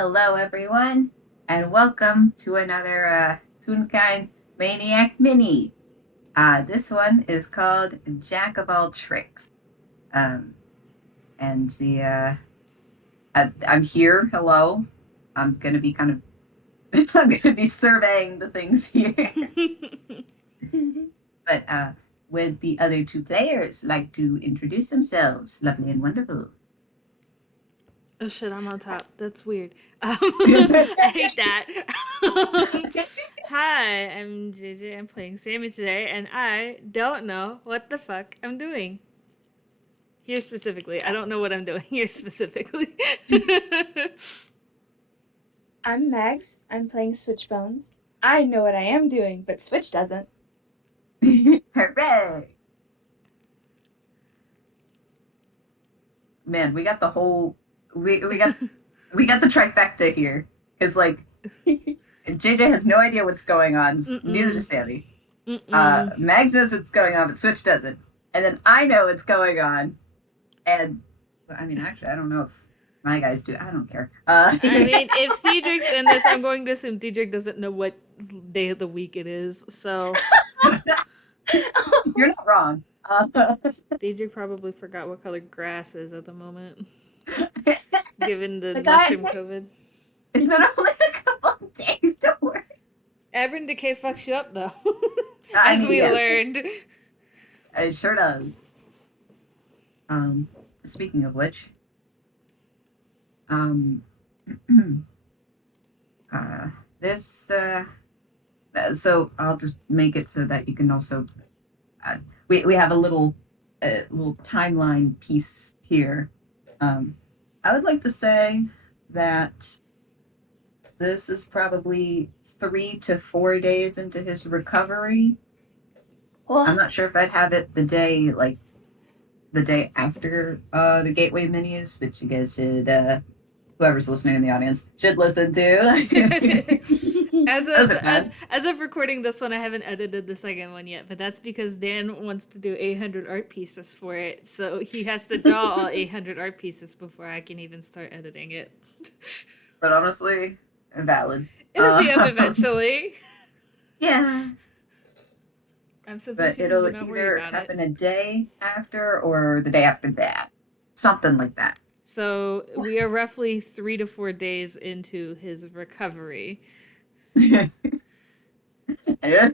Hello, everyone, and welcome to another Toonkind Maniac Mini. This one is called Jack of All Tricks. Um, and I'm here. Hello. I'm gonna be kind of I'm gonna be surveying the things here, but would the other two players like to introduce themselves? Lovely and wonderful. Oh shit, I'm on top. That's weird. I hate that. Hi, I'm JayJay. I'm playing Sammy today, and I don't know what the fuck I'm doing. Here specifically. I don't know what I'm doing here specifically. I'm Mags. I'm playing Switchbones. I know what I am doing, but Switch doesn't. Hooray! Man, we got the whole we got we got the trifecta here because like JJ has no idea what's going on. Neither Mm-mm. does Sammy. Mm-mm. Mags knows what's going on, but Switch doesn't. And then I know what's going on, and I mean, actually, I don't know if my guys do. I don't care. I mean, if Theadric's in this, I'm going to assume Theadric doesn't know what day of the week it is, so You're not wrong. Theadric probably forgot what color grass is at the moment, given the The guys, mushroom COVID. It's been only a couple of days. Don't worry. Aberrant decay fucks you up though, I as mean, we yes, learned. it sure does. Um, Speaking of which, um, uh, this so I'll just make it so that you can also we have a little timeline piece here. I would like to say that this is probably 3 to 4 days into his recovery. I'm well, not sure if I'd have it the day after the Gateway minis, which you guys should whoever's listening in the audience should listen to. Doesn't matter. as of recording this one, I haven't edited the second one yet, but that's because Dan wants to do 800 art pieces for it, so he has to draw all 800 art pieces before I can even start editing it. But honestly, valid. It'll be up eventually. Yeah, I'm simply but choosing it'll to not worry either about it. happen a day after or the day after that. Something like that. So we are roughly 3 to 4 days into his recovery. Yeah,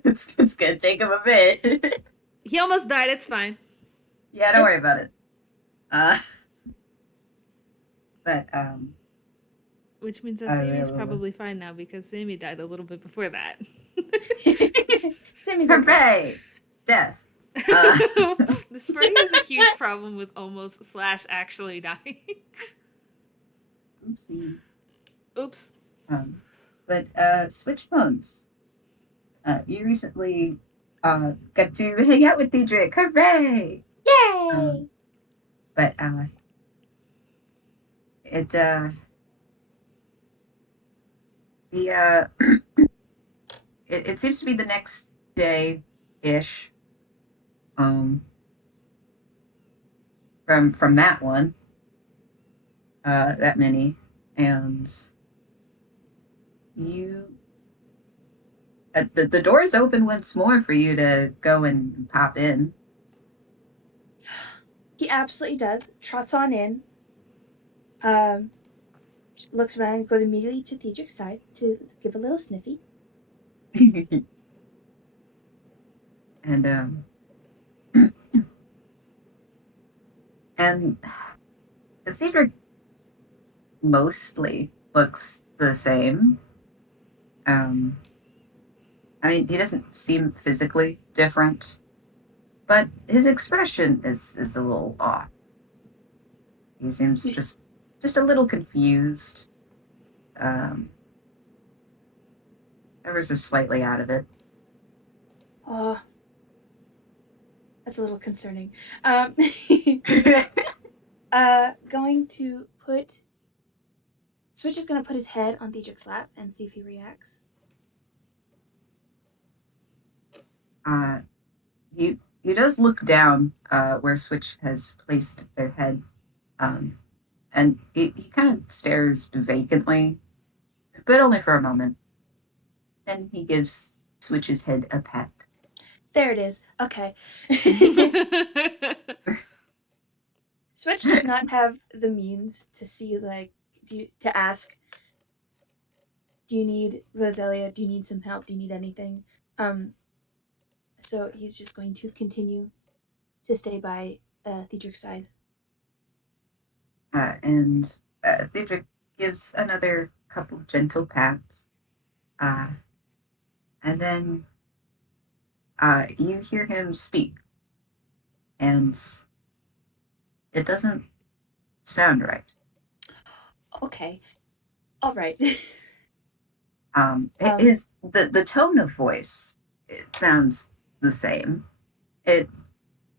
it's gonna take him a bit. He almost died. It's fine. Yeah, don't worry it's about it. Uh, but Which means that Sammy's uh, probably fine now because Sammy died a little bit before that. Sammy's okay. hooray, death. Uh, This party has a huge problem with almost slash actually dying. oopsie. Oops. Um, but Switchbones. You recently got to hang out with Theadric. Hooray! Yay! Um, but it the it seems to be the next day ish. Um, from that one, that many, and you the doors open once more for you to go and pop in. He absolutely does. Trots on in. Um, looks around and goes immediately to Theodric's side to give a little sniffy. And and Theodric mostly looks the same. Um, I mean, he doesn't seem physically different, but his expression is a little off. He seems just a little confused, um, ever so slightly out of it. Oh, that's a little concerning. Um, going to put Switch is going to put his head on Theodric's lap and see if he reacts. uh, he does look down where Switch has placed their head, um, and he kind of stares vacantly but only for a moment. And he gives Switch's head a pat. There it is. Okay. Switch does not have the means to see, like, to ask, do you need Roselia? Do you need some help? Do you need anything? Um, so he's just going to continue to stay by Theadric's side. And Theadric gives another couple gentle pats. And then you hear him speak. And it doesn't sound right. Okay. All right. The tone of voice, it sounds the same. It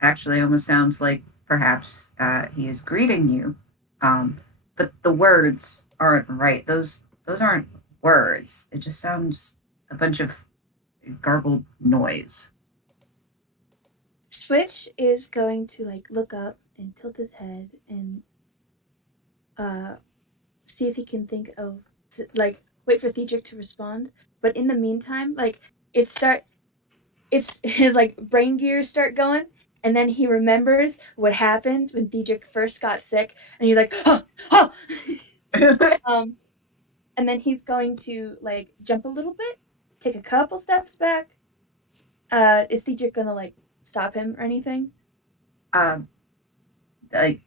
actually almost sounds like perhaps he is greeting you, but the words aren't right. Those aren't words. It just sounds a bunch of garbled noise. Switch is going to like look up and tilt his head and see if he can think of like wait for Theadric to respond. But in the meantime, like it's his like brain gears start going, and then he remembers what happened when Theadric first got sick, and he's like, huh, huh. um, and then he's going to like jump a little bit, take a couple steps back. Is Theadric gonna like stop him or anything? um, like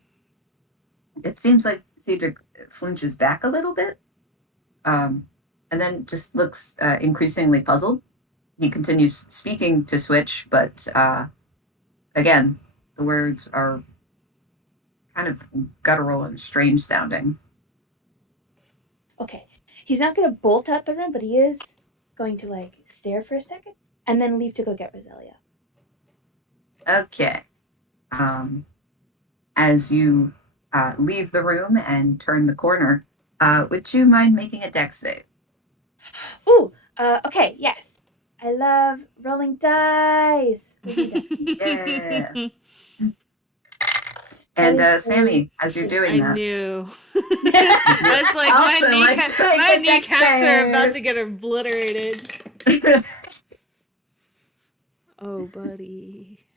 it seems like Theodric flinches back a little bit, and then just looks increasingly puzzled. He continues speaking to Switch, but again, the words are kind of guttural and strange sounding. Okay, he's not gonna bolt out the room, but he is going to like stare for a second and then leave to go get Roselia. Okay. As you leave the room and turn the corner, would you mind making a dex save? Ooh, okay, yes. I love rolling dice. Yeah. That And is Sammy, as you're doing I that, knew. would you I was like, also like to make my a dex kneecaps are about save? to get obliterated. Oh, buddy.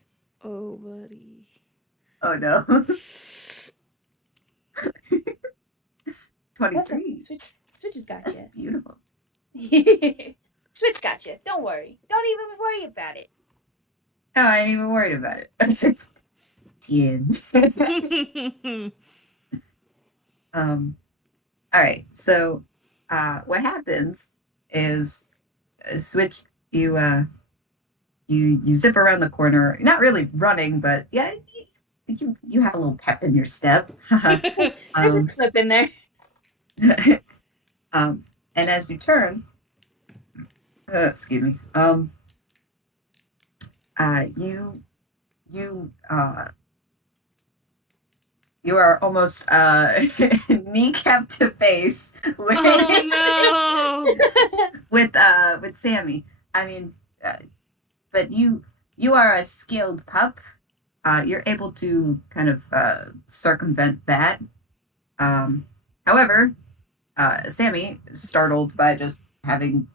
Oh, buddy. Oh no. That's okay. 23. Switch has got That's beautiful. you. Switch got you. Don't worry. Don't even worry about it. No, I ain't even worried about it. 10. All right. So, what happens is Switch, you you zip around the corner, not really running, but yeah, you have a little pep in your step. There's a clip in there. um, and as you turn, excuse me, you you you are almost kneecap to face with Oh with Sammy. I mean, but you are a skilled pup. You're able to kind of circumvent that. However, Sammy, startled by just having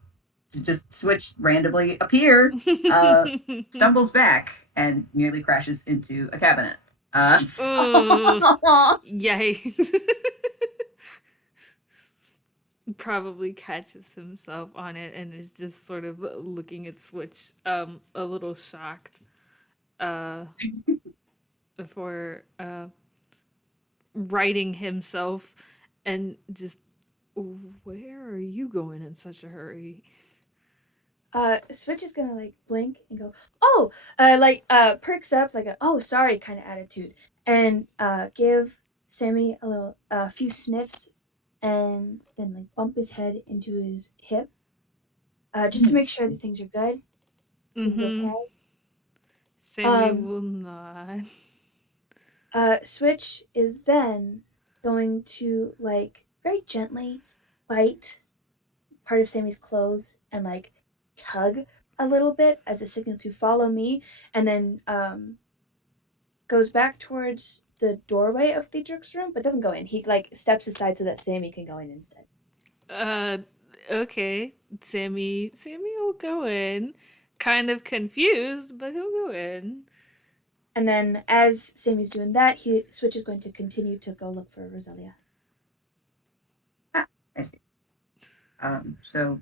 to just switch randomly appear, no. stumbles back and nearly crashes into a cabinet. Ooh, yikes. Probably catches himself on it and is just sort of looking at Switch a little shocked uh for righting himself and just where are you going in such a hurry? Switch is gonna like blink and go, oh, perks up like a oh sorry kind of attitude, and give Sammy a few sniffs, and then like bump his head into his hip, just to make sure that things are good, things Mm-hmm. okay. Sammy Um, will not. Switch is then going to like very gently bite part of Sammy's clothes and like tug a little bit as a signal to follow me, and then goes back towards the doorway of Theadric's room, but doesn't go in. He like steps aside so that Sammy can go in instead. Uh, Okay, Sammy will go in, kind of confused, but he'll go in. And then as Sammy's doing that, Switch is going to continue to go look for Roselia. I see. So,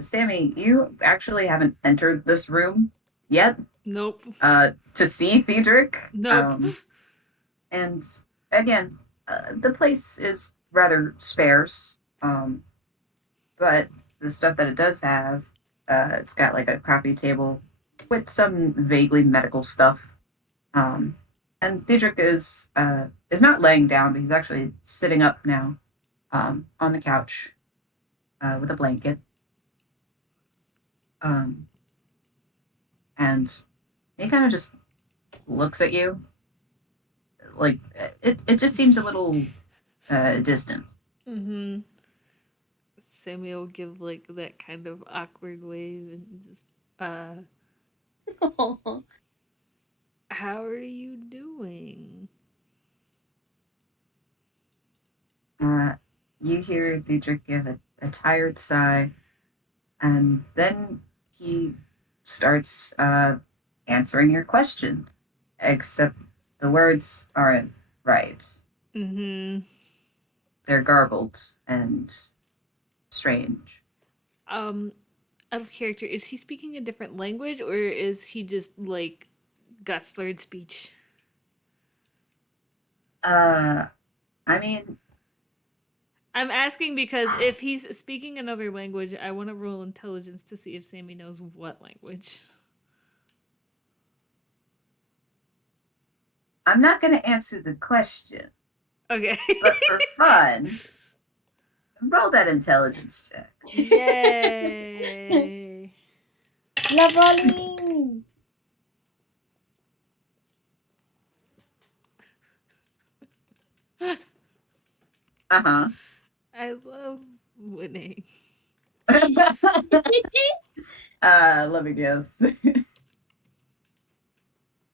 Sammy, you actually haven't entered this room yet. Nope. To see Theadric. Nope. And again, the place is rather sparse. But the stuff that it does have, it's got like a coffee table with some vaguely medical stuff. And Theodric is not laying down, but he's actually sitting up now, on the couch, with a blanket. And he kind of just looks at you, like it just seems a little distant. Mm-hmm. Sammy will give like that kind of awkward wave and just, how are you doing? You hear Theodric give a tired sigh, and then he starts answering your question, except the words aren't right. Mm-hmm. They're garbled and strange. Out of character, is he speaking a different language or is he just like got slurred speech? I mean, I'm asking because if he's speaking another language, I want to roll intelligence to see if Sammy knows what language. I'm not going to answer the question, Okay. but for fun, roll that intelligence check. Yay. Love rolling! Uh-huh. I love winning. Let me guess.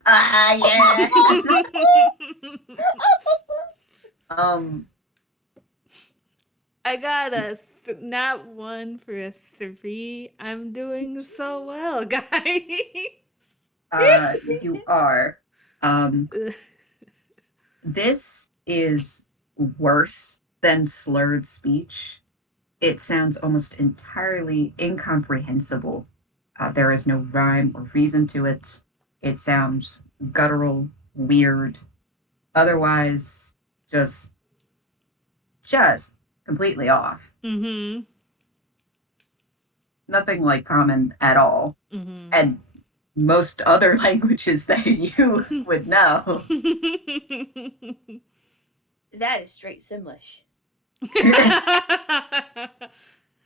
Yeah. um, I got a not one for a 3. I'm doing so well, guys. you are. This is worse than slurred speech. It sounds almost entirely incomprehensible. There is no rhyme or reason to it. It sounds guttural, weird, otherwise just completely off. Mm-hmm. Nothing like common at all. Mm-hmm. And most other languages that you would know. That is straight Simlish.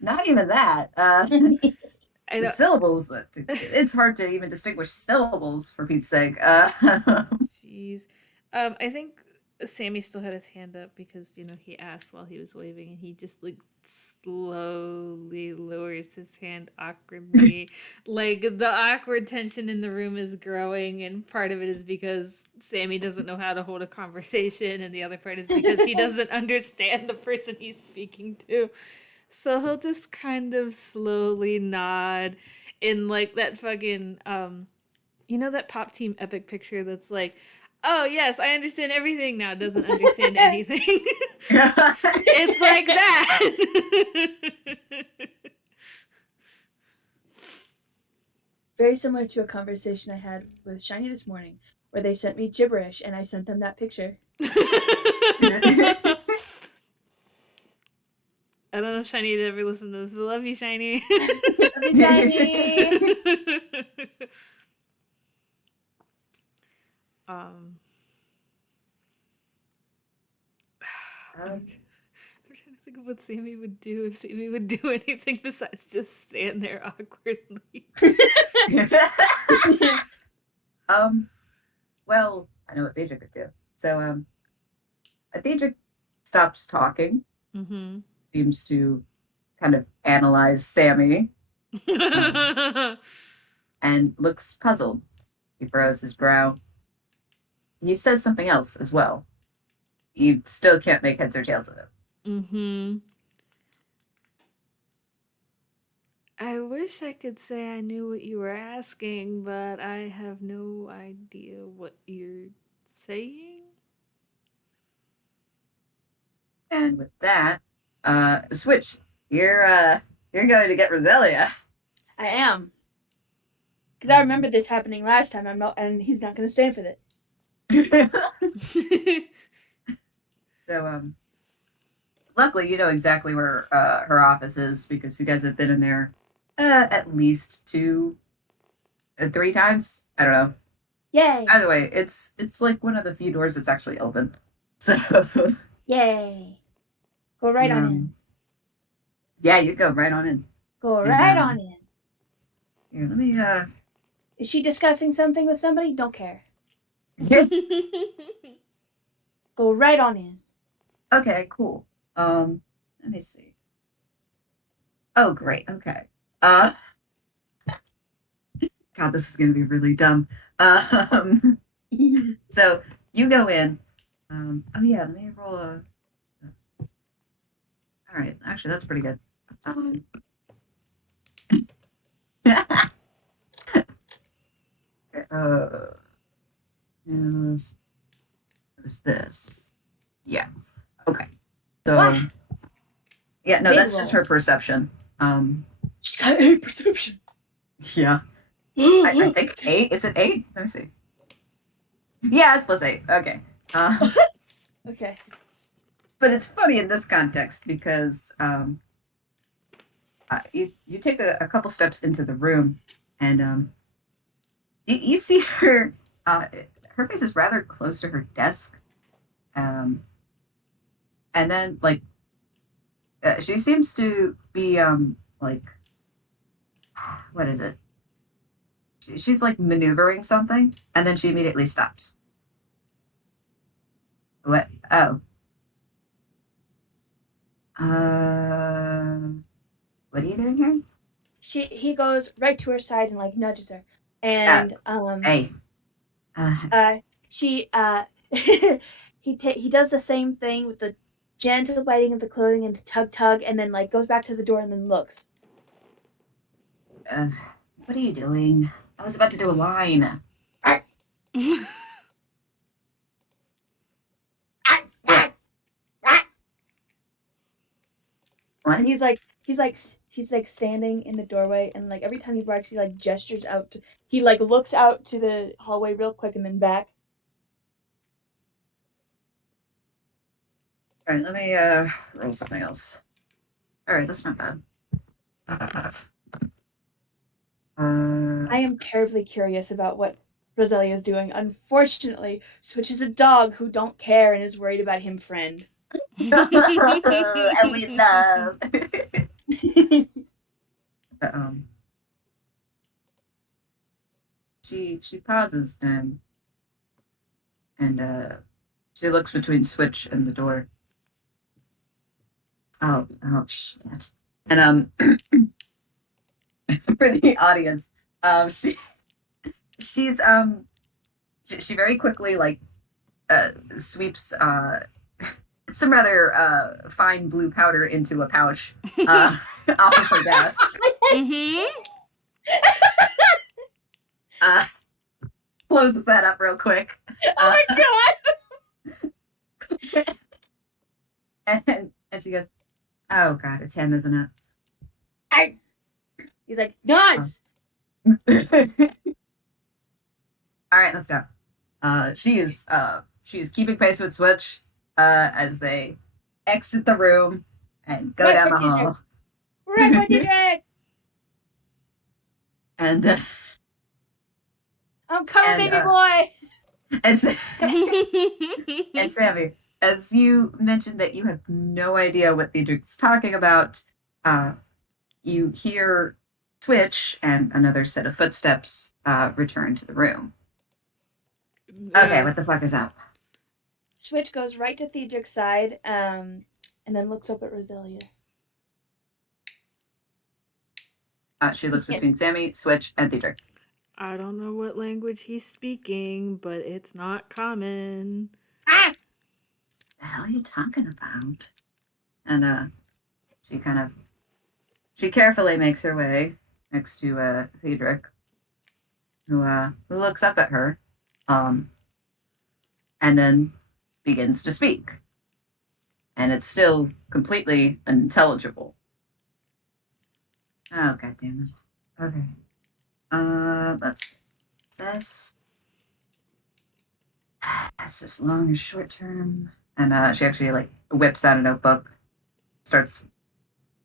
Not even that. I The know. syllables, it's hard to even distinguish syllables for Pete's sake. Jeez. I think Sammy still had his hand up because, he asked while he was waving and he just like slowly lowers his hand awkwardly. Like the awkward tension in the room is growing, and part of it is because Sammy doesn't know how to hold a conversation, and the other part is because he doesn't understand the person he's speaking to. So he'll just kind of slowly nod in like that fucking that Pop Team Epic picture that's like, oh yes, I understand everything now, doesn't understand anything. It's like that. Very similar to a conversation I had with Shiny this morning, where they sent me gibberish and I sent them that picture. I don't know if Shiny would ever listen to this, but love you, Shiny. Love you, Shiny! I'm trying to think of what Sammy would do if Sammy would do anything besides just stand there awkwardly. Well, I know what Theodric would do. So, Theodric stops talking, Mm-hmm. seems to kind of analyze Sammy, and looks puzzled. He furrows his brow. He says something else as well. You still can't make heads or tails of it. Mm-hmm. I wish I could say I knew what you were asking, but I have no idea what you're saying. And with that, Switch, you're going to get Roselia. I am. Because I remember this happening last time. I'm not, and he's not going to stand for that. So, luckily, you know exactly where her office is because you guys have been in there at least 3 times. I don't know. Yay! Either way, it's like one of the few doors that's actually open. So, Yay! Go right on in. yeah, you go right on in. Go And right on in. here, let me Is she discussing something with somebody? Don't care. Go right on in. Okay, cool. Let me see. Oh, great. Okay. Uh, God, this is gonna be really dumb. So you go in. Oh yeah, let me roll a. All right, actually, that's pretty good. uh, is this? Yeah. Okay. So Wow. yeah, no, Big that's just roll. her perception. She's got 8 perception. Yeah. I think it's 8. Is it 8? Let me see. Yeah, it's +8. Okay. Okay. But it's funny in this context because you take a couple steps into the room and you see her. Her face is rather close to her desk, um, and then like she seems to be like what is it? She's like maneuvering something, and then she immediately stops. What? Oh, what are you doing here? He goes right to her side and like nudges her. Uh, And hey, uh, she he does the same thing with the gentle biting of the clothing and the tug and then like goes back to the door and then looks. uh, what are you doing? I was about to do a line. Ah, ah, What? ah, ah. What? And he's like standing in the doorway and like every time he barks he like gestures out to he like looks out to the hallway real quick and then back. All right, let me roll something else. All right, that's not bad. I am terribly curious about what Roselia is doing. Unfortunately, Switch is a dog who don't care and is worried about him friend. And we love. um, she pauses and she looks between Switch and the door. Oh shit! And for the audience, she's she very quickly like sweeps some rather fine blue powder into a pouch off of her desk. Mm-hmm. Uh, Closes that up real quick. Oh my And she goes, "Oh God, it's him, isn't it?" god! He's like, nods! All right, let's go. She is keeping pace with Switch as they exit the room and go Right down for the Theadric! hall. Right for Theadric! And I'm coming, and baby boy! and, and Sammy, as you mentioned that you have no idea what Theodric's talking about, you hear Switch and another set of footsteps return to the room. Okay, what the fuck is up? Switch goes right to Theadric's side, and then looks up at Roselia. She looks between Sammy, Switch, and Theodric. I don't know what language he's speaking, but it's not common. Ah! The hell are you talking about? And she kind of she carefully makes her way next to Theadric, who looks up at her, and then begins to speak, and it's still completely unintelligible. Oh, god damn it. Okay. That's this. Is this long or short term? And she actually like whips out a notebook, starts,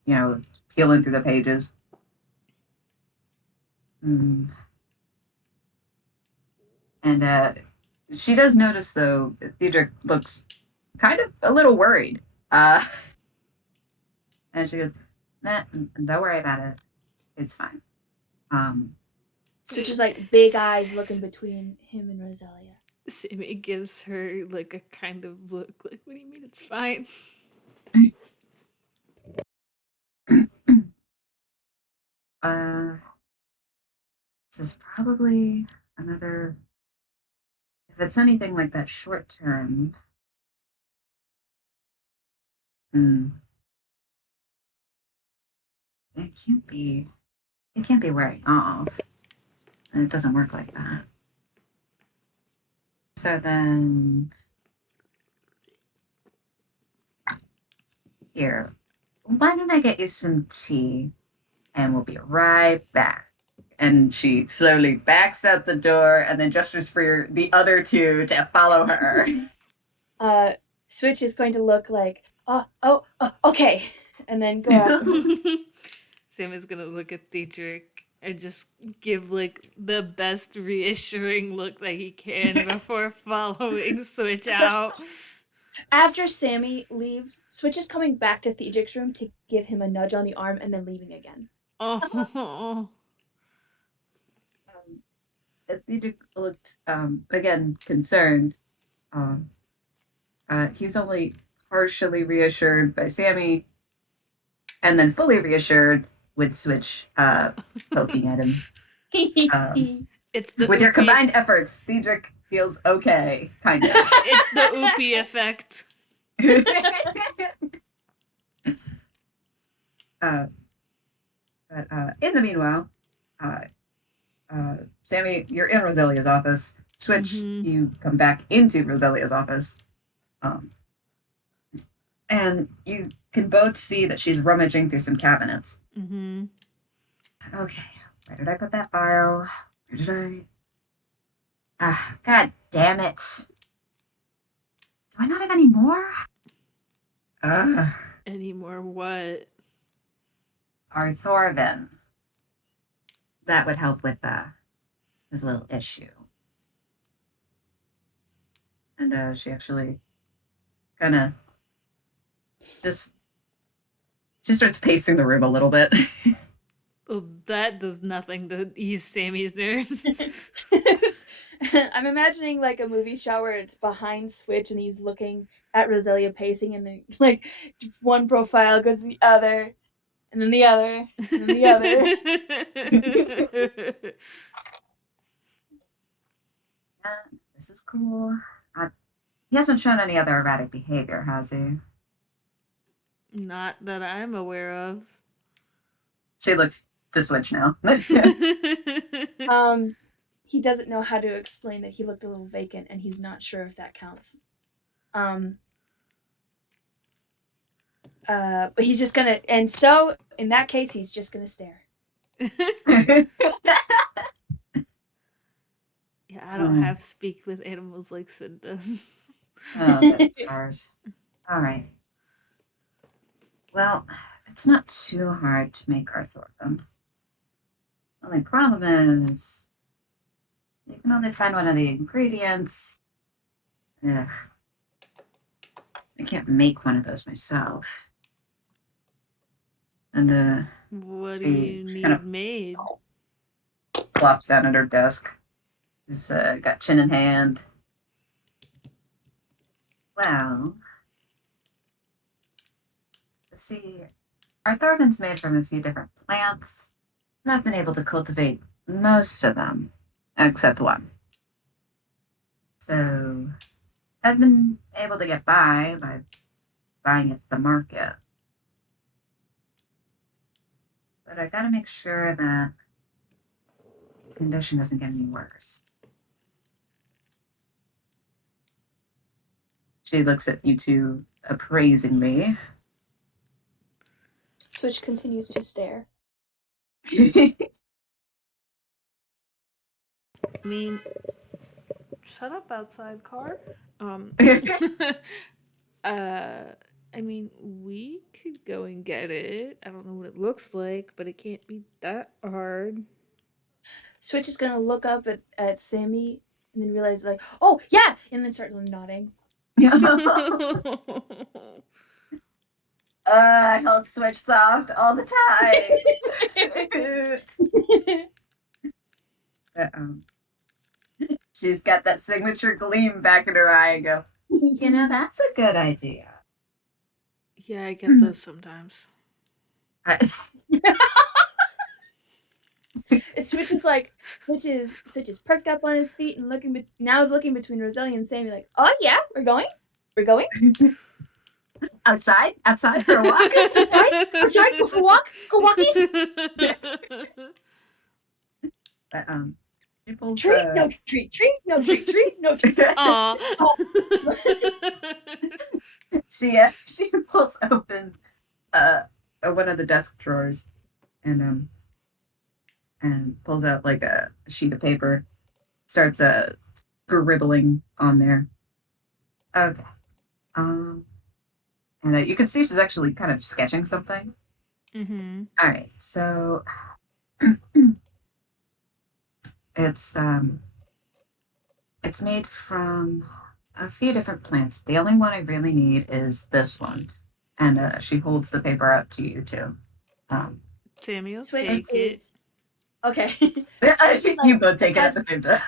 peeling through the pages. Mm. And she does notice though, Theodric looks kind of a little worried. Uh, and she goes, "Nah, don't worry about it. It's fine." Um, Switch is like big eyes looking between him and Roselia. Sammy gives her like a kind of look like, what do you mean it's fine? uh, this is probably another. If it's anything like that short term, hmm, it can't be. It can't be wearing off. It doesn't work like that. So then, here, why don't I get you some tea, and we'll be right back. And she slowly backs out the door and then gestures for the other two to follow her. Switch is going to look like, okay, and then go after him. Sam is gonna look at Theadric and just give like the best reassuring look that he can before following Switch out. After Sammy leaves, Switch is coming back to Theadric's room to give him a nudge on the arm and then leaving again. Oh. Theodric looked, again, concerned. Um, he's only partially reassured by Sammy, and then fully reassured with Switch poking at him. It's the With your oopie. combined efforts, Theodric feels okay, kind of. It's the oopie effect. But in the meanwhile, Sammy, you're in Roselia's office. Switch, you come back into Roselia's office. And you can both see that she's rummaging through some cabinets. Mm-hmm. Okay, where did I put that file? Where did I? God damn it. Do I not have any more? Any more what? Our Thorvin. That would help with this little issue. And she actually kind of she starts pacing the room a little bit. Well, that does nothing to ease Sammy's nerves. I'm imagining like a movie shot where it's behind Switch and he's looking at Roselia pacing, and then like one profile goes to the other, and then the other, and then the other. This is cool. He hasn't shown any other erratic behavior, has he? Not that I'm aware of. She looks to Switch now. He doesn't know how to explain that he looked a little vacant, and he's not sure if that counts. But he's just gonna, and so in that case, he's just gonna stare. Yeah, I don't have speak with animals like Sid does. Oh, that's ours. All right. Well, it's not too hard to make our Thorvin. The only problem is you can only find one of the ingredients. Ugh. I can't make one of those myself. And what do she you need kind of made? plops down at her desk. She's got chin in hand. Well, see, our Thorvin's made from a few different plants, and I've been able to cultivate most of them, except one. So I've been able to get by buying it at the market. but I gotta make sure that the condition doesn't get any worse. She looks at you two appraisingly. Switch continues to stare. I mean, shut up outside car. I mean, we could go and get it. I don't know what it looks like, but it can't be that hard. Switch is gonna look up at Sammy and then realize like, oh yeah, and then start nodding. I hold Switch soft all the time. But, she's got that signature gleam back in her eye and go, you know, that's a good idea. Yeah, I get those sometimes. Switch is perked up on his feet and looking now is looking between Roselia and Sammy like, oh yeah, we're going? Outside for a walk. Outside, go for a walk, go walking. But, she pulls, Treat, no treat, no treat, no treat. Aw. she pulls open one of the desk drawers and pulls out like a sheet of paper, starts scribbling on there. Okay. And you can see she's actually kind of sketching something. Mm-hmm. All right, so it's made from a few different plants. The only one I really need is this one, and she holds the paper out to you too. Samuel, Switch take it. is okay. You both take it at the same time.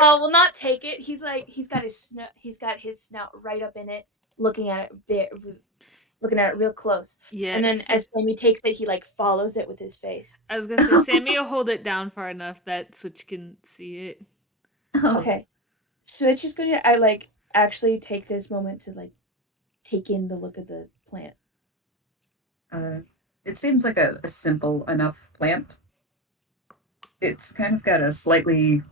Oh, well, not take it. He's got his snout right up in it, looking at it real close. Yes. And then as Sammy takes it, he like follows it with his face. I was gonna say, Sammy will hold it down far enough that Switch can see it. Okay. Switch is going to actually take this moment to like take in the look of the plant. It seems like a simple enough plant. It's kind of got a slightly.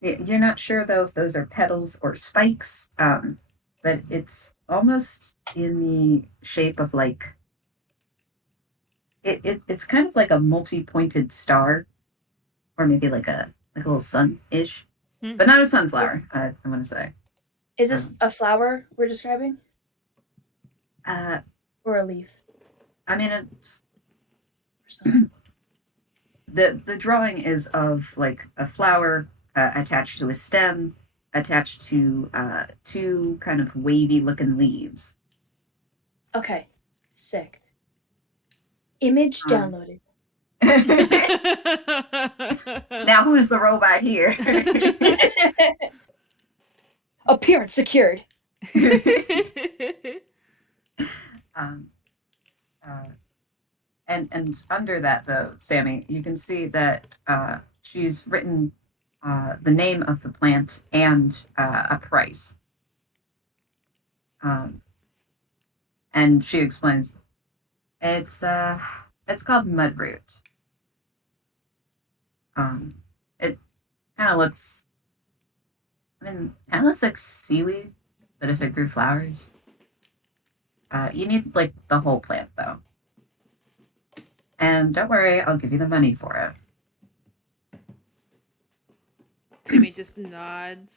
You're not sure though if those are petals or spikes, but it's almost in the shape of like. It's kind of like a multi-pointed star, or maybe like a little sun-ish, but not a sunflower. I want to say. Is this a flower we're describing? Or a leaf? I mean, it's the drawing is of like a flower attached to a stem, attached to two kind of wavy looking leaves. Okay, sick. Image downloaded. Now who's the robot here? Appearance secured. And under that though, Sammy, you can see that she's written the name of the plant and a price. And she explains, it's called mudroot. It kind of looks, kind of looks like seaweed, but if it grew flowers. You need like the whole plant though. And don't worry, I'll give you the money for it. Sammy just nods.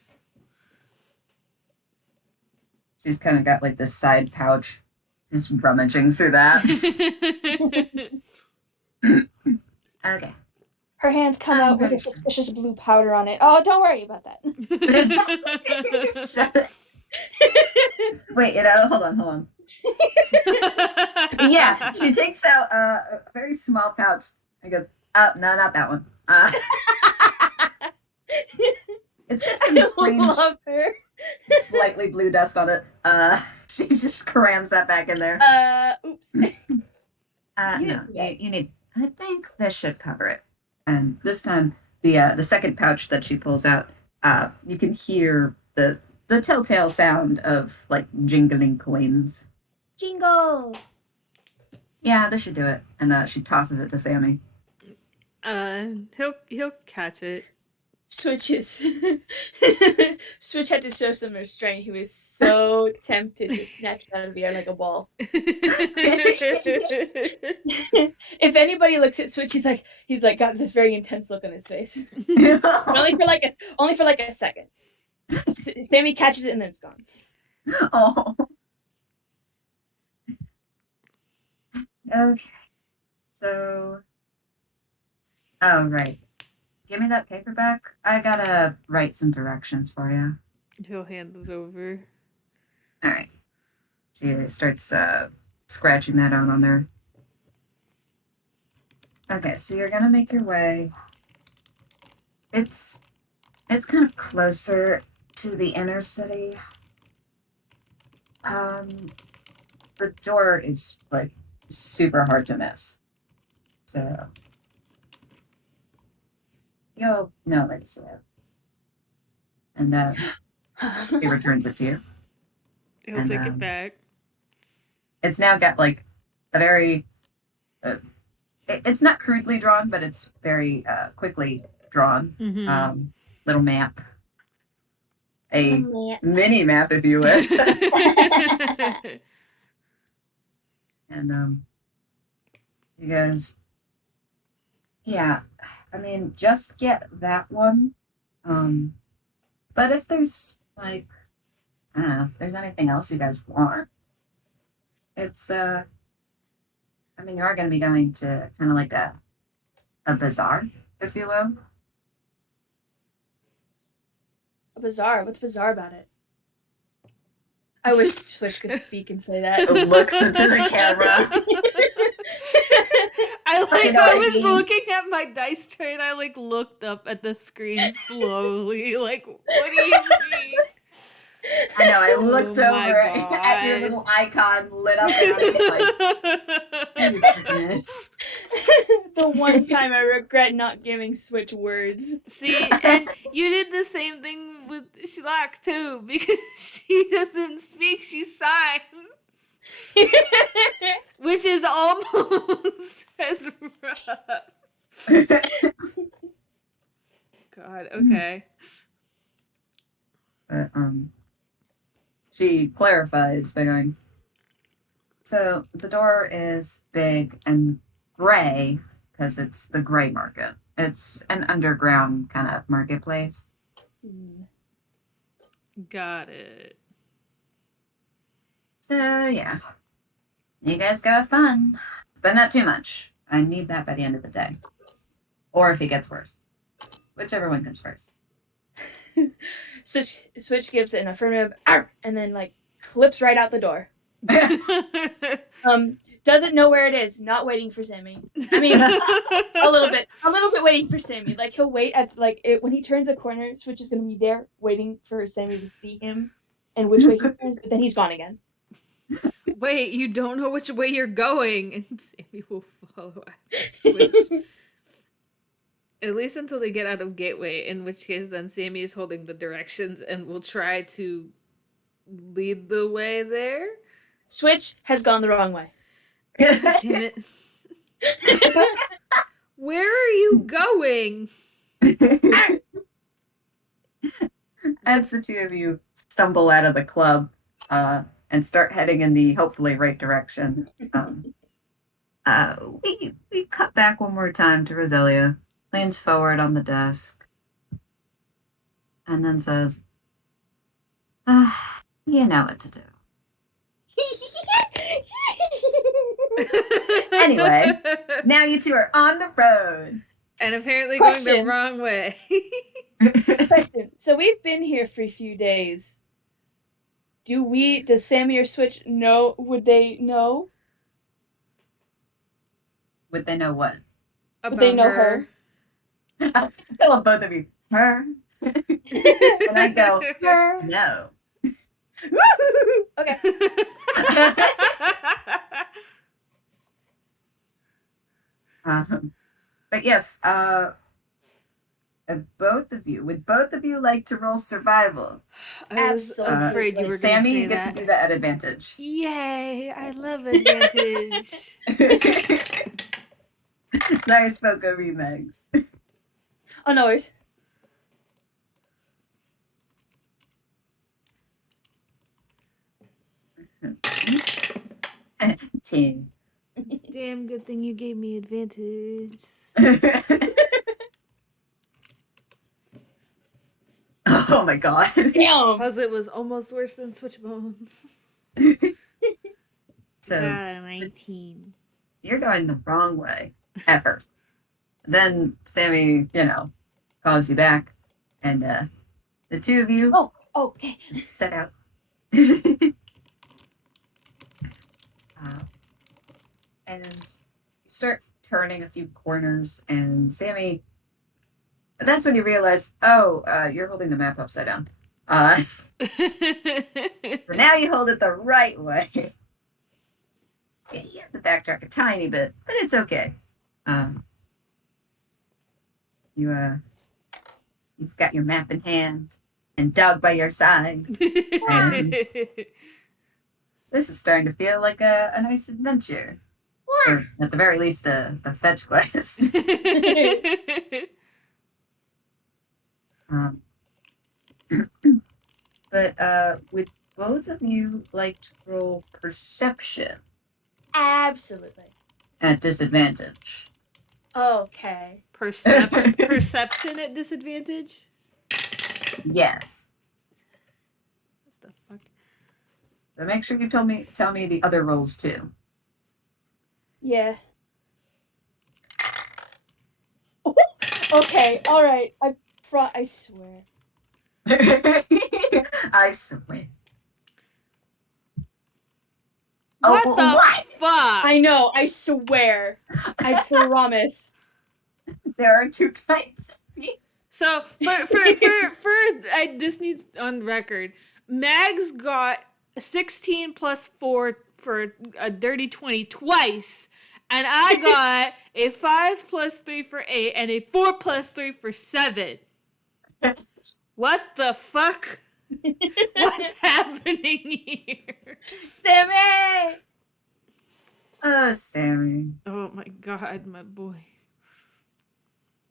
She's kind of got like this side pouch, just rummaging through that. Okay. Her hands come out with a suspicious blue powder on it. Oh, don't worry about that. Shut it. Wait, hold on. Yeah, she takes out a very small pouch and goes, no, not that one. It's got some strange, love her. slightly blue dust on it. She just crams that back in there. Oops. No, you need. I think this should cover it. And this time, the second pouch that she pulls out, you can hear the telltale sound of like jingling coins. Jingle. Yeah, this should do it. And she tosses it to Sammy. He'll catch it. Switches. Switch had to show some restraint. He was so tempted to snatch it out of the air like a ball. If anybody looks at Switch, he's like got this very intense look on his face. Only for like a second. Sammy catches it and then it's gone. Oh. Okay. So. Oh, right. Give me that paperback. I gotta write some directions for you. He'll hand it over. All right. She starts scratching that out on there. Okay, so you're gonna make your way. It's kind of closer to the inner city. The door is like super hard to miss. So you'll know where to see it. And he returns it to you. He'll And take it back. it's now got like a very it's not crudely drawn, but it's very quickly drawn little map, a mini map, if you will. And he goes, yeah, I mean, just get that one. But if there's like, I don't know, if there's anything else you guys want, it's I mean, you are going to be going to kind of like a bazaar, if you will. A bazaar? What's bizarre about it? I wish Swish could speak and say that. Looks into the camera. I was looking at my dice tray and I like looked up at the screen slowly. Like, what do you mean? I know, I looked over at your little icon lit up and I was like, goodness. The one time I regret not giving Switch words. See, and you did the same thing with Shlak too, because she doesn't speak, she signs. Which is almost as rough. God, okay. But she clarifies by going, so the door is big and gray because it's the gray market. It's an underground kind of marketplace. Got it. So yeah, you guys go have fun, but not too much. I need that by the end of the day, or if it gets worse, whichever one comes first. Switch gives it an affirmative "Arr!" and then like clips right out the door. Doesn't know where it is, not waiting for Sammy. I mean, a little bit waiting for Sammy. Like he'll wait at when he turns a corner, Switch is gonna be there waiting for Sammy to see him and which way he turns, but then he's gone again. Wait, you don't know which way you're going, and Sammy will follow after Switch. At least until they get out of Gateway, in which case then Sammy is holding the directions and will try to lead the way there. Switch has gone the wrong way. God damn it. Where are you going? As the two of you stumble out of the club and start heading in the hopefully right direction, we cut back one more time to Roselia, leans forward on the desk, and then says, you know what to do. Anyway, now you two are on the road. And apparently going the wrong way. Question. So we've been here for a few days. Does Sammy or Switch know? Would they know? Would they know what? Would they know her? I love both of you. Her. And I go, her. No. Okay. But yes, both of you. Would both of you like to roll survival? I was afraid you were going to Sammy, say you get that. to do that at advantage. Yay! I love advantage. Sorry, I spoke over you, Megs. Oh, no worries. 10. Damn good thing you gave me advantage. Oh my god. Damn. Because it was almost worse than Switchbones. So 19. you're going the wrong way at first. Then Sammy, calls you back, and the two of you Oh, okay. set out. And you start turning a few corners, and Sammy. That's when you realize, you're holding the map upside down. For now, you hold it the right way. You have to backtrack a tiny bit, but it's okay. You've got your map in hand and dog by your side, and this is starting to feel like a nice adventure, or at the very least, a fetch quest. um, but would both of you like to roll perception Absolutely. at disadvantage? Okay. Perception at disadvantage? Yes. What the fuck? But make sure you tell me the other rolls too. Yeah. Okay, alright. I swear. I swear. What Oh, the what? fuck? I know, I swear. I promise. There are two kinds of me. So this needs on record. Mags got 16 plus 4 for a dirty 20 twice, and I got a 5 plus 3 for 8 and a 4 plus 3 for 7. What the fuck? What's happening here? Sammy! Oh, Sammy. Oh my god, my boy.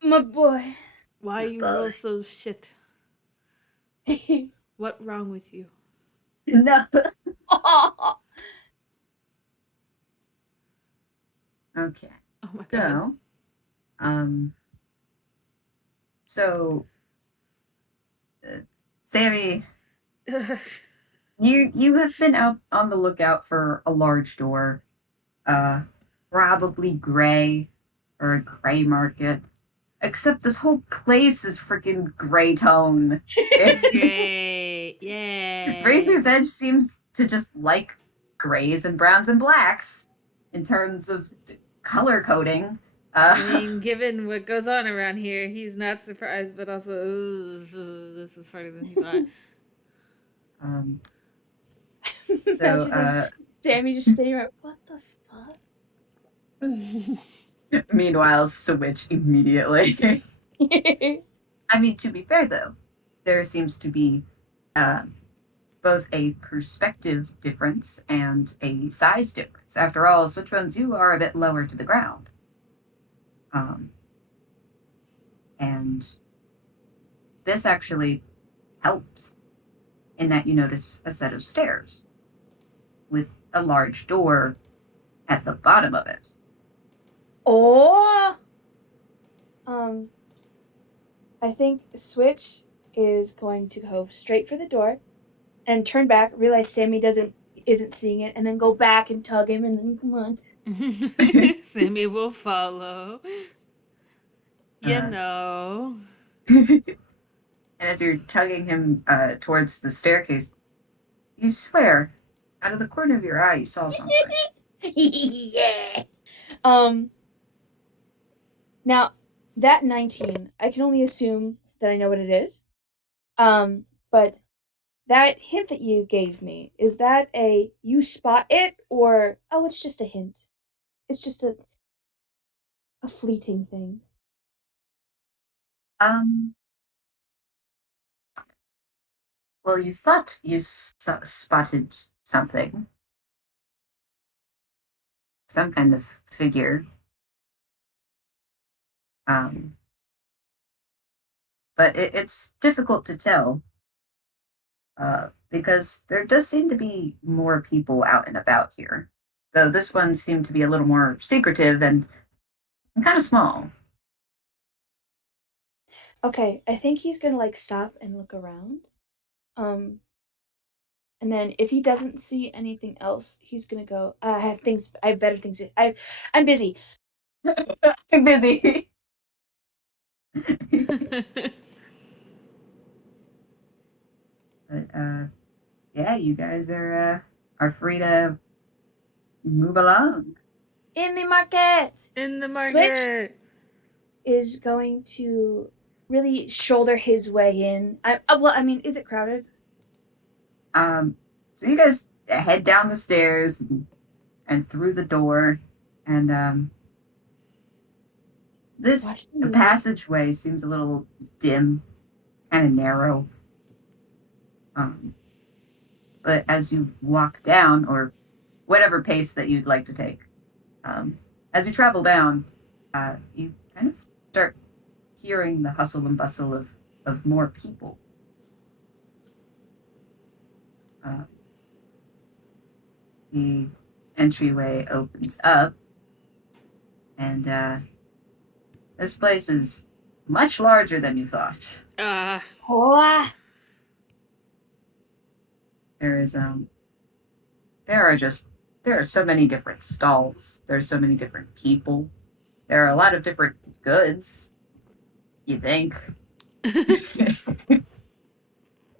My boy. Why you boy. roll so shit? What wrong with you? No. Oh. Okay. Oh my god. So, so, Sammy, you have been out on the lookout for a large door, probably gray or a gray market. Except this whole place is freaking gray tone. Great. Yay. Razor's Edge seems to just like grays and browns and blacks in terms of color coding. I mean, given what goes on around here, he's not surprised, but also, this is harder than he thought. So, Sammy just standing around. What the fuck? Meanwhile, switch immediately. I mean, to be fair, though, there seems to be both a perspective difference and a size difference. After all, Switchbones, you are a bit lower to the ground. And this actually helps in that you notice a set of stairs with a large door at the bottom of it. Oh. I think Switch is going to go straight for the door and turn back, realize Sammy isn't seeing it, and then go back and tug him and then come on. Sammy will follow. You Uh, know. And as you're tugging him towards the staircase, you swear, out of the corner of your eye, you saw something. Yeah. Now that 19, I can only assume that I know what it is. But that hint that you gave me, is that a you spot it, or oh, it's just a hint? It's just a fleeting thing. Um, well, you thought you spotted something, some kind of figure. Um, but it's difficult to tell because there does seem to be more people out and about here. Though this one seemed to be a little more secretive and kind of small. Okay, I think he's gonna like stop and look around. Um, and then if he doesn't see anything else, he's gonna go. I have things. I have better things. I'm busy. I'm busy. But yeah, you guys are free to move along. In the market. In the Switch market. is going to really shoulder his way in. Well, I mean, is it crowded? So you guys head down the stairs and through the door, and this Watch the movie. passageway seems a little dim, kind of narrow. Um, but as you walk down, or whatever pace that you'd like to take, um, as you travel down, you kind of start hearing the hustle and bustle of more people. Uh, the entryway opens up, and this place is much larger than you thought. Ah. Oh, There is there are just there are so many different stalls. There's so many different people. There are a lot of different goods, you think.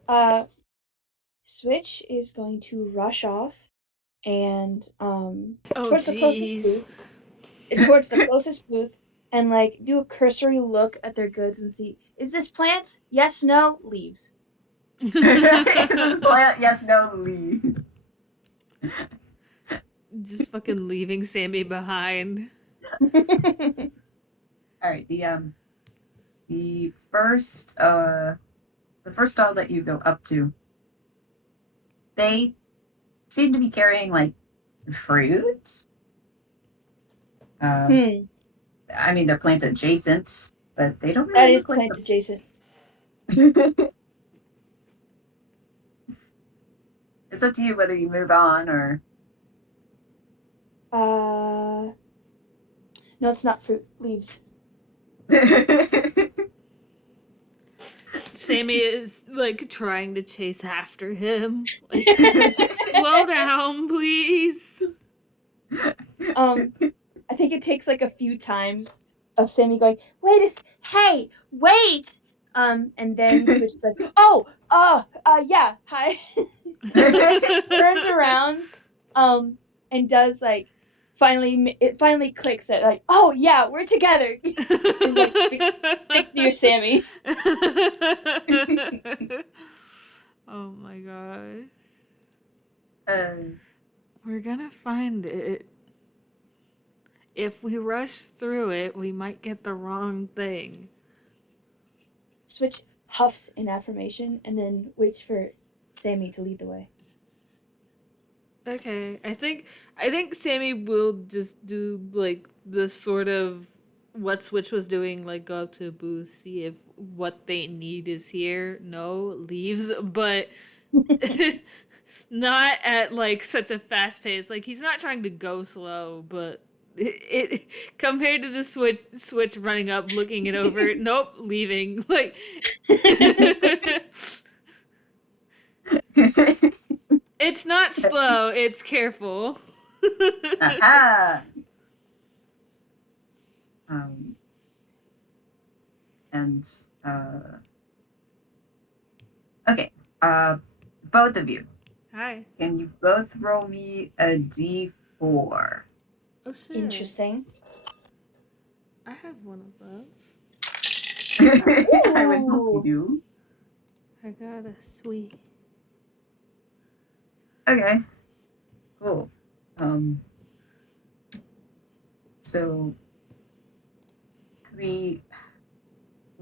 uh, Switch is going to rush off and Oh, towards the closest jeez. booth, towards the closest booth, and like do a cursory look at their goods and see, is this plants? Yes, no, leaves. Is this plant? Yes, no, leave. Just fucking leaving Sammy behind. All right. The first stall that you go up to, they seem to be carrying like fruit. Uh, Hmm, I mean, they're plant adjacent, but they don't that really is look like plant adjacent. the. It's up to you whether you move on or. Uh, no, it's not fruit, leaves. Sammy is like trying to chase after him. Like, slow down, please. um, I think it takes like a few times of Sammy going, hey, wait! And then Switch is like, oh, yeah, hi. Turns around, um, and does like, it finally clicks that, like, oh, yeah, we're together. And like, stick near Sammy. Oh my god. uh, We're gonna find it. If we rush through it, we might get the wrong thing. Switch huffs in affirmation and then waits for Sammy to lead the way. Okay, I think Sammy will just do like the sort of what Switch was doing, like go up to a booth, see if what they need is here. No, leaves, but not at like such a fast pace. Like he's not trying to go slow, but it compared to the switch running up, looking it over. Nope, leaving. Like it's not slow. It's careful. aha. Um, and okay, both of you, Hi. can you both roll me a d4? Oh sure. Interesting. I have one of those. I would hope you Ooh. do. I got a sweet. Okay, cool. Um, so the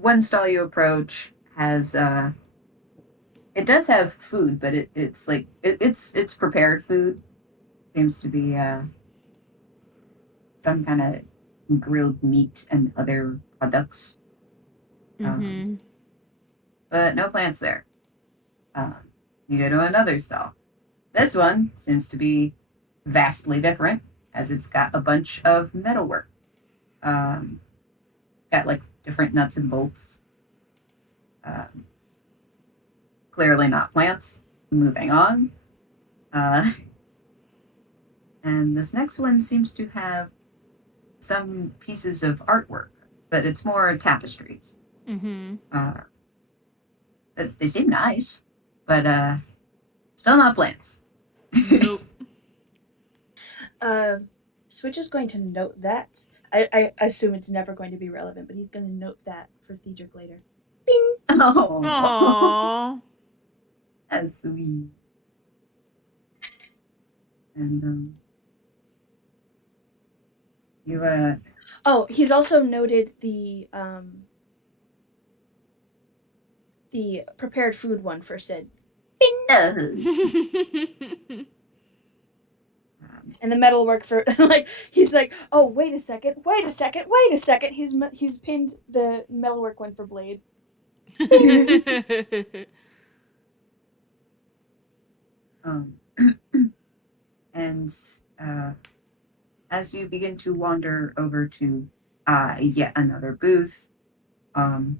one stall you approach has it does have food, but it's prepared food. Seems to be some kind of grilled meat and other products. Mm-hmm. But no plants there. Um, you go to another stall. This one seems to be vastly different, as it's got a bunch of metalwork. Um, got like different nuts and bolts. Um, Clearly not plants. Moving on. Uh, and this next one seems to have some pieces of artwork, but it's more tapestries. Mm-hmm. Uh, they seem nice, but still not plants. Nope. Switch is going to note that. I assume it's never going to be relevant, but he's going to note that for Theadric later. Bing! Oh, Aww. that's sweet. And you Oh, he's also noted the prepared food one for Sid. Bing! And the metalwork for like he's like, oh wait a second, wait a second, wait a second. He's pinned the metalwork one for Blade. um, and uh, as you begin to wander over to yet another booth, um,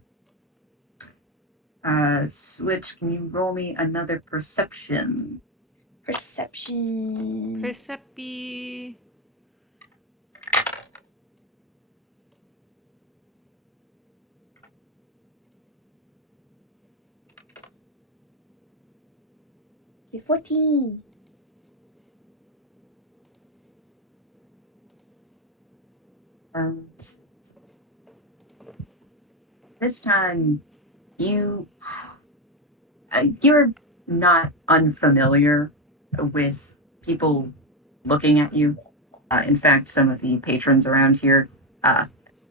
Switch, can you roll me another perception? Perception. Persepi. 14. Um, this time, you're not unfamiliar with people looking at you. In fact, some of the patrons around here uh,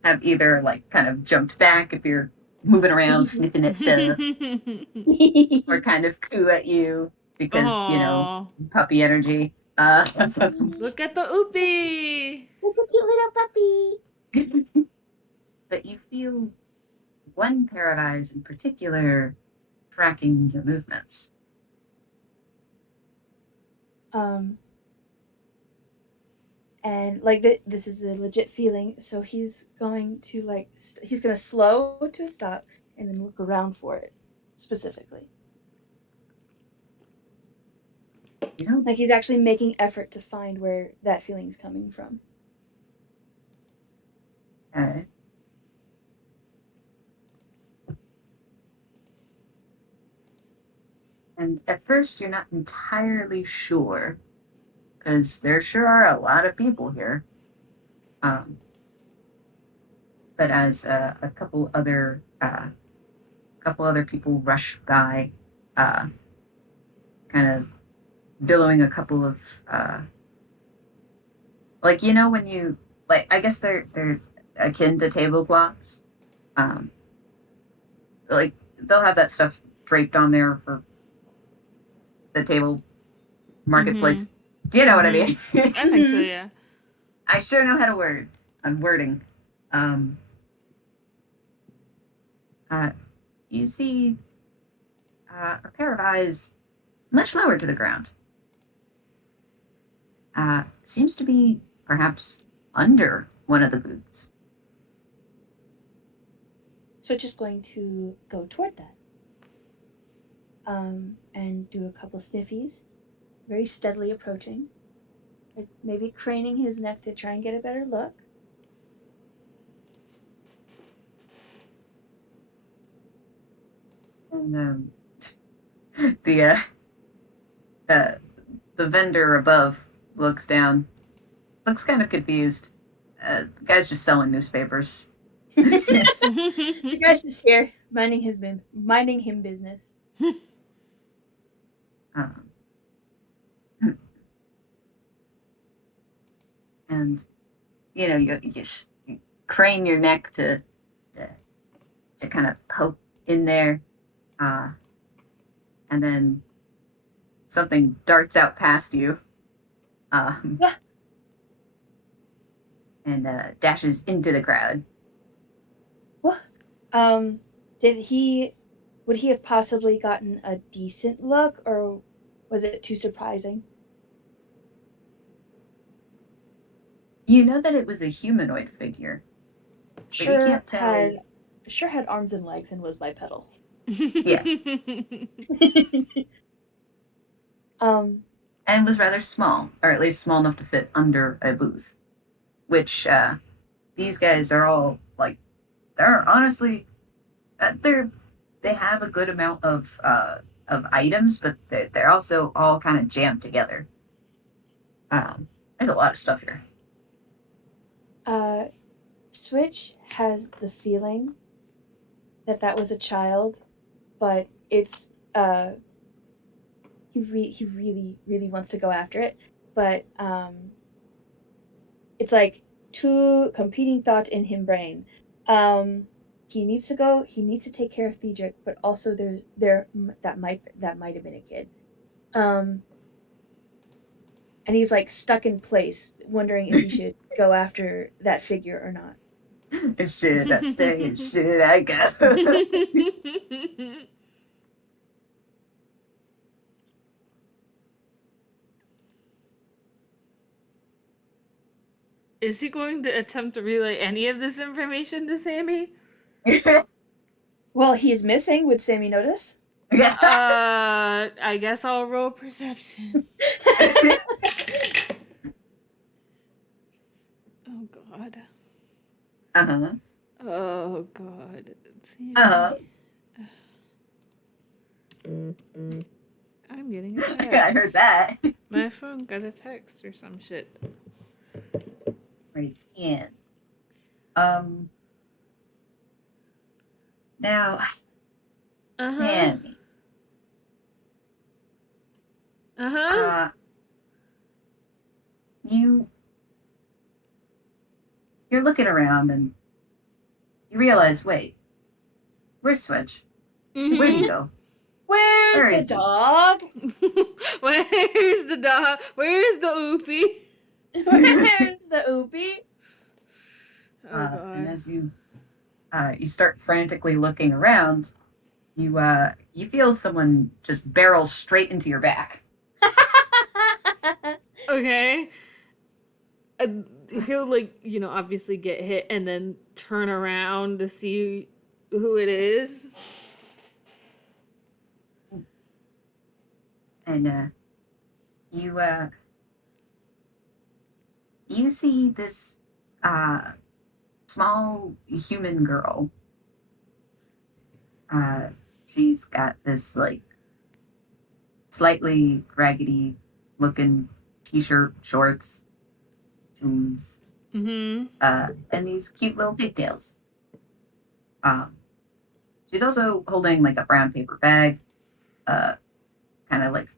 have either like kind of jumped back if you're moving around sniffing at stuff, or kind of coo at you because Aww. puppy energy. Look at the oopie. It's a cute little puppy. But you feel one pair of eyes in particular tracking your movements. Um, and like this is a legit feeling. So he's going to he's gonna slow to a stop and then look around for it specifically. You know, Like he's actually making effort to find where that feeling is coming from. uh, and at first you're not entirely sure because there sure are a lot of people here. Um, but as a couple other people rush by, kind of billowing a couple of like when you like I guess they're akin to tablecloths. Um, like they'll have that stuff draped on there for the table Mm-hmm. marketplace. Do you know what I mean? I think so, yeah. I sure know how to word. I'm wording. Um, uh, you see a pair of eyes much lower to the ground. Seems to be perhaps under one of the booths. So it's just going to go toward that. And do a couple sniffies, very steadily approaching, like maybe craning his neck to try and get a better look. And the uh, the vendor above looks down, looks kind of confused. The guy's just selling newspapers. The guy's just here minding him business. Um, and you crane your neck to to kind of poke in there, and then something darts out past you, um, Ah. and dashes into the crowd. What? Did he? Would he have possibly gotten a decent look, or was it too surprising? You know that it was a humanoid figure, but you Sure can't had, tell. sure had arms and legs and was bipedal. Yes, um, and was rather small, or at least small enough to fit under a booth. Which these guys are all like, they're honestly, they have a good amount of items, but they're also all kind of jammed together. There's a lot of stuff here. uh, Switch has the feeling that that was a child, but it's he really wants to go after it, but it's like two competing thoughts in him brain. Um, he needs to go. He needs to take care of Theadric, but also that might have been a kid. Um, and he's like stuck in place, wondering if he should go after that figure or not. Should I stay? Should I go? Is he going to attempt to relay any of this information to Sammy? Well, he's missing. Would Sammy notice? I guess I'll roll perception. Oh god. Uh-huh. Oh god. Uh-huh. Sammy. I'm getting a text. I heard that. My phone got a text or some shit. Right, 10. Um, now, Uh-huh. Tammy, Uh-huh. uh, you, you're looking around and you realize, wait, where's Switch? Where'd he Mm-hmm. go? Where's Where the is he? dog? Where's the dog? Where's the oopie? Where's the oopie? Oh And god. as you start frantically looking around, you feel someone just barrel straight into your back. Okay. He'll obviously get hit and then turn around to see who it is. And you you see this uh small human girl. Uh she's got this like slightly raggedy looking t-shirt, shorts, shoes, Mm-hmm. and these cute little pigtails. Um she's also holding like a brown paper bag, uh kind of like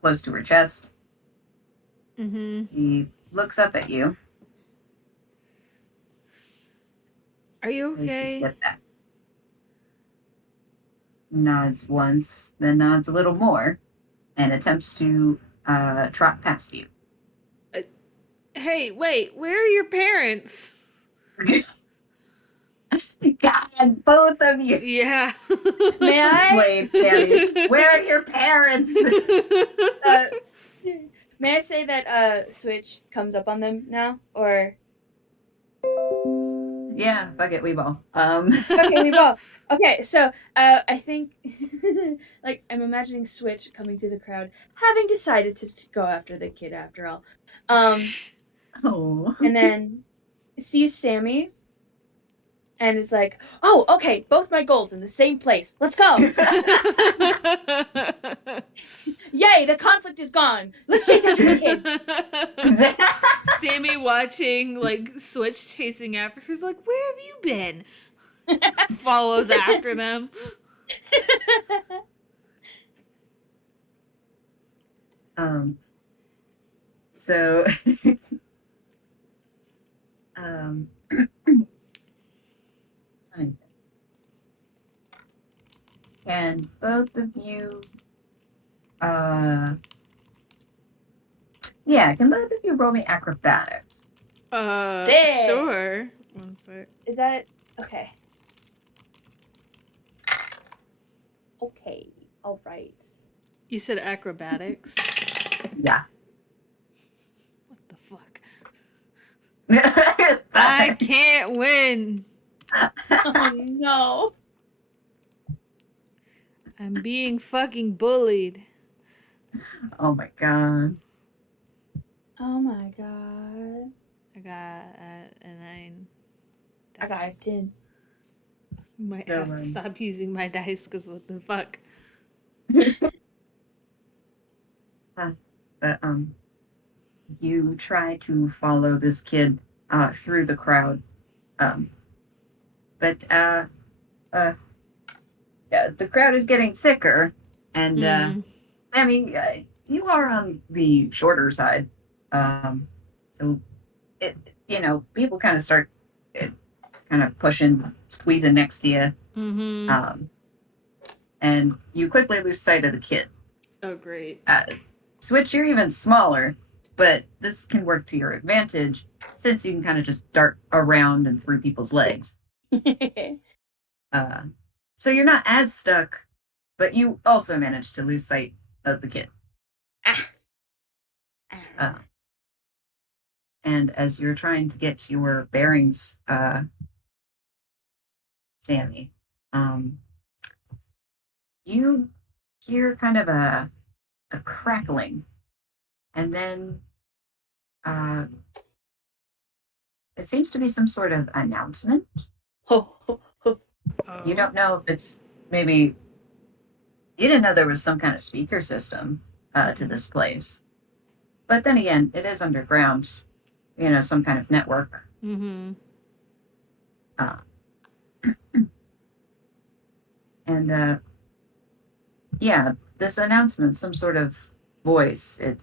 close to her chest. Mm-hmm. She looks up at you, Are you takes a okay? step back, nods once, then nods a little more, and attempts to trot past you. Hey, wait, where are your parents? God, both of you. Yeah. May I? Wait, Sammy, where are your parents? Uh, may I say that Switch comes up on them now, or Yeah, fuck it, we ball. okay, we both. Okay, so I think like I'm imagining Switch coming through the crowd, having decided to go after the kid after all, um, Oh. and then sees Sammy and is like, "Oh, okay, both my goals in the same place. Let's go! Yay, the conflict is gone. Let's chase after the kid." Sammy watching like Switch chasing after who's like, where have you been? Follows after them. um, so, um, let me think. can both of you, can both of you roll me acrobatics? Sick. Sure. One sec. Is that okay? Okay. All right. You said acrobatics. Yeah. What the fuck? I can't win. Oh no. I'm being fucking bullied. Oh my god. Oh my god. I got a 9. I got a 10. Might So, have to stop using my dice because what the fuck? but you try to follow this kid through the crowd. But yeah, the crowd is getting thicker, and Sammy, you are on the shorter side. So it, people kind of start kind of pushing, squeezing next to you. Mm-hmm. And you quickly lose sight of the kid. Oh, great. Switch, you're even smaller, but this can work to your advantage since you can kind of just dart around and through people's legs. So you're not as stuck, but you also manage to lose sight of the kid. Uh, and as you're trying to get your bearings, Sammy, you hear kind of a crackling, and then it seems to be some sort of announcement. Ho, ho, ho. You don't know if it's maybe you didn't know there was some kind of speaker system to this place, but then again, it is underground. Some kind of network. Mm-hmm. Uh, and yeah, this announcement, some sort of voice. It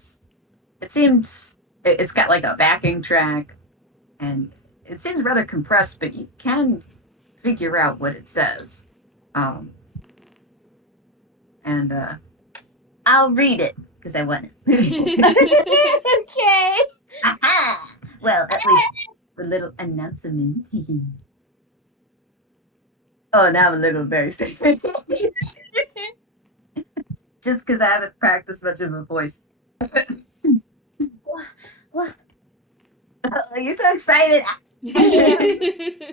seems it's got like a backing track, and it seems rather compressed, but you can figure out what it says. Um, and I'll read it because I want it. Okay. Aha! Well, at least the little announcement. Oh, now I'm a little very safe. Just because I haven't practiced much of a voice. What? Oh, you're so excited. I am.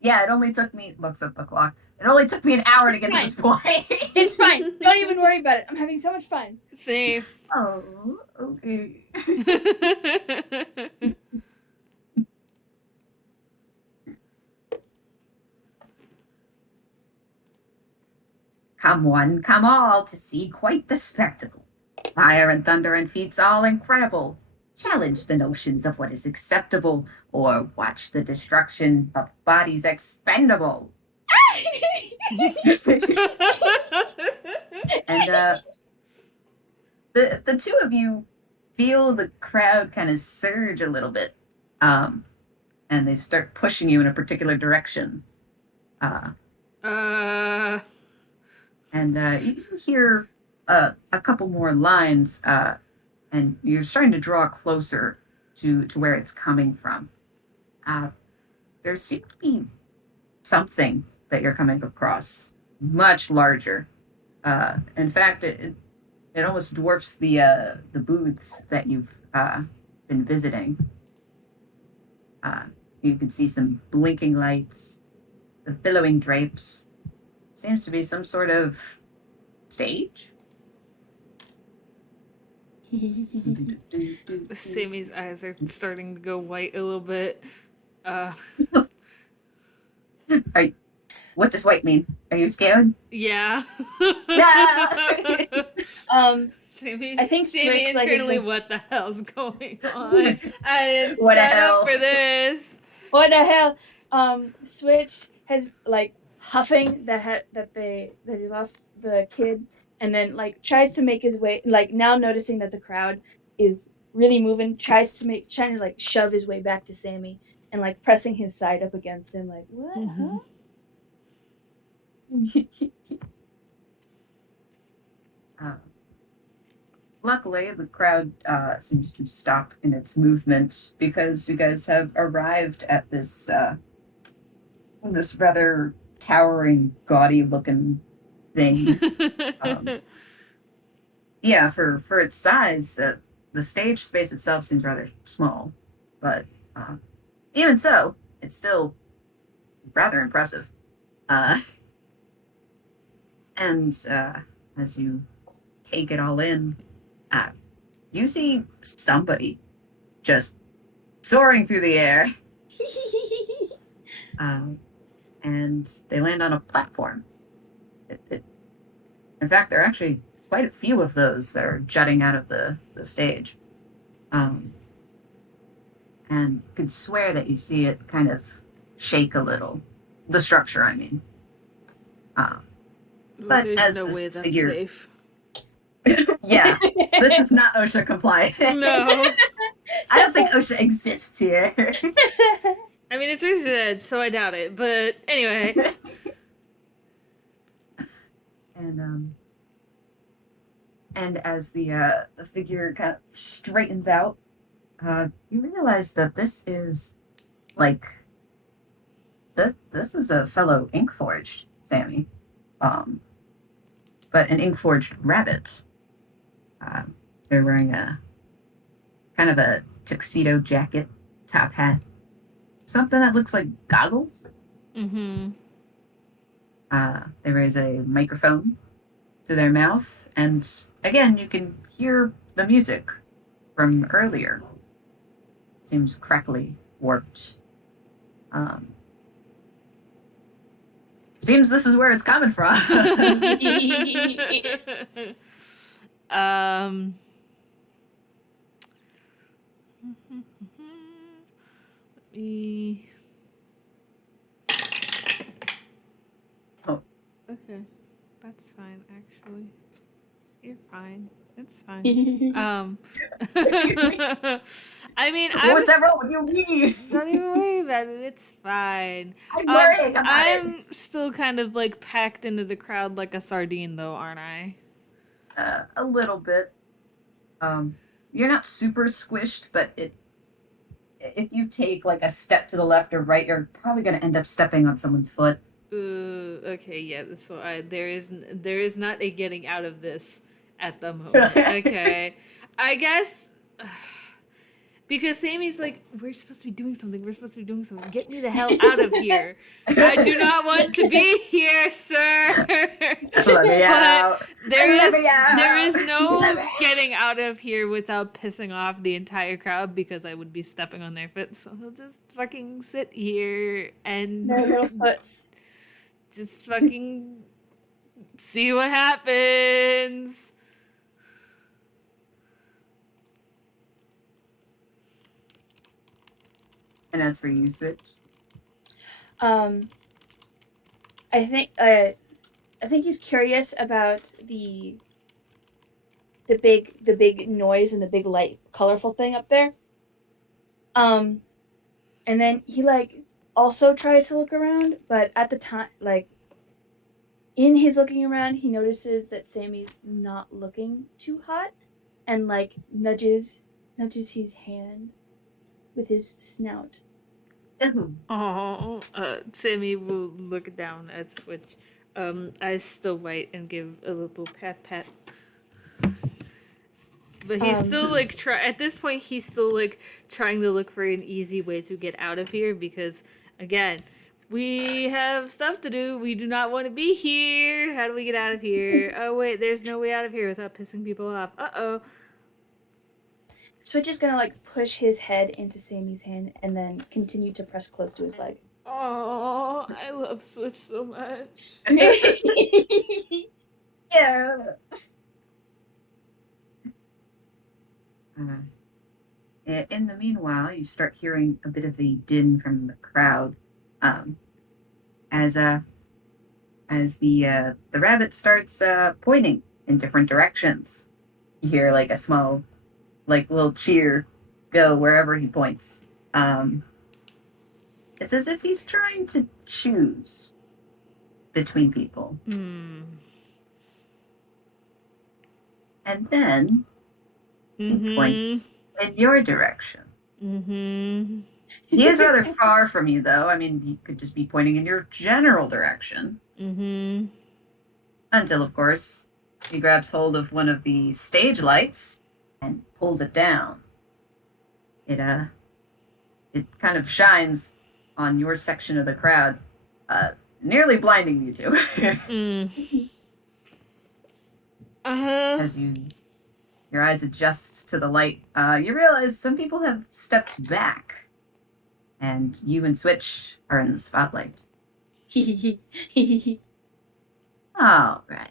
Yeah, it only took me, looks at the clock. It only took me an hour to get to this point. It's fine. Don't even worry about it. I'm having so much fun. Same. Oh, okay. Come one, come all to see quite the spectacle. Fire and thunder and feats all incredible. Challenge the notions of what is acceptable, or watch the destruction of bodies expendable. And the two of you feel the crowd kind of surge a little bit, and they start pushing you in a particular direction. And you hear a couple more lines, and you're starting to draw closer to where it's coming from. There seems to be something that you're coming across much larger. In fact, it almost dwarfs the booths that you've been visiting. You can see some blinking lights, the billowing drapes. Seems to be some sort of stage. Sammy's eyes are starting to go white a little bit. What does white mean? Are you scared? Yeah. No. Sammy, I think Sammy Switch like is internally, like, what the hell's going on? I didn't What the sign up hell? for this. what the hell? Switch has like huffing that he lost the kid, and then like tries to make his way. Like now noticing that the crowd is really moving, trying to like shove his way back to Sammy and like pressing his side up against him. Like what? Huh? uh, luckily, the crowd seems to stop in its movement because you guys have arrived at this rather towering, gaudy-looking thing. Yeah, for its size, the stage space itself seems rather small, but even so, it's still rather impressive. Uh, and as you take it all in, uh, you see somebody just soaring through the air, um, and they land on a platform. In fact, there are actually quite a few of those that are jutting out of the stage. Um, and could swear that you see it kind of shake a little. The structure, I mean. Uh, but There's as no this way that's figure, safe. yeah, this is not OSHA compliant. No. I don't think OSHA exists here. I mean, it's Razor's Edge, so I doubt it. But anyway. and and as the figure kind of straightens out, you realize that this is like this is a fellow Inkforged, Sammy. Um, but an Inkforged rabbit. They're wearing a kind of a tuxedo jacket, top hat, something that looks like goggles. Mm-hmm. They raise a microphone to their mouth, and again, you can hear the music from earlier. It seems crackly, warped. Seems this is where it's coming from. um. Let me. Oh. Okay, that's fine. Actually, you're fine. It's fine. I mean, What was that roll? What do you mean? Don't even worry about it. It's fine. I'm worrying about it. I'm still kind of like packed into the crowd like a sardine, though, aren't I? A little bit. You're not super squished, but if you take like a step to the left or right, you're probably going to end up stepping on someone's foot. Okay, yeah. So there is not a getting out of this at the moment. Okay, I guess. Because Sammy's like, we're supposed to be doing something. We're supposed to be doing something. Get me the hell out of here. I do not want to be here, sir. Let me out. There is no getting out of here without pissing off the entire crowd because I would be stepping on their foot. So he'll just fucking sit here and Their little foots. just fucking see what happens. And as for you, Switch? I think he's curious about the big noise and the big light colorful thing up there. And then he like also tries to look around, but at the time like in his looking around, he notices that Sammy's not looking too hot and like nudges his hand with his snout. Oh, Sammy will look down at Switch, eyes still white, and give a little pat. But he's still like at this point he's still like trying to look for an easy way to get out of here because again, we have stuff to do. We do not want to be here. How do we get out of here? Oh wait, there's no way out of here without pissing people off. Uh-oh. Switch is gonna like push his head into Sammy's hand and then continue to press close to his leg. Oh, I love Switch so much. Yeah. In the meanwhile, you start hearing a bit of the din from the crowd, as the rabbit starts pointing in different directions. You hear like a small, like little cheer go wherever he points. It's as if he's trying to choose between people. Hmm. And then he points in your direction. Mm-hmm. He is rather far from you, though. I mean, he could just be pointing in your general direction. Mm-hmm. Until, of course, he grabs hold of one of the stage lights and pulls it down. It kind of shines on your section of the crowd, nearly blinding you two. Mm. Uh-huh. As your eyes adjust to the light, you realize some people have stepped back, and you and Switch are in the spotlight. All right.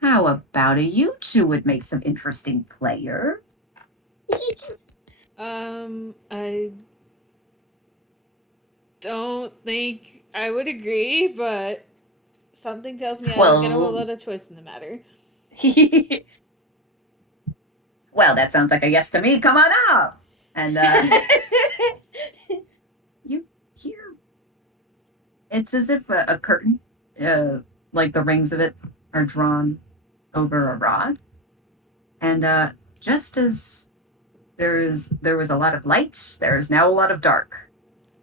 How about you two would make some interesting players? I don't think I would agree, but something tells me I don't get a whole Well, lot of choice in the matter. well, that sounds like a yes to me. Come on up. And you hear it's as if a curtain, like the rings of it, are drawn over a rod. And just as there was a lot of light, there is now a lot of dark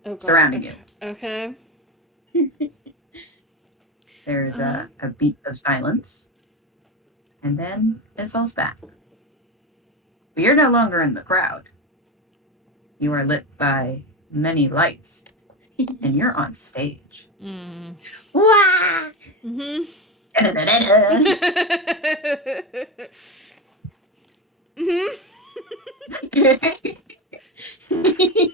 Oh god. surrounding you. Okay. There is a beat of silence, and then it falls back. But you're no longer in the crowd. You are lit by many lights, and you're on stage. Mm. Wah! Mm-hmm. Mm-hmm.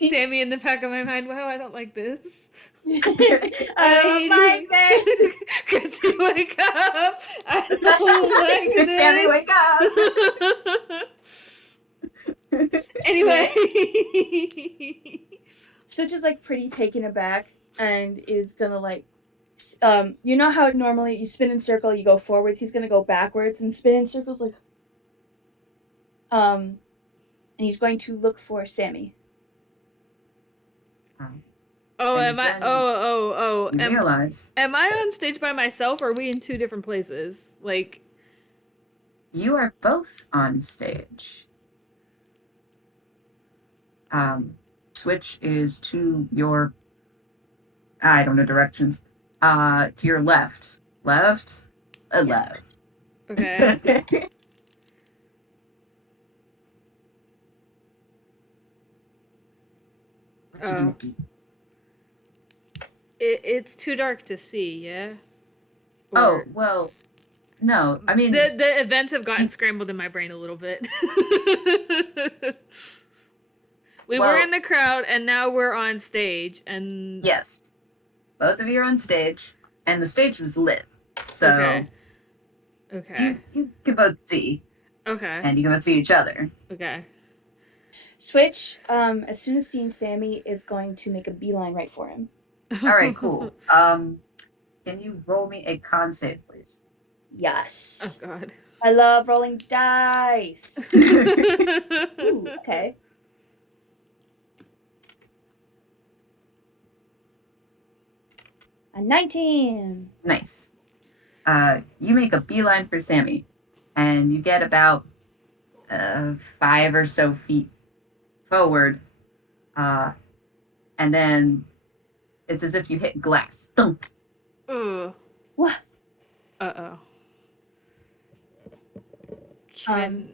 Sammy in the back of my mind. Wow, I don't like this. I don't like this. Chrissy, wake up! I don't like this. Sammy, wake up! Anyway. Switch is like pretty taken aback and is gonna like, you know how normally you spin in circle, you go forwards. He's gonna go backwards and spin in circles like, and he's going to look for Sammy. Oh, And am I? then Oh. you realize Am I on stage by myself, or are we in two different places? Like, you are both on stage. Switch is to your, I don't know directions, to your left. Left? Left. okay. What you gonna do? It's too dark to see. Yeah. Oh, well, no. I mean, the events have gotten scrambled in my brain a little bit. We were in the crowd, and now we're on stage, and yes. Both of you are on stage, and the stage was lit. So okay. you can both see. Okay. And you can both see each other. Okay. Switch, as soon as seeing Sammy, is going to make a beeline right for him. All right, cool. Can you roll me a con save, please? Yes. Oh god. I love rolling dice. Ooh, okay. A 19. Nice. You make a beeline for Sammy, and you get about 5 or so feet forward, and then it's as if you hit glass. Thunk. Ugh. What? Uh-oh. Can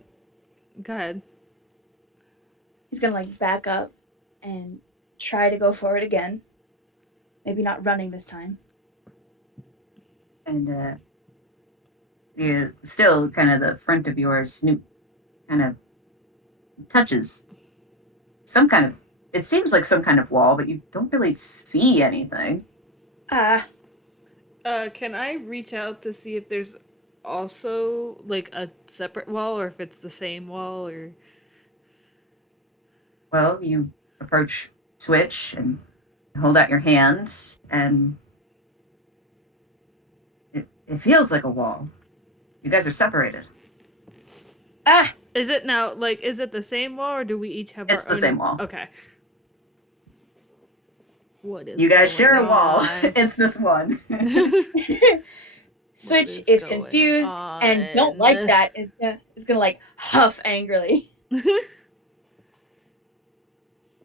go ahead. He's gonna like back up and try to go forward again. Maybe not running this time. And yeah, still kind of the front of your snoot kind of touches some kind of, it seems like some kind of wall, but you don't really see anything. Can I reach out to see if there's also like a separate wall, or if it's the same wall, or Well, you approach Switch and hold out your hand, and it feels like a wall. You guys are separated. is it now like is it the same wall, or do we each have It's our the own? same wall. Okay. What is You guys share a going wall. on? It's this one. Switch is is going confused and don't like on? that. Is gonna like huff angrily. And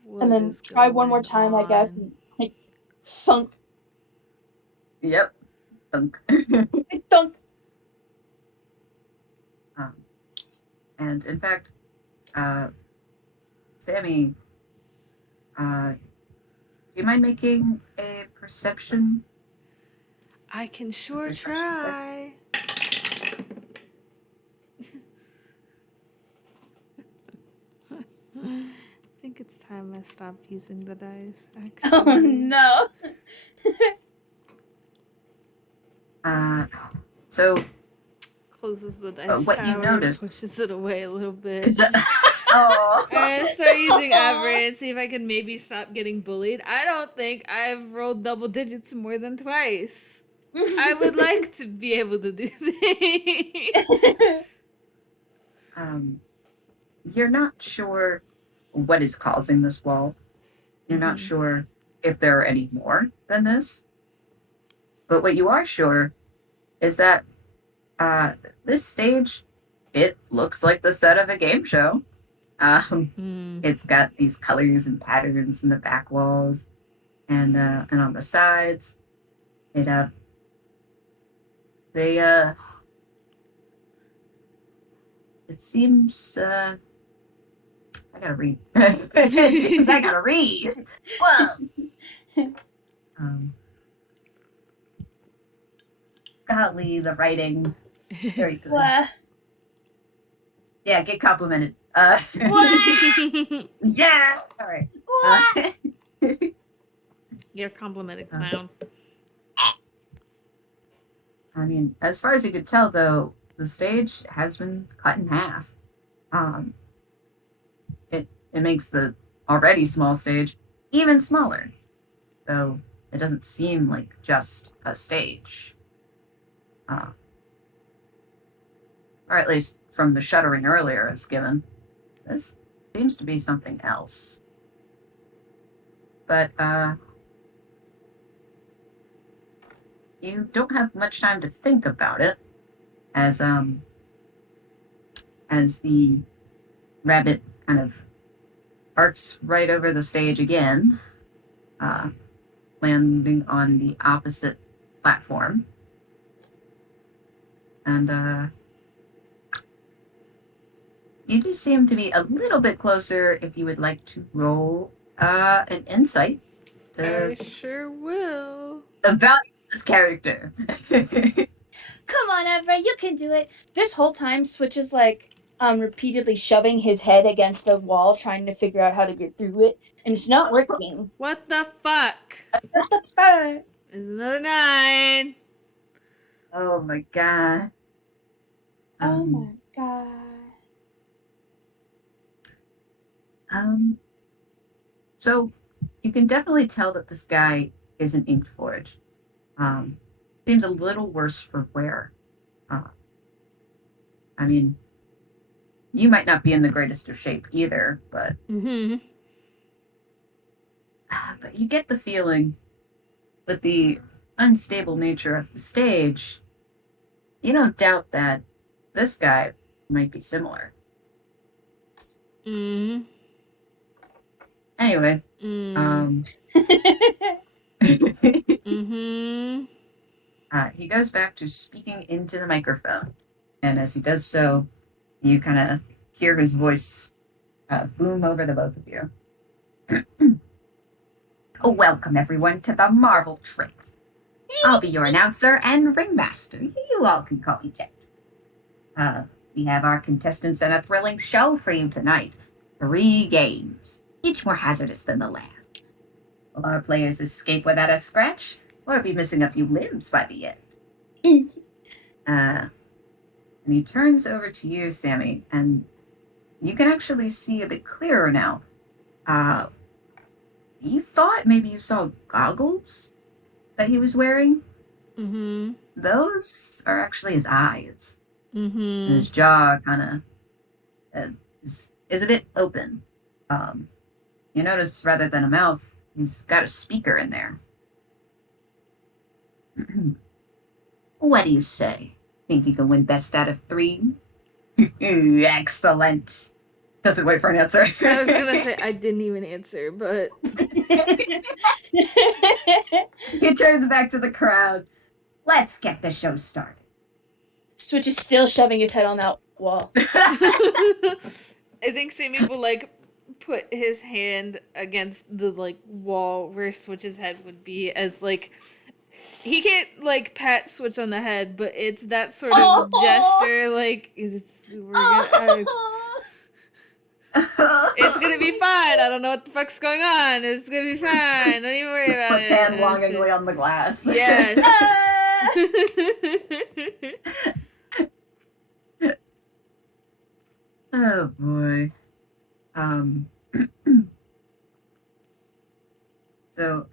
What then is try one more going time, I guess, on? and like thunk, Yep. Thunk. thunk. um, and in fact, Sammy, do you mind making a perception I can sure check? try. I think it's time I stopped using the dice, Oh actually. no. So Closes the dice what you tower, noticed pushes it away a little bit. is that, oh, And start using Aberrant and see if I can maybe stop getting bullied. I don't think I've rolled double digits more than twice. I would like to be able to do things. you're not sure what is causing this wall. You're not sure if there are any more than this. But what you are sure is that uh, this stage, it looks like the set of a game show. It's got these colors and patterns in the back walls and on the sides. It they it seems I gotta read. It seems I gotta read. Whoa. Um, Golly, the writing very good. Blah. Yeah, get complimented. Blah. Yeah. All right. Blah. You're a complimented clown. I mean, as far as you could tell, though, the stage has been cut in half. Um, it makes the already small stage even smaller, though it doesn't seem like just a stage. Or at least from the shuddering earlier as given. This seems to be something else. But you don't have much time to think about it, as the rabbit kind of arcs right over the stage again, uh, landing on the opposite platform. And you do seem to be a little bit closer if you would like to roll an insight I to sure will. evaluate this character. Come on, Everett, you can do it. This whole time, Switch is like repeatedly shoving his head against the wall, trying to figure out how to get through it, and it's not working. What the fuck? What the fuck? Is another 9. Oh my god. Oh my god. So you can definitely tell that this guy isn't inked forge. Seems a little worse for wear. Uh, I mean, you might not be in the greatest of shape either, but but you get the feeling with the unstable nature of the stage, you don't doubt that this guy might be similar. Anyway, he goes back to speaking into the microphone, and as he does so, you kind of hear his voice boom over the both of you. Welcome, everyone, to the Marvel Trick. I'll be your announcer and ringmaster. You all can call me Jack. We have our contestants and a thrilling show for you tonight. 3 games, each more hazardous than the last. Will our players escape without a scratch, or be missing a few limbs by the end? And he turns over to you, Sammy, and you can actually see a bit clearer now. You thought maybe you saw goggles that he was wearing. Those are actually his eyes. And his jaw kind of is a bit open. You notice rather than a mouth, He's got a speaker in there. What do you say? Think you can win best out of 3? Excellent. Doesn't wait for an answer. I was gonna say I didn't even answer, but He turns back to the crowd. Let's get the show started. Switch is still shoving his head on that wall. I think Sammy will like put his hand against the like wall where Switch's head would be, as like he can't like pat Switch on the head, but it's that sort of gesture. Like it's gonna be fine. I don't know what the fuck's going on. It's gonna be fine. Don't even worry about Puts it. hand longingly on the glass. Yes. Oh boy. So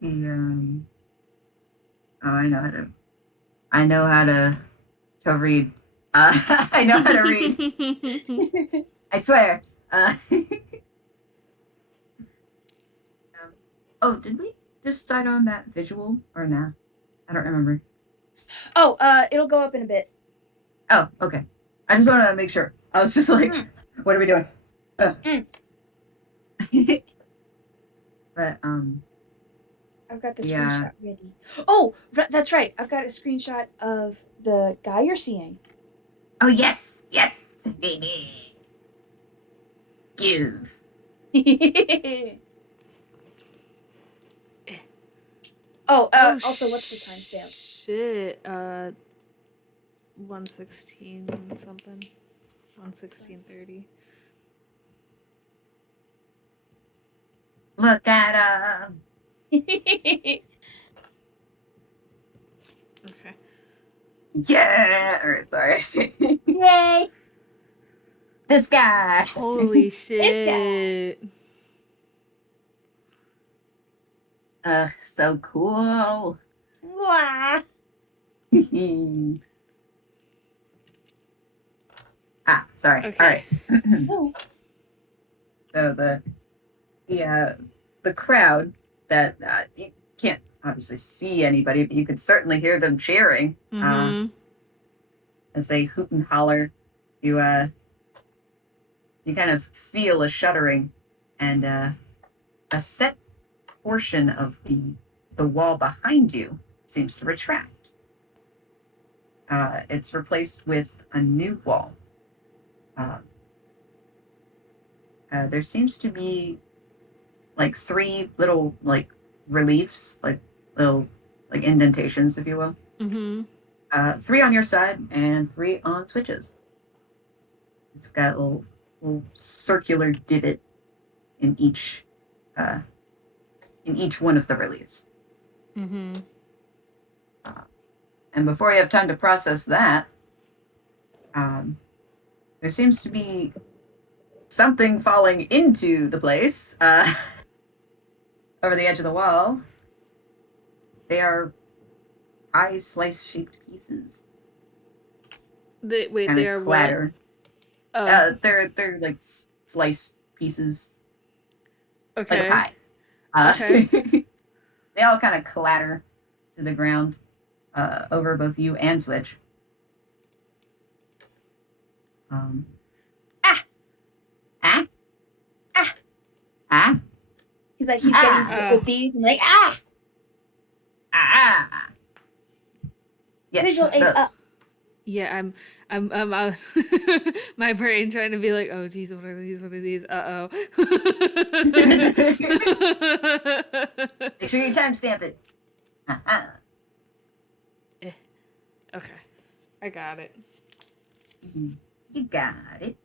he oh, I know how to read. I know how to read. I swear. Oh, did we just start on that visual or nah? I don't remember. Oh, it'll go up in a bit. Oh, okay. I just wanted to make sure. I was just like, what are we doing? But I've got the Yeah. screenshot ready. Oh, that's right. I've got a screenshot of the guy you're seeing. Oh yes, yes. Give. Also, what's the timestamp? Shit. 116 something. 116:30. Look at him. Okay. Yeah. All right, sorry. Yay! This guy. Holy shit. Ugh, so cool. Wah. Sorry. Okay. All right. Oh. So the crowd that you can't obviously see anybody, but you could certainly hear them cheering as they hoot and holler. You kind of feel a shuddering, and a set portion of the wall behind you seems to retract. It's replaced with a new wall. There seems to be like 3 little like reliefs, like little like indentations, if you will. 3 on your side and 3 on Switch's. It's got a little circular divot in each one of the reliefs. And before you have time to process that, there seems to be something falling into the place over the edge of the wall. They are pie slice-shaped pieces. They Kind are of clatter. what? They're like sliced pieces, Okay. like a pie. Okay. They all kind of clatter to the ground over both you and Switch. Ah! He's like, he's getting with these and like, Yes, visual aid those. up. Yeah, I'm my brain trying to be like, oh geez, what are these? What are these? Make sure you timestamp it. Okay, I got it. You got it.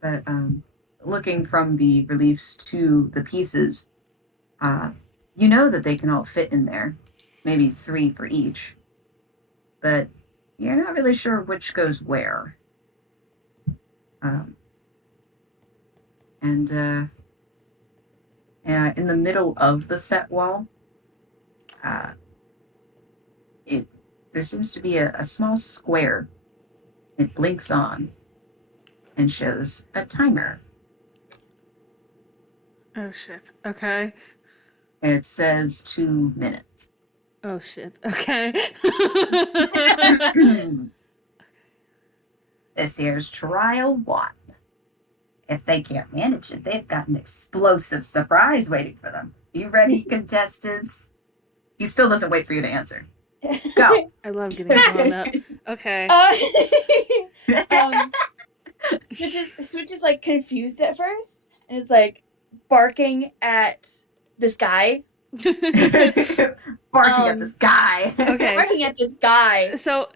But looking from the reliefs to the pieces, you know that they can all fit in there, maybe 3 for each, but you're not really sure which goes where. And in the middle of the set wall, there seems to be a small square It blinks on and shows a timer. Oh shit. Okay. It says 2 minutes. Oh shit. Okay. This here's trial 1. If they can't manage it, they've got an explosive surprise waiting for them. You ready, contestants? He still doesn't wait for you to answer. Go. I love getting blown up. Okay. Switch is like confused at first and is like barking at this guy. Barking at this guy. Okay. Barking at this guy. So,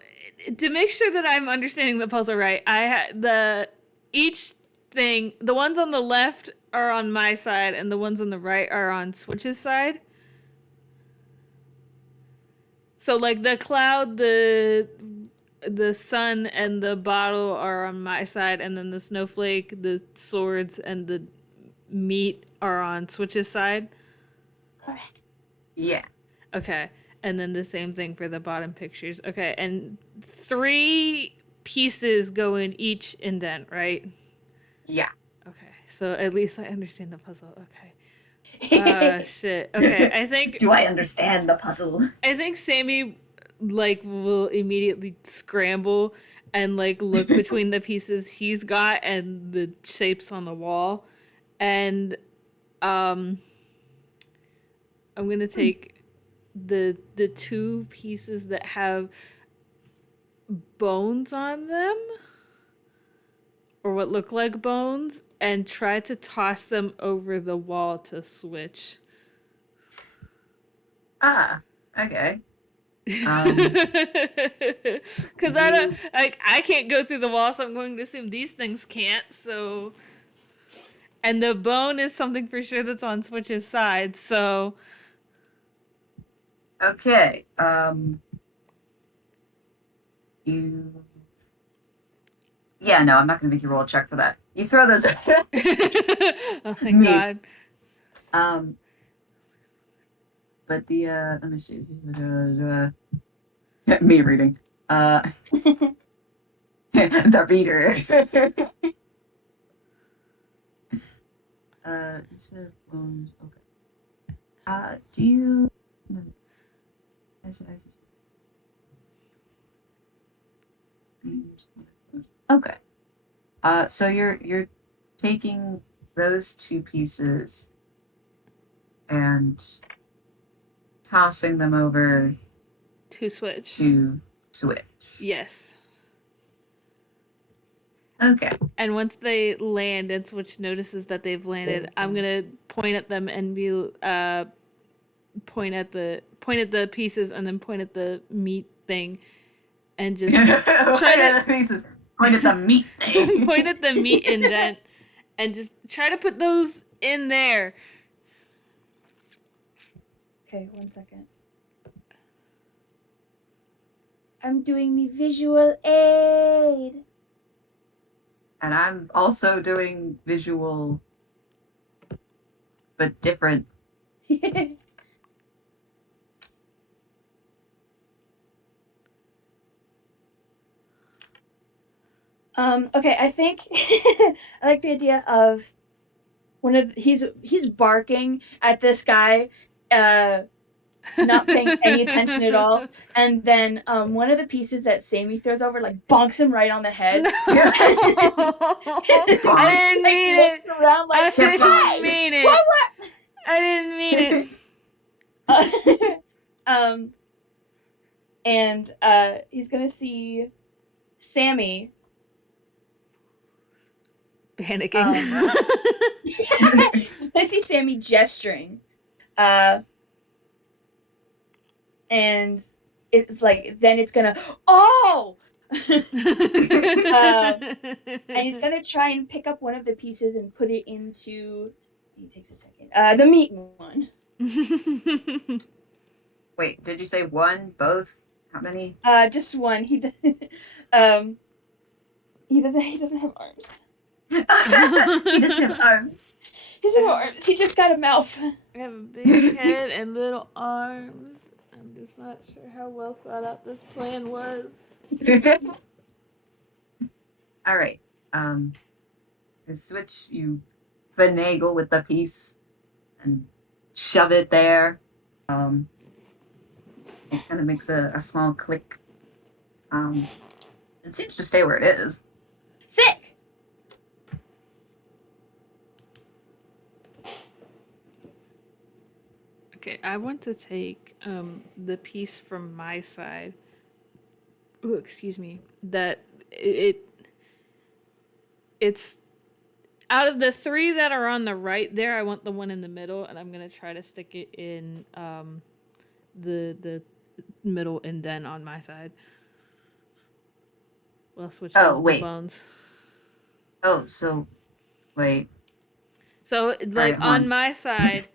to make sure that I'm understanding the puzzle right, I had each thing. The ones on the left are on my side, and the ones on the right are on Switch's side. So, like the cloud, the sun, and the bottle are on my side, and then the snowflake, the swords, and the meat are on Switch's side. Correct. Yeah. Okay. And then the same thing for the bottom pictures. Okay. And 3 pieces go in each indent, right? Yeah. Okay. So at least I understand the puzzle. Okay. Shit. Okay. I think. Do I understand the puzzle? I think Sammy, will immediately scramble and, look between the pieces he's got and the shapes on the wall. And, I'm gonna take the 2 pieces that have bones on them, or what look like bones, and try to toss them over the wall to Switch. Ah, okay. Because I can't go through the wall, so I'm going to assume these things can't. So, and the bone is something for sure that's on Switch's side. So, okay. You. Yeah, no, I'm not going to make you roll a check for that. You throw those. oh thank God. But the let me see. Me reading. The reader. Okay. Do you? Okay. So you're taking those 2 pieces and tossing them over To Switch. to Switch. Yes. Okay. And once they land and Switch notices that they've landed, I'm gonna point at them and be point at the pieces and then point at the meat thing, and just try to pieces. Point at the meat thing. point at the meat indent, and just try to put those in there. Okay, 1 second. I'm doing me visual aid. And I'm also doing visual, but different. Okay, I think I like the idea of he's barking at this guy, not paying any attention at all, and then one of the pieces that Sammy throws over bonks him right on the head. No. I didn't mean it. Around I didn't hey, mean it. what? I didn't mean it. And he's gonna see Sammy Panicking. I see Sammy gesturing, and it's then it's gonna and he's gonna try and pick up one of the pieces and put it into. It takes a second. The meat one. Wait, did you say 1, both? How many? Just one. He doesn't have arms. He doesn't have arms. He doesn't have arms. He just got a mouth. I have a big head and little arms. I'm just not sure how well thought out this plan was. All right. You switch. You finagle with the piece and shove it there. It kind of makes a small click. It seems to stay where it is. Sick! Okay, I want to take the piece from my side. Oh, excuse me. That it's out of the 3 that are on the right there. I want the one in the middle, and I'm gonna try to stick it in the middle indent on my side. We'll switch Oh, those the wait. bones. Oh, so wait. So All right, like hold on on. my side,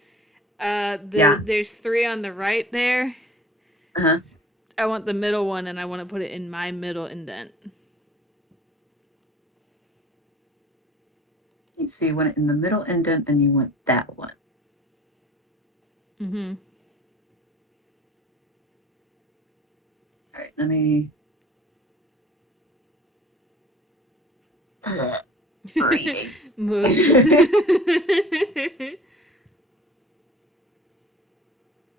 Yeah. there's 3 on the right there. Uh-huh. I want the middle one, and I want to put it in my middle indent. So you want it in the middle indent, and you want that one. Mm-hmm. All right, let me. Breathing. Move.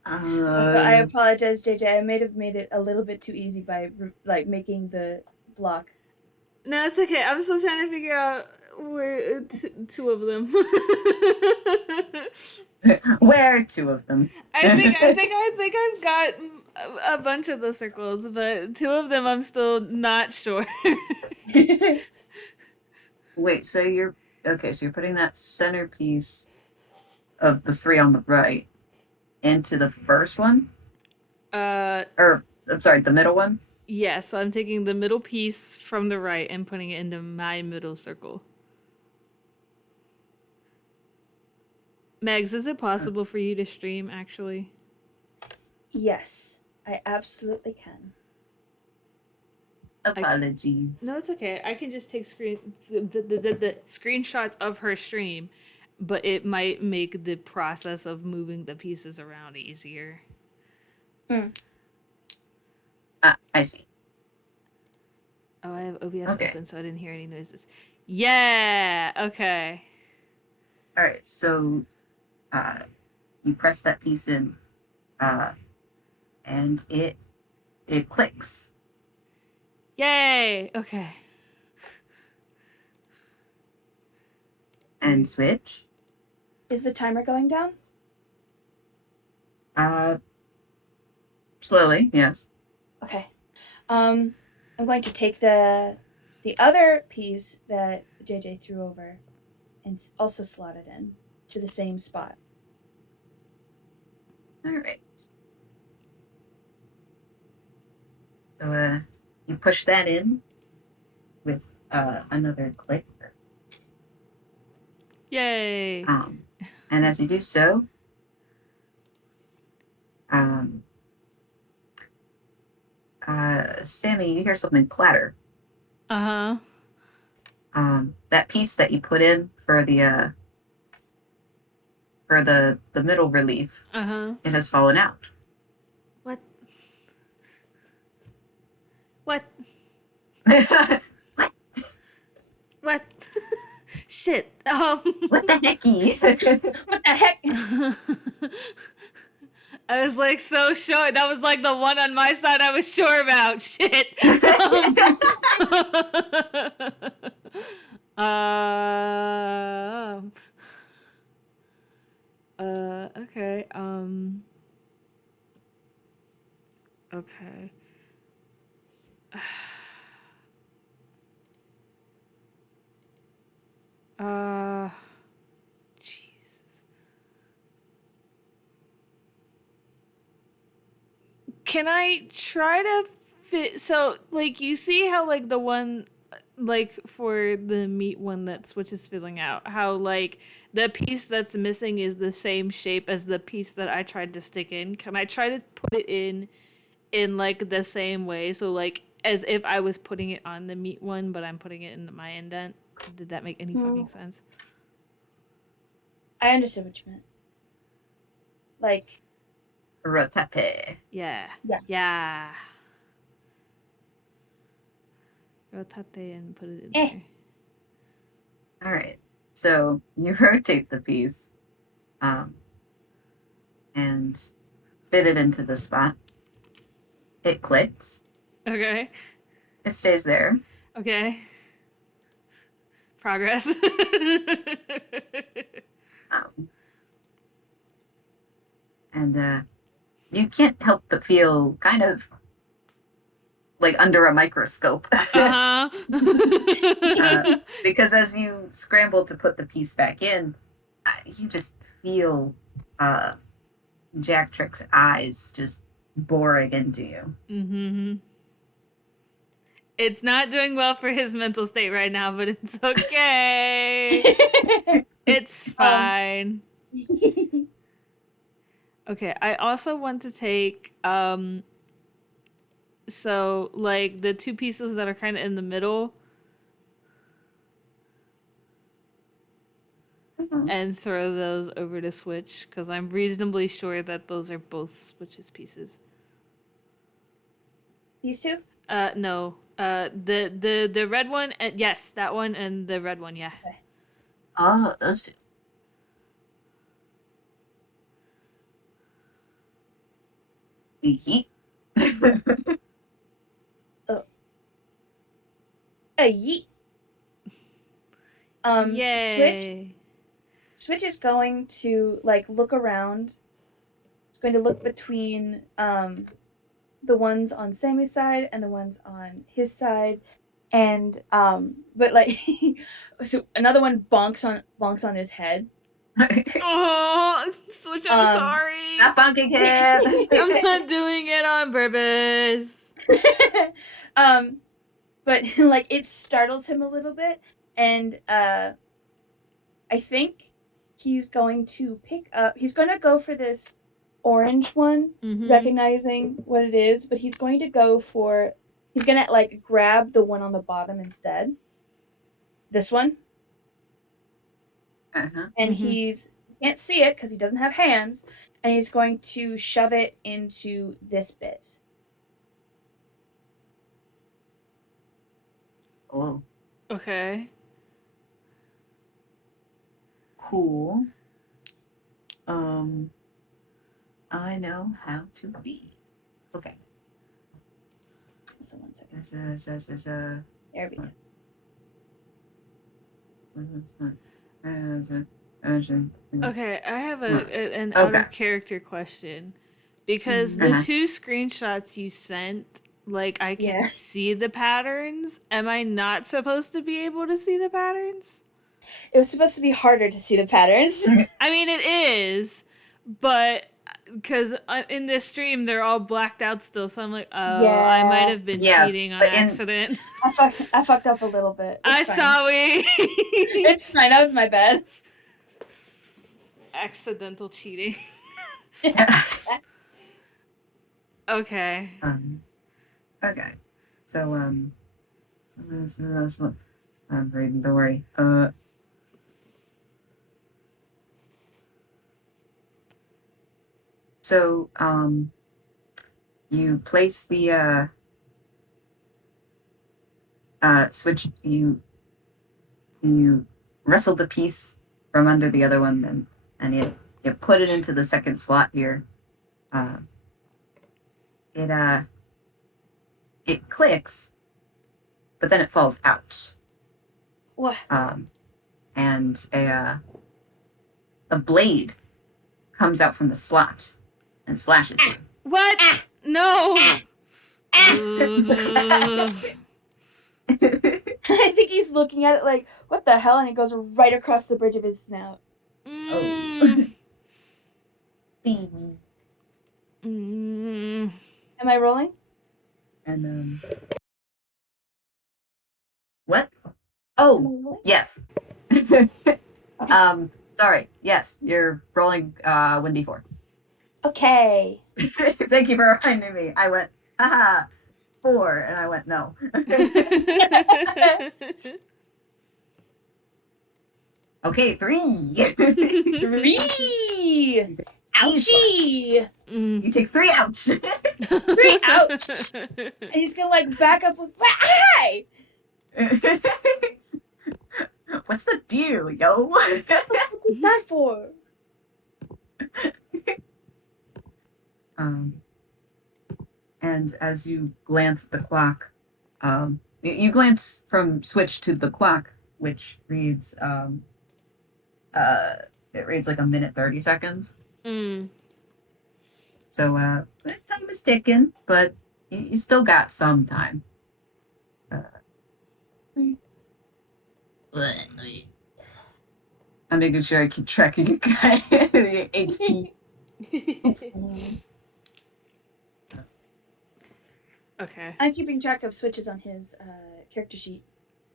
I apologize, JJ. I may have made it a little bit too easy by like making the block. No, it's okay. I'm still trying to figure out where 2 of them. Where 2 of them? I think I've got a bunch of the circles, but 2 of them I'm still not sure. Wait, so you're okay, so you're putting that centerpiece of the 3 on the right into the first one? Or I'm sorry, the middle one? Yeah, so I'm taking the middle piece from the right and putting it into my middle circle. Megs, is it possible for you to stream actually? Yes, I absolutely can. Apologies. No, it's okay. I can just take the screenshots of her stream, but it might make the process of moving the pieces around easier. I see. Oh, I have OBS Okay. open, so I didn't hear any noises. Yeah. Okay. All right, so you press that piece in, and it clicks. Yay. Okay. And switch. Is the timer going down? Slowly, yes. Okay. I'm going to take the other piece that JJ threw over and also slot it in to the same spot. All right. So you push that in with another click. Yay. And as you do so, Sammy, you hear something clatter. Uh-huh. That piece that you put in for the middle relief, Uh-huh. it has fallen out. What? What? What What? Shit. the hecky? What the heck? I was like so sure. That was like the one on my side I was sure about. Shit. Um, okay. Okay. Jesus. Can I try to fit? So, like, you see how, like, the one, like, for the meat one that Switch is filling out, how, like, the piece that's missing is the same shape as the piece that I tried to stick in? Can I try to put it in, like, the same way? So, like, as if I was putting it on the meat one, but I'm putting it in my indent? Did that make any fucking sense? I understood what you meant. Like, Rotate. Yeah. Yeah. Yeah. Rotate and put it in Eh. there. All right. So you rotate the piece, and fit it into the spot. It clicks. Okay. It stays there. Okay. Progress. Um, and you can't help but feel kind of like under a microscope. Uh-huh. Because as you scramble to put the piece back in, you just feel Jacktrick's eyes just boring into you. Mm-hmm. It's not doing well for his mental state right now, but it's okay. It's fine. Okay, I also want to take so like the two pieces that are kind of in the middle and throw those over to Switch because I'm reasonably sure that those are both Switch's pieces. These two? No. The red one, yes, that one and the red one, yeah. Okay. Oh, those two. Yeet. Yeet. Yay. Switch is going to like look around. It's going to look between the ones on Sammy's side and the ones on his side, and but like so another one bonks on his head. Oh, Switch, I'm sorry. Stop bonking him. I'm not doing it on purpose. But like it startles him a little bit, and I think he's going to pick up. He's going to go for this orange one, recognizing what it is, but he's going to go for. He's gonna like grab the one on the bottom instead. This one, and he can't see it because he doesn't have hands, and he's going to shove it into this bit. Oh, Okay. cool. I know how to read. Okay. So 1 second. There There we go. Okay, I have an out of character question. Because the two screenshots you sent, like I can see the patterns. Am I not supposed to be able to see the patterns? It was supposed to be harder to see the patterns. I mean, it is, but because in this stream they're all blacked out still, so I'm like, oh, I might have been cheating on accident. I fucked up a little bit. It's sorry. It's fine. That was my bad. Accidental cheating. Okay. Okay. So I'm reading. Don't worry. So you place the switch. You wrestle the piece from under the other one, and you put it into the second slot here. It clicks, but then it falls out. What? And a blade comes out from the slot and slashes you. What? No. I think he's looking at it like, what the hell? And it goes right across the bridge of his snout. Oh. Baby. Am I rolling? And what? Oh, yes. Sorry. Yes, you're rolling 1d4. Okay. Thank you for reminding me. I went, haha, 4, and I went, no. Okay, 3. 3. Ouchie. You take 3 ouch. 3 ouch. And he's gonna like back up with hi. What's the deal, yo? What is that for? And as you glance at the clock, you glance from Switch to the clock, which reads it reads like 1 minute 30 seconds. Mm. So time is ticking, but you still got some time. I'm making sure I keep track of you guys. HP. Okay. I'm keeping track of switches on his character sheet.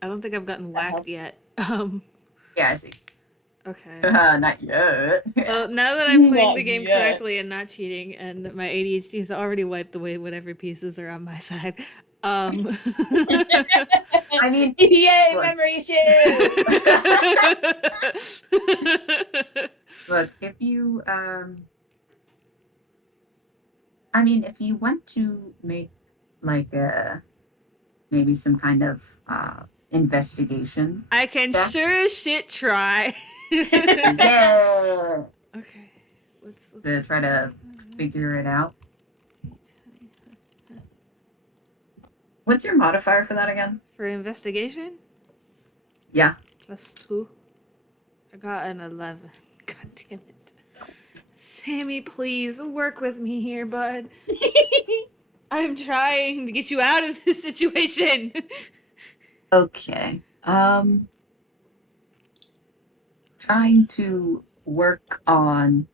I don't think I've gotten That whacked helps. yet. Yeah, I see. Okay. Not yet. Well, now that I'm playing Not the game yet. correctly and not cheating, and my ADHD has already wiped away whatever pieces are on my side. I mean, Yay, look. memory issue! Look, if you I mean, if you want to make like maybe some kind of investigation I can check. sure as shit try. Yeah. Okay. Let's To try to figure it out. What's your modifier for that again? For investigation? Yeah. +2. I got an 11. God damn it. Sammy, please work with me here, bud. I'm trying to get you out of this situation. Okay. Trying to work on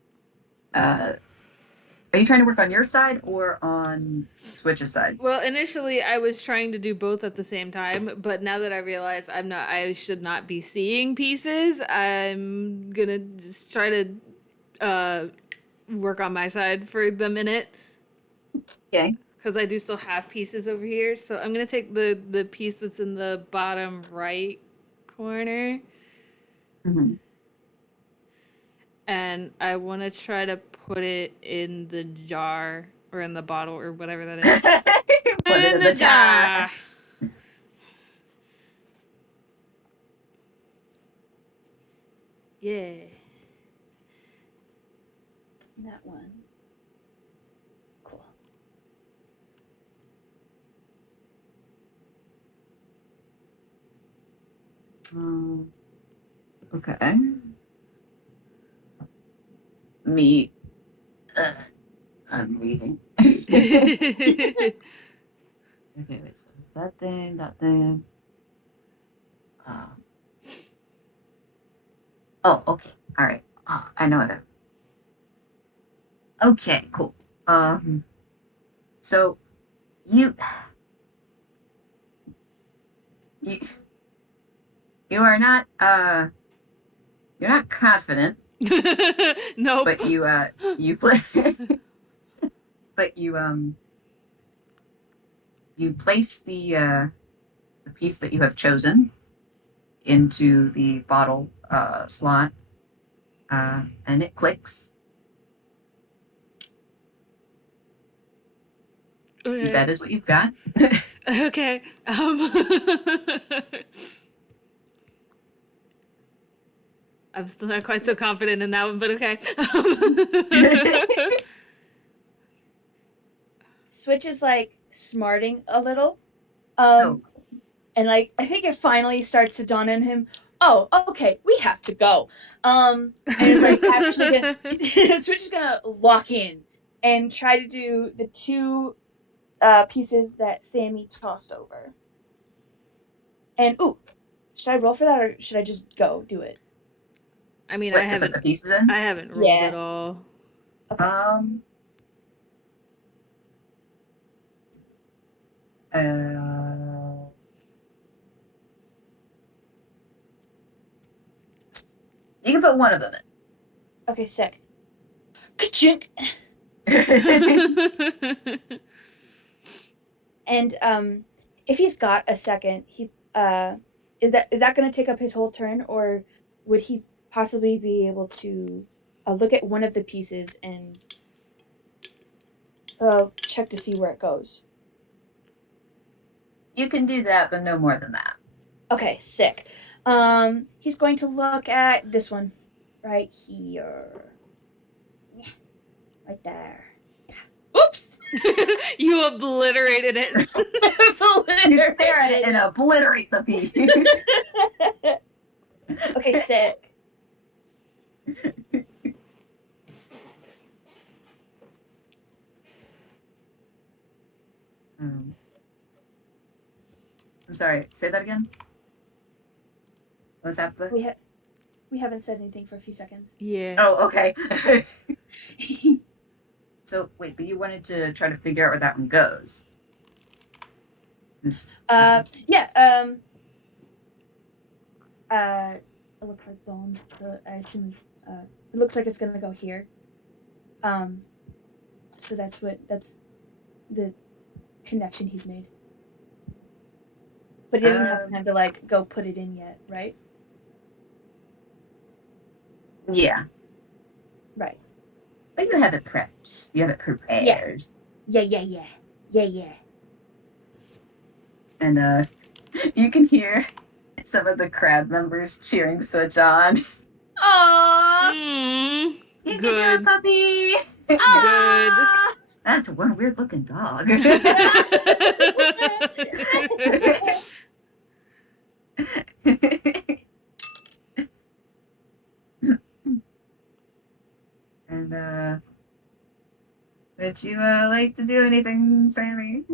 are you trying to work on your side or on Switch's side? Well, initially I was trying to do both at the same time, but now that I realize I should not be seeing pieces, I'm gonna just try to work on my side for the minute. Okay. Because I do still have pieces over here. So I'm gonna take the piece that's in the bottom right corner, Mm-hmm. and I want to try to put it in the jar or in the bottle or whatever that is. Put it in the jar. Yeah. That one. Cool. Okay. Me. I'm reading. Okay, wait. So it's that thing, that thing. Oh, okay. All right. I know it. Okay, cool. So you, you, you are not, you're not confident, Nope. but you play, but you place the piece that you have chosen into the bottle slot, and it clicks. Okay. That is what you've got. Okay. I'm still not quite so confident in that one, but okay. Switch is like smarting a little. Oh. And like I think it finally starts to dawn on him, oh, okay, we have to go. And it's like actually gonna Switch is gonna lock in and try to do the two pieces that Sammy tossed over. And ooh, should I roll for that or should I just go do it? I mean, What, to put the pieces in? I haven't rolled Yeah. at all. Okay. Uh, you can put one of them Okay, sick. Ka-chink! in. And if he's got a second, he is that going to take up his whole turn, or would he possibly be able to look at one of the pieces and check to see where it goes? You can do that, but no more than that. Okay, sick. He's going to look at this one right here. Yeah, right there. Yeah. Oops. You obliterated it. You stare at it and obliterate the piece. Okay, sick. I'm sorry. Say that again. What's that? We haven't said anything for a few seconds. Yeah. Oh, okay. So wait, but you wanted to try to figure out where that one goes. Yeah. It looks like bone. I assume it looks like it's gonna go here. So that's the connection he's made. But he doesn't have time to like go put it in yet, right? Yeah. Right. But you have it prepped. You have it prepared. Yeah. And you can hear some of the crowd members cheering Switch on. Aww. Mm, You can do good. it, puppy! Good. That's one weird looking dog. And would you like to do anything, Sammy?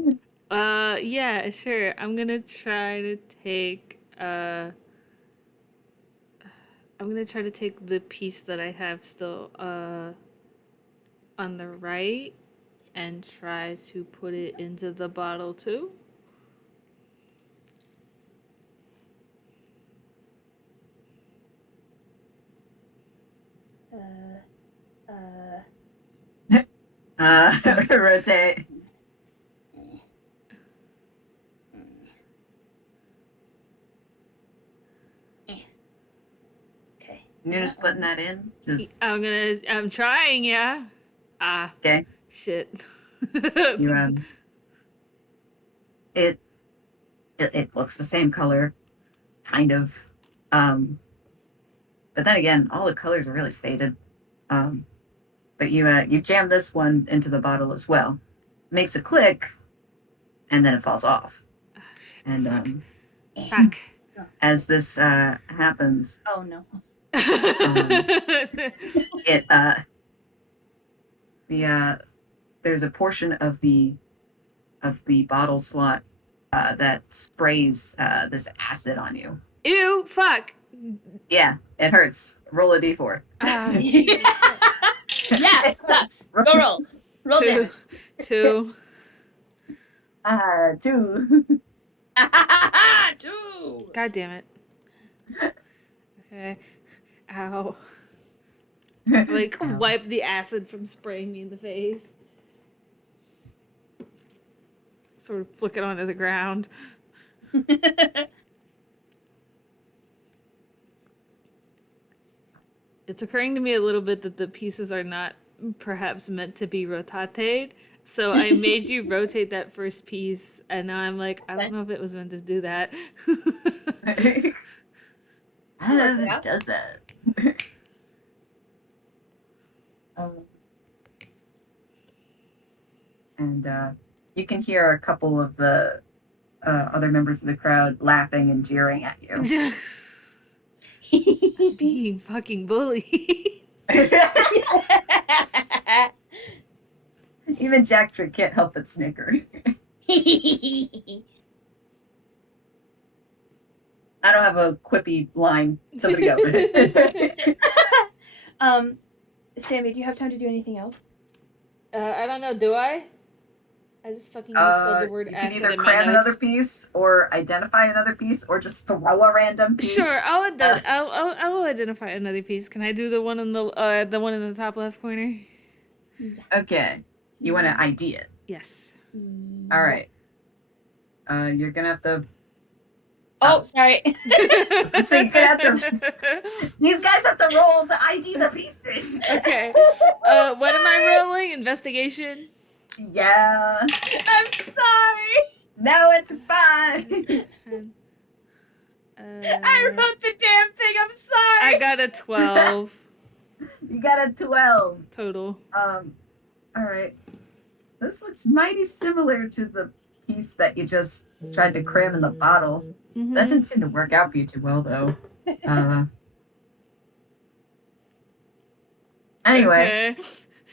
Yeah, sure. I'm gonna try to take the piece that I have still on the right and try to put it into the bottle too. Rotate. Okay. You're just putting that in? Just I'm trying, yeah. Ah, okay. shit. You it looks the same color, kind of. But then again, all the colors are really faded. But you jam this one into the bottle as well. Makes a click, and then it falls off. Ah, shit, And fuck. as this happens, Oh no. it there's a portion of the bottle slot that sprays this acid on you. Ew, fuck. Yeah, it hurts. Roll a d4. Ah, Yeah, shots. Go roll. Roll two. damage. 2. 2. 2. God damn it. Okay. Ow. Like, Ow. wipe the acid from spraying me in the face. Sort of flick it onto the ground. It's occurring to me a little bit that the pieces are not perhaps meant to be rotated. So I made you rotate that first piece, and now I'm like, I don't know if it was meant to do that. I don't know if it out. does that. And you can hear a couple of the other members of the crowd laughing and jeering at you. Being fucking bullied. Even Jacktrick can't help but snicker. I don't have a quippy line. Somebody go. Sammy, do you have time to do anything else? I don't know, do I? I just fucking misspelled the word You can acid either in my cram another notes. piece or identify another piece or just throw a random piece. Sure, I will identify another piece. Can I do the one in the one in the top left corner? Yeah. Okay. You want to ID it. Yes. All right. You're gonna have to. Oh, sorry. So you're gonna have to. These guys have to roll to ID the pieces. Okay. What am I rolling? Investigation. Yeah. I'm sorry. No, it's fine. I wrote the damn thing. I'm sorry. I got a 12 You got a 12. total. All right. This looks mighty similar to the piece that you just tried to cram in the bottle. Mhm. That didn't seem to work out for you too well, though. Anyway. Okay.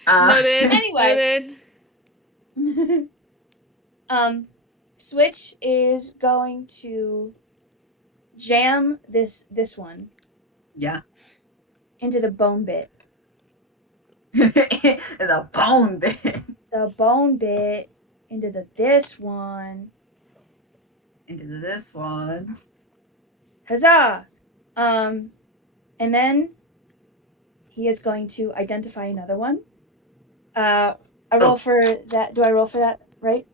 Noted. Anyway. Noted. Switch is going to jam this one Yeah. into the bone bit. The bone bit. The bone bit into this one. Into this one. Huzzah! And then he is going to identify another one. I roll for that. Do I roll for that, right?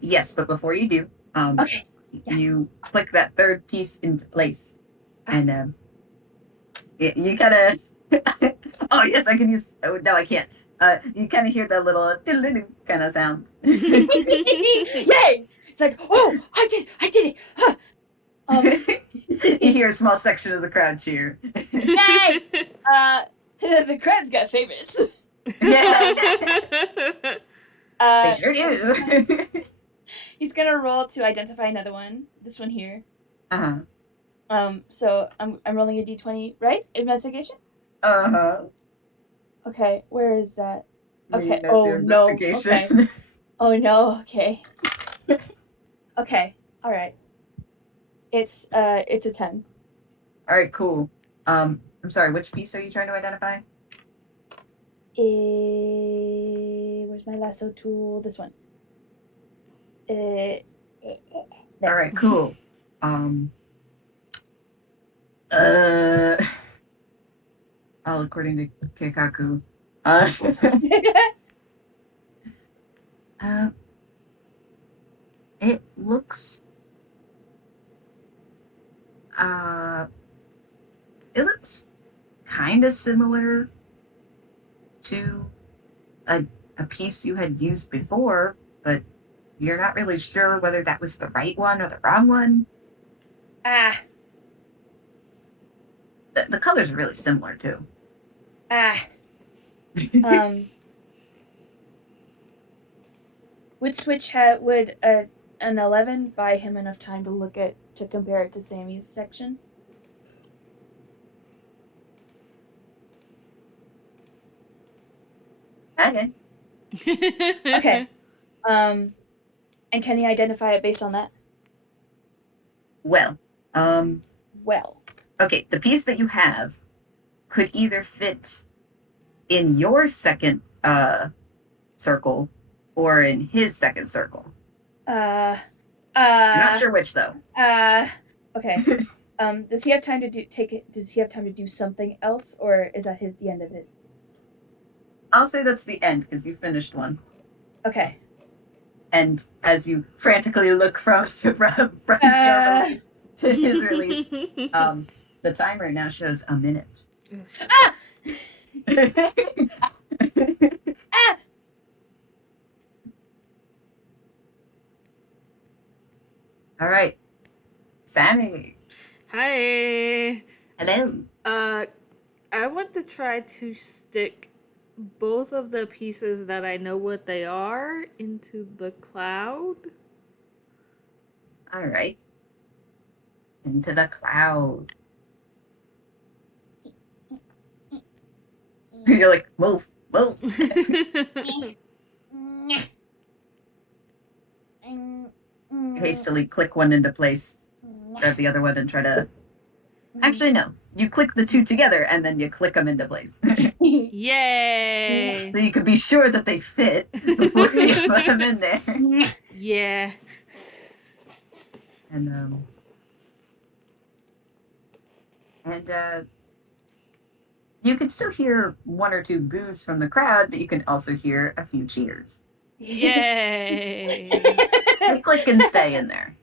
Yes, but before you do, Okay. Yeah. you click that third piece into place, and you kind of. Oh yes, I can use. Oh no, I can't. You kind of hear that little kind of sound. Yay! It's like, oh, I did it. Huh. You hear a small section of the crowd cheer. Yay! The crowd's got favorites. Yeah, they Uh, sure do. he's gonna roll to identify another one. This one here. Uh-huh. So I'm rolling a d20, right? Investigation. Uh-huh. Okay, where is that? Okay. You know, your investigation. Okay. Oh no. Okay. Okay. All right. It's a 10. All right, cool. I'm sorry, which piece are you trying to identify? Where's my lasso tool? This one. There. All right, cool. All according to Keikaku. Uh, it looks it looks kind of similar to a piece you had used before, but you're not really sure whether that was the right one or the wrong one. The colors are really similar too. Would Switch would an 11 buy him enough time to compare it to Sammy's section? Okay. Okay. And can he identify it based on that? Well, Well. okay, the piece that you have could either fit in your second circle or in his second circle. You're not sure which though. Okay. Does he have time to does he have time to do something else, or is that the end of it? I'll say that's the end because you finished one. Okay. And as you frantically look from your reliefs to his reliefs, the timer now shows a minute. Ah! All right, Sammy. Hi. Hello. I want to try to stick both of the pieces that I know what they are into the cloud. All right. Into the cloud. You're like, move, move. You hastily click one into place, grab the other one, and try to. Actually, no. You click the two together, and then you click them into place. Yay! So you could be sure that they fit before you put them in there. Yeah. And you can still hear one or two boos from the crowd, but you can also hear a few cheers. Yay! They click and stay in there.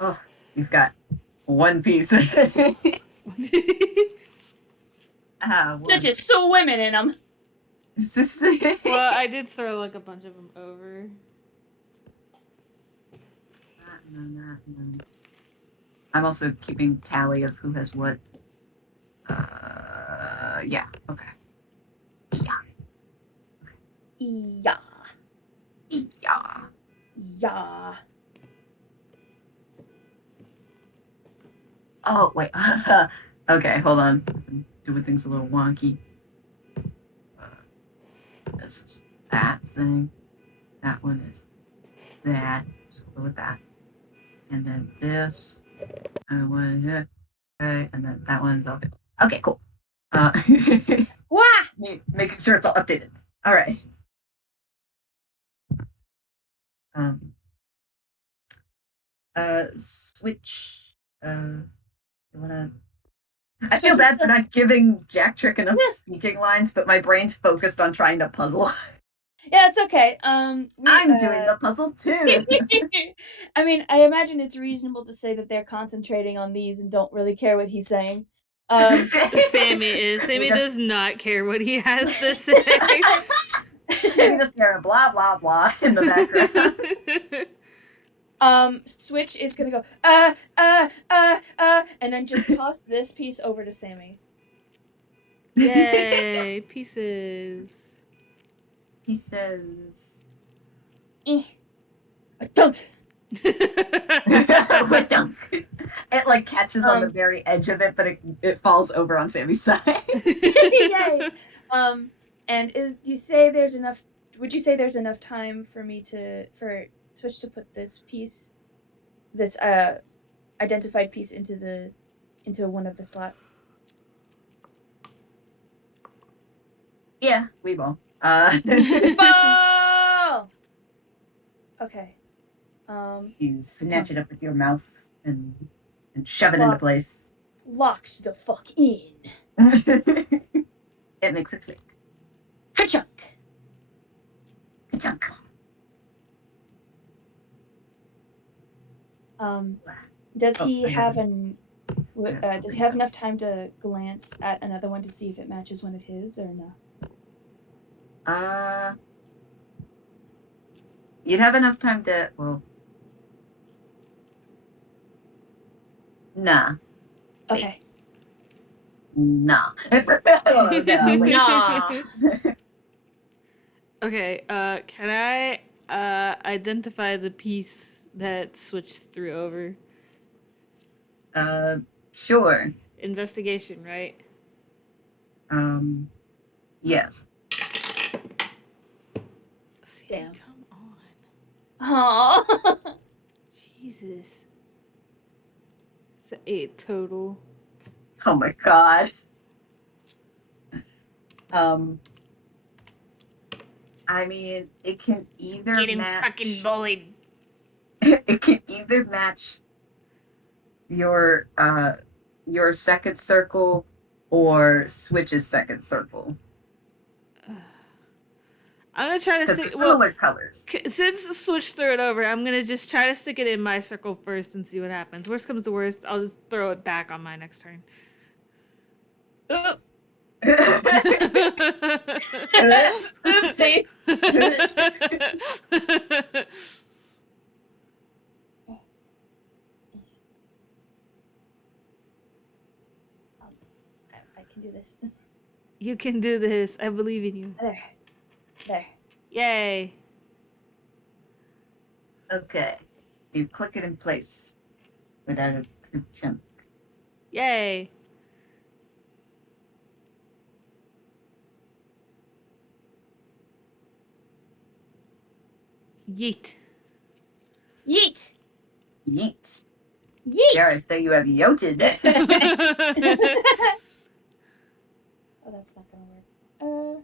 Oh, you've got one piece. They're just swimming in them. Well, I did throw like a bunch of them over. and then that, and then I'm also keeping tally of who has what. Yeah. Okay. Yeah. Yeah. Yeah. Yeah. Oh wait. Okay, hold on. I'm doing things a little wonky. This is that thing. That one is that. So we'll go with that. And then this. And one here. Okay, and then that one's okay. Okay, cool. Wah! Making sure it's all updated. All right. Um. Switch. You wanna? I feel bad for not giving Jacktrick enough speaking lines, but my brain's focused on trying to puzzle. Yeah, it's okay. I'm doing the puzzle too. I mean, I imagine it's reasonable to say that they're concentrating on these and don't really care what he's saying. Sammy is. Sammy does not care what he has to say. You just hear blah blah blah in the background. Switch is gonna go and then just toss this piece over to Sammy. Yay, pieces. He says, A dunk. "What dunk?" It like catches on the very edge of it, but it falls over on Sammy's side. Yay. And do you say there's enough? Would you say there's enough time for Switch to put this piece, this identified piece into one of the slots? Yeah, we will. Ball! Okay. You snatch it up with your mouth and shove it into place. Locked the fuck in. It makes a click. Ka-chunk. Ka-chunk. Does he I have haven't. does he have enough time to glance at another one to see if it matches one of his or no? You'd have enough time to, well, nah. Okay. Nah. Oh, no, wait. Nah. Okay, can I identify the piece that switched through over? Sure. Investigation, right? Yes. Sammy, Damn. come on. Oh. Jesus. It's an 8 total. Oh my god. I mean, it can either Getting match. fucking bullied. It can either match your second circle or Switch's second circle. I'm gonna try to Because stick. they're Well, similar colors. since Switch threw it over, I'm gonna just try to stick it in my circle first and see what happens. Worst comes to worst, I'll just throw it back on my next turn. Oopsie. I can do this. You can do this. I believe in you. There. Yay. Okay. You click it in place without a chunk. Yay. Yeet. Yeet. Yeet. Yeet. Dare I say you have yoted? Oh, that's not gonna work.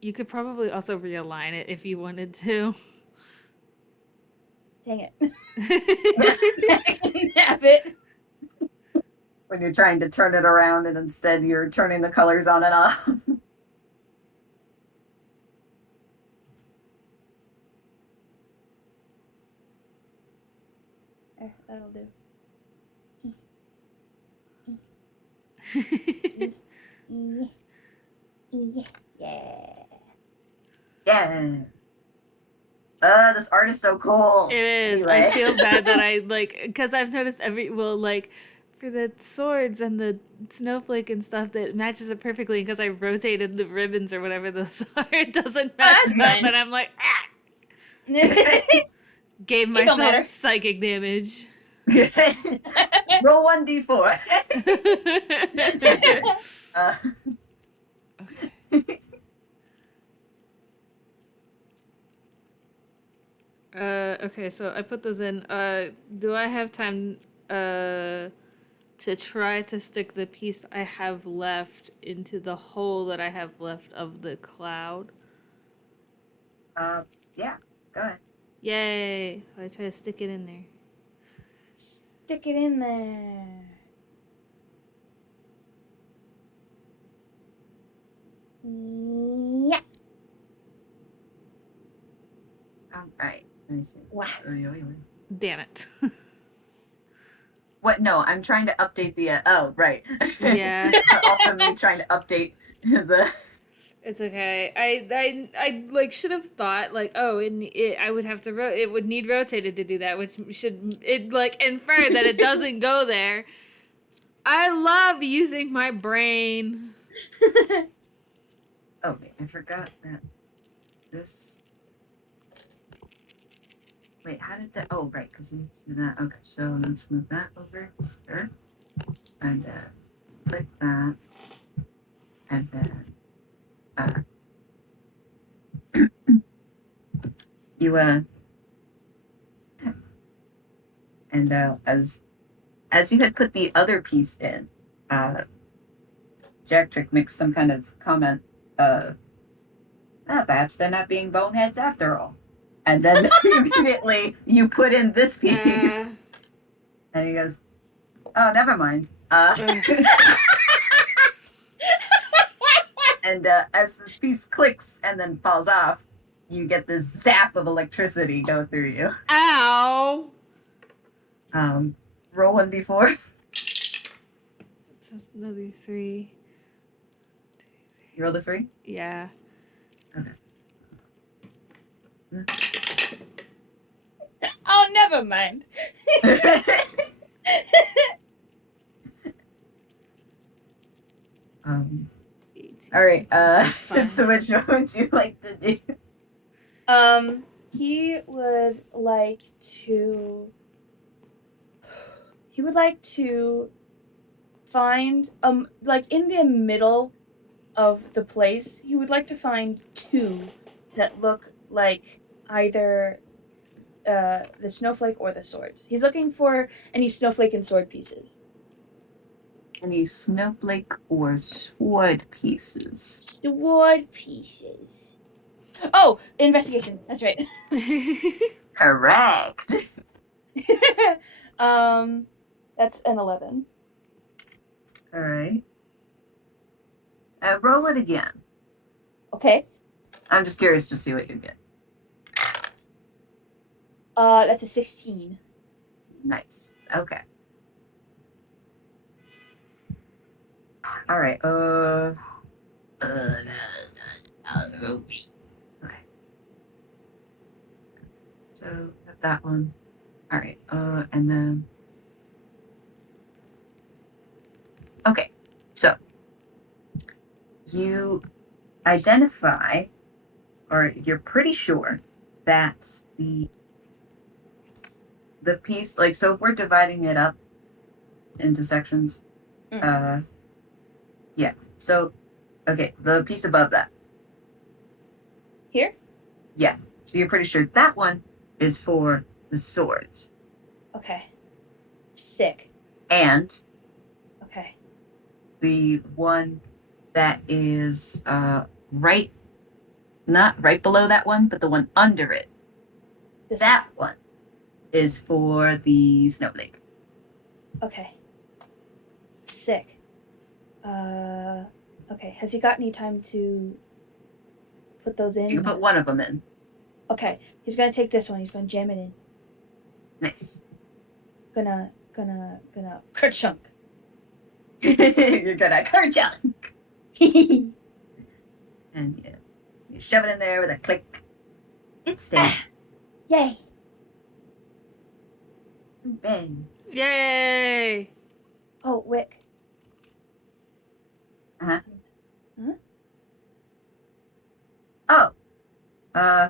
You could probably also realign it if you wanted to. Dang it. I can have it. When you're trying to turn it around and instead you're turning the colors on and off. There, that'll do. Yeah. Yeah. This art is so cool. It is. Anyway. I feel bad that I because I've noticed for the swords and the snowflake and stuff that matches it perfectly. Because I rotated the ribbons or whatever those are, it doesn't match that's up, fine. and I'm like, gave It don't matter. myself psychic damage. Roll 1d4. uh, Okay. Okay, so I put those in. Do I have time to try to stick the piece I have left into the hole that I have left of the cloud? yeah, go ahead. Yay! I try to stick it in there. Stick it in there. Yeah. All right. Let me see. Wow. Damn it. What? No, I'm trying to update the. Oh, right. Yeah. Also, me trying to update the. It's okay. I like should have thought like, oh, I would have to it would need rotated to do that, which should it like infer that it doesn't go there. I love using my brain. Oh, wait, I forgot that this. Wait, how did that? Oh, right, because you do that. Okay, so let's move that over here. And click that. And then you and as you had put the other piece in, Jacktrick makes some kind of comment, perhaps they're not being boneheads after all. And then immediately you put in this piece. And he goes, oh, never mind. And as this piece clicks and then falls off, you get this zap of electricity go through you. Ow! Roll 1d4. That's another 3. You rolled a 3? Yeah. Okay. Oh, never mind. All right. Fine. So which one would you like to do? He would like to. He would like to find like in the middle of the place. He would like to find 2 that look like either the snowflake or the swords. He's looking for any snowflake and sword pieces. Any snowflake or sword pieces? Sword pieces. Oh, investigation. That's right. Correct. That's an 11. All right. Roll it again. Okay. I'm just curious to see what you get. That's a 16. Nice. Okay. All right. Okay. So got that one. All right. And then. Okay. So you identify, or you're pretty sure that the piece, like, so if we're dividing it up into sections, yeah. So, okay, the piece above that. Here? Yeah. So you're pretty sure that one is for the swords. Okay. Sick. And Okay. the one that is right, not right below that one, but the one under it. This That one is for the snowflake. Okay. Sick. Okay. Has he got any time to put those in? You can put one of them in. Okay. He's gonna take this one. He's gonna jam it in. Nice. Gonna kerchunk. You're gonna kerchunk. And yeah, you shove it in there with a click. It stayed. Yay! Ben. Yay! Oh, Wick. Uh-huh. Huh? Oh.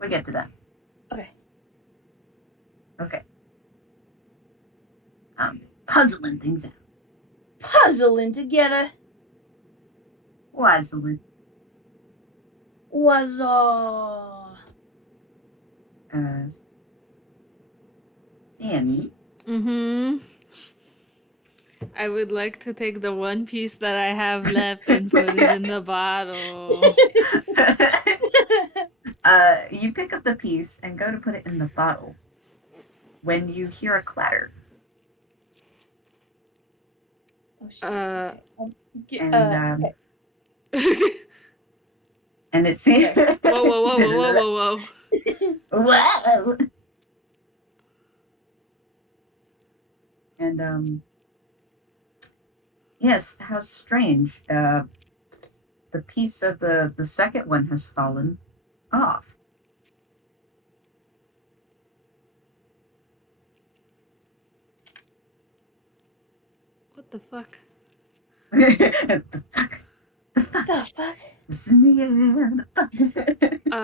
We'll get to that. Okay. Okay. Puzzling things out. Puzzling together. Puzzling. Was all. Sammy. Mm-hmm. I would like to take the one piece that I have left and put it in the bottle. You pick up the piece and go to put it in the bottle when you hear a clatter. Oh shit. Uh, Okay. And Okay. and it seems Okay. whoa, whoa, whoa, whoa, whoa, whoa, whoa. Whoa! And yes, how strange. The piece of the second one has fallen off. What the fuck? The fuck? The fuck? The fuck? It's in the air. The fuck?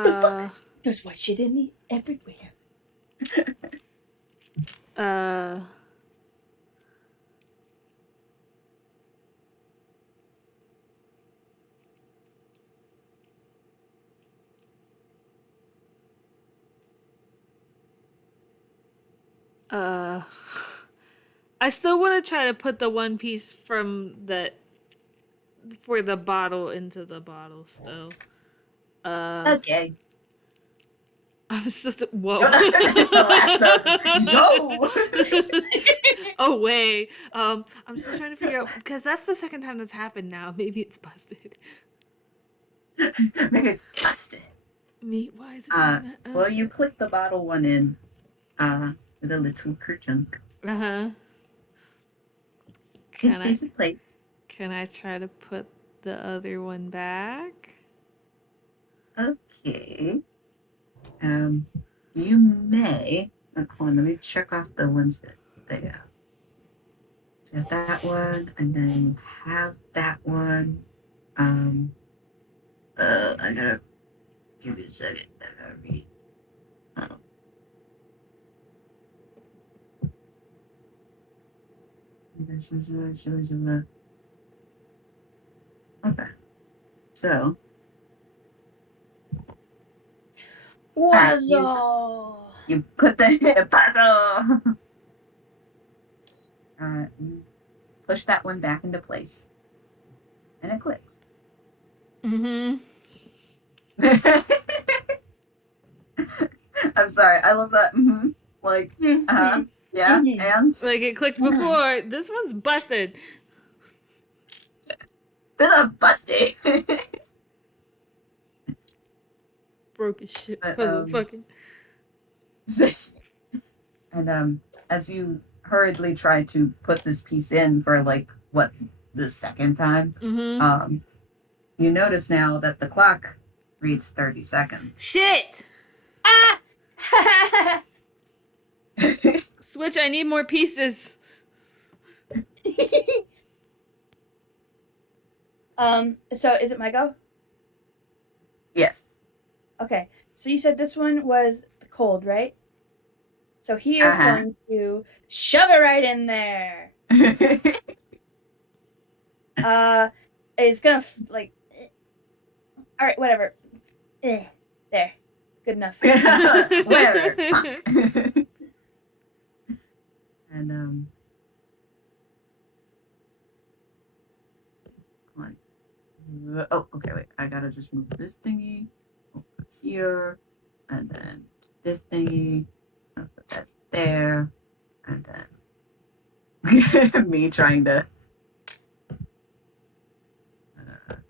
The fuck? There's white shit in the everywhere. Uh, uh, I still want to try to put the one piece from that for the bottle into the bottle still. Okay. I'm just whoa. The lasso just go. Oh wait. I'm still trying to figure out because that's the second time that's happened now. Maybe it's busted. Maybe it's busted. Me? Why is it doing that? Oh, Well, you shit. click the bottle one in with a little kerchunk. Uh-huh. It Can I stays in place. can I try to put the other one back? Okay. You may. Hold on, let me check off the ones that they have. So you have that one, and then you have that one. Um, I gotta give you a second. I gotta read. Um, okay. So, alright, Was all. you put the puzzle. You push that one back into place, and it clicks. Mm-hmm. I'm sorry. I love that. Like, Mhm. yeah, Mhm. and Like it clicked before. This one's busted. this is busted. Broke as shit But, puzzle fucking. and as you hurriedly try to put this piece in for like what the second time, Mm-hmm. you notice now that the clock reads 30 seconds. Shit! Ah! Switch, I need more pieces. So is it my go? Yes. Okay. So you said this one was the cold, right? So he is Uh going to shove it right in there. huh. Uh, it's gonna like. All right, whatever. There, good enough. Whatever. And hold on. Oh, okay. Wait. I gotta just move this thingy over here, and then this thingy. I'll put that there, and then me trying to.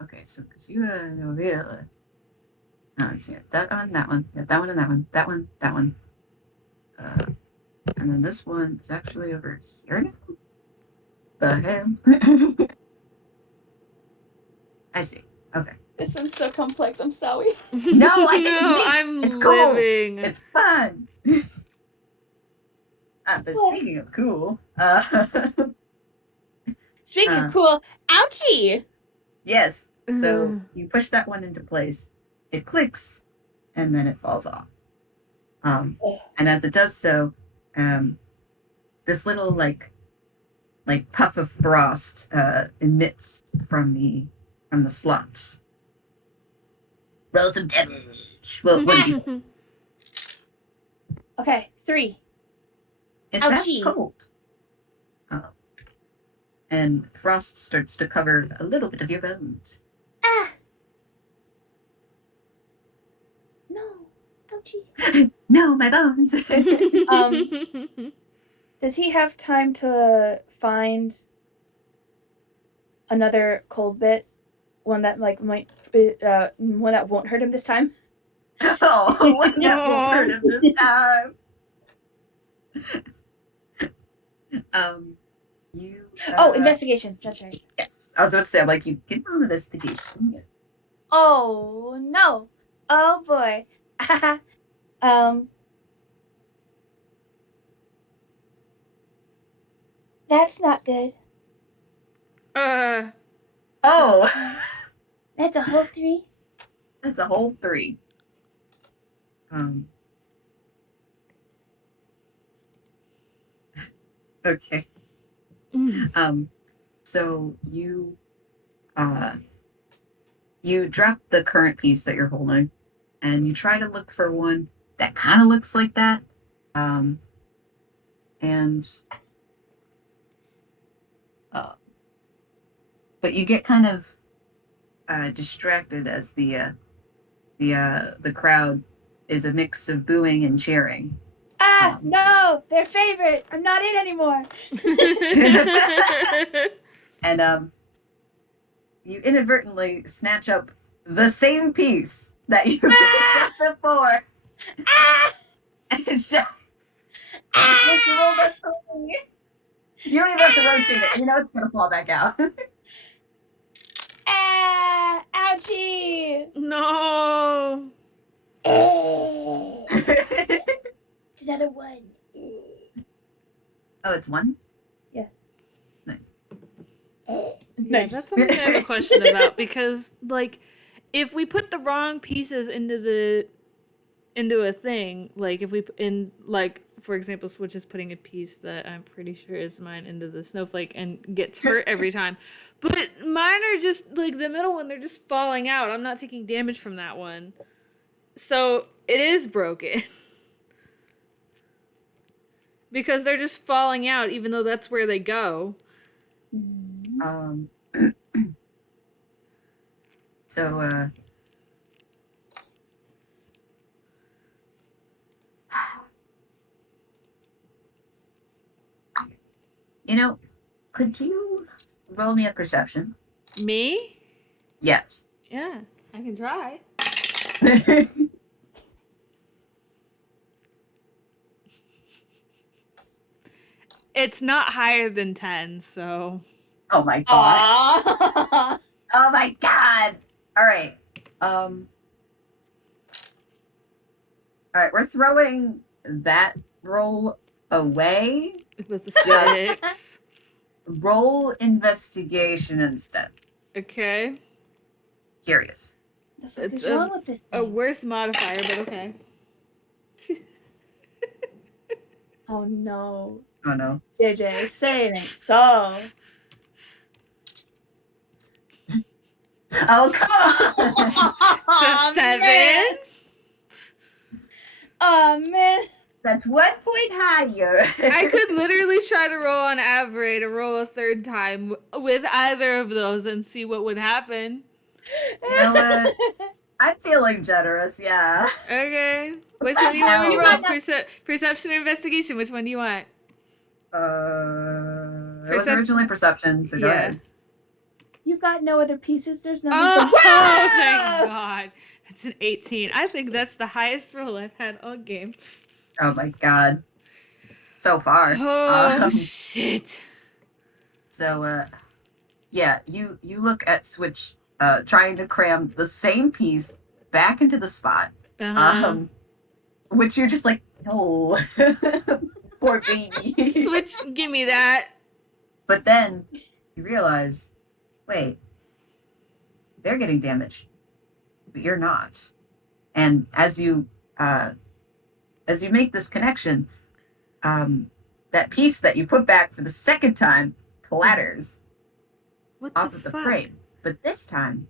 Okay, so because you over here. No, let's see it. That one, that one, yeah, that one, and that one, that one, that one. And then this one is actually over here now. The hell? I see. Okay. This one's so complex. I'm sorry. No, I think it's No, neat. I'm It's cool. living. It's fun. But speaking of cool, Speaking of cool, ouchie! yes. So you push that one into place. It clicks, and then it falls off. And as it does so, this little like puff of frost emits from the slot. Roll some damage. Well, one. Okay, 3. It's that Ouchie. cold. And frost starts to cover a little bit of your bones. Ah! No, ouchie. No, my bones. Does he have time to find another cold bit? One that like might one that won't hurt him this time? Oh, one that won't hurt him this time. You. Investigation. That's right. Yes, I was about to say, I'm like, you get on investigation. Oh no! Oh boy. That's not good. Oh, That's a whole 3. that's a whole 3. Okay. So you drop the current piece that you're holding, and you try to look for one that kind of looks like that. And but you get kind of distracted as the crowd is a mix of booing and cheering. No, their favorite. I'm not in anymore. And you inadvertently snatch up the same piece that you picked up before. And it's just you roll that thing. You don't even have to rotate it. You know it's gonna fall back out. Ouchie! No. It's another one. Oh, it's 1? Yeah. Nice. Yeah, Nice. that's something I have a question about because, like, if we put the wrong pieces into a thing, like if we for example, Switch is putting a piece that I'm pretty sure is mine into the snowflake and gets hurt every time, but mine are just like the middle one; they're just falling out. I'm not taking damage from that one, so it is broken. Because they're just falling out, even though that's where they go. So, could you roll me a perception? Me? Yes. Yeah, I can try. It's not higher than 10, so. Oh my god. Aww. Oh my god. All right. All right, we're throwing that roll away. It was a Just 6. roll investigation instead. Okay. Curious. The fuck It's is wrong with this a thing? worse modifier, but okay. Oh no. Oh no. JayJay, say it ain't so. Oh come on. So 7. Man. Oh man. That's 1 point higher. I could literally try to roll on average to roll a third time with either of those and see what would happen. You know what? I'm feeling generous, yeah. Okay. Which the one do you want me to hell? roll? Perception or investigation? Which one do you want? It was originally perception, so go ahead. You've got no other pieces. There's nothing. Oh, Yeah! thank God. It's an 18. I think that's the highest roll I've had all game. Oh my god. So far. Oh, shit. So, yeah, you look at Switch trying to cram the same piece back into the spot. Uh-huh. Which you're just like, no, poor baby. Switch, give me that. But then you realize, wait, they're getting damaged, but you're not. And as you make this connection, that piece that you put back for the second time clatters What off the of the fuck? frame. But this time,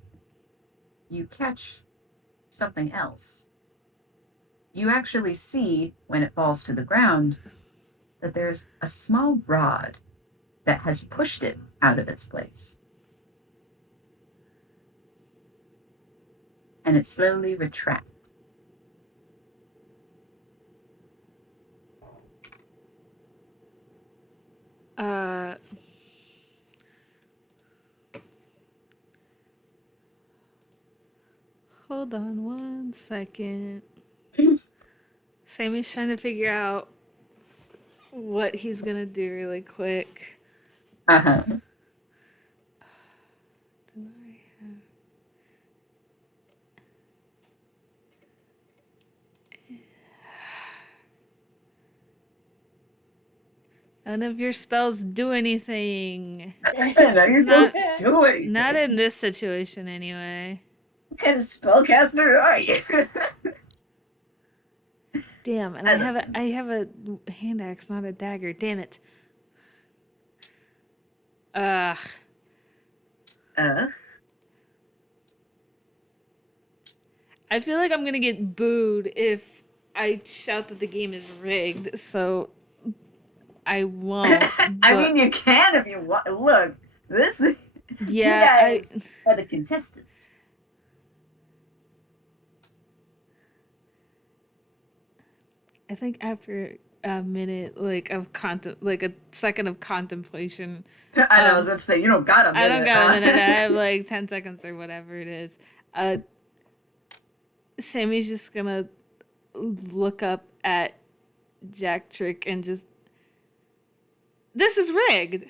you catch something else. You actually see, when it falls to the ground, that there's a small rod that has pushed it out of its place. And it slowly retracts. Hold on 1 second. Sammy's trying to figure out what he's gonna do really quick. Uh-huh. Do I have... None of your spells do anything. No, you're Not- supposed to do anything. Not in this situation, anyway. What kind of spellcaster are you? Damn, and I have a hand axe, not a dagger. Damn it. Ugh. I feel like I'm gonna get booed if I shout that the game is rigged, so I won't. I mean, you can if you want. Look, this is. Yeah, you guys are the contestants. I think after a minute, like of like a second of contemplation. I know. I was about to say you don't got a minute. I don't got a minute. I have like 10 seconds or whatever it is. Sammy's just gonna look up at Jacktrick and just, this is rigged.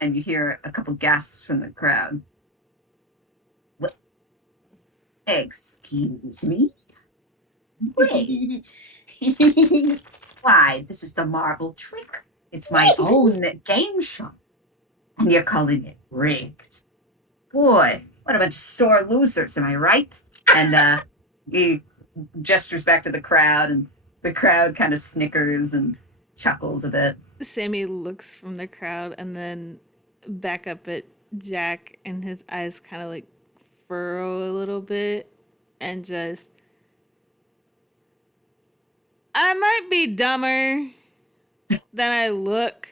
And you hear a couple gasps from the crowd. What? Excuse me? Wait. Why, this is the Marvel trick. It's my own game show. And you're calling it rigged. Boy, what a bunch of sore losers, am I right? And he gestures back to the crowd, and the crowd kind of snickers and chuckles a bit. Sammy looks from the crowd and then back up at Jack, and his eyes kind of like furrow a little bit and just, I might be dumber than I look,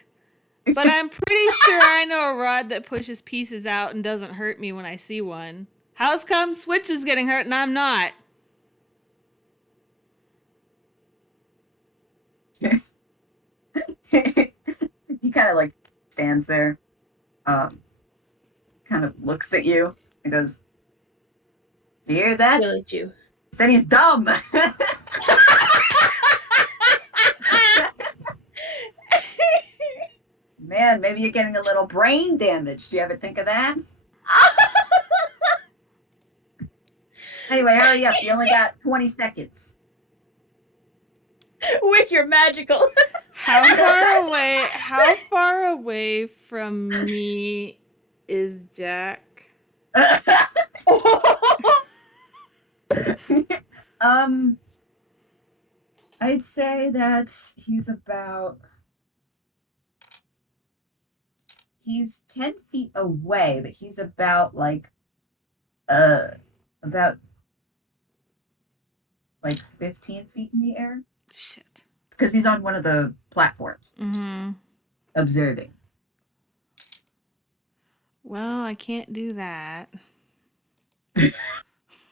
but I'm pretty sure I know a rod that pushes pieces out and doesn't hurt me when I see one. How's come Switch is getting hurt and I'm not? He kind of like stands there, kind of looks at you and goes, "Do you hear that? Yell at you. Said he's dumb." Man, maybe you're getting a little brain damage. Do you ever think of that? Anyway, hurry up. You only got 20 seconds. Wick, you're magical. How far away from me is Jack? I'd say that he's 10 feet away, but he's about about 15 feet in the air. Shit. Because he's on one of the platforms. Mm-hmm. Observing. Well, I can't do that. Are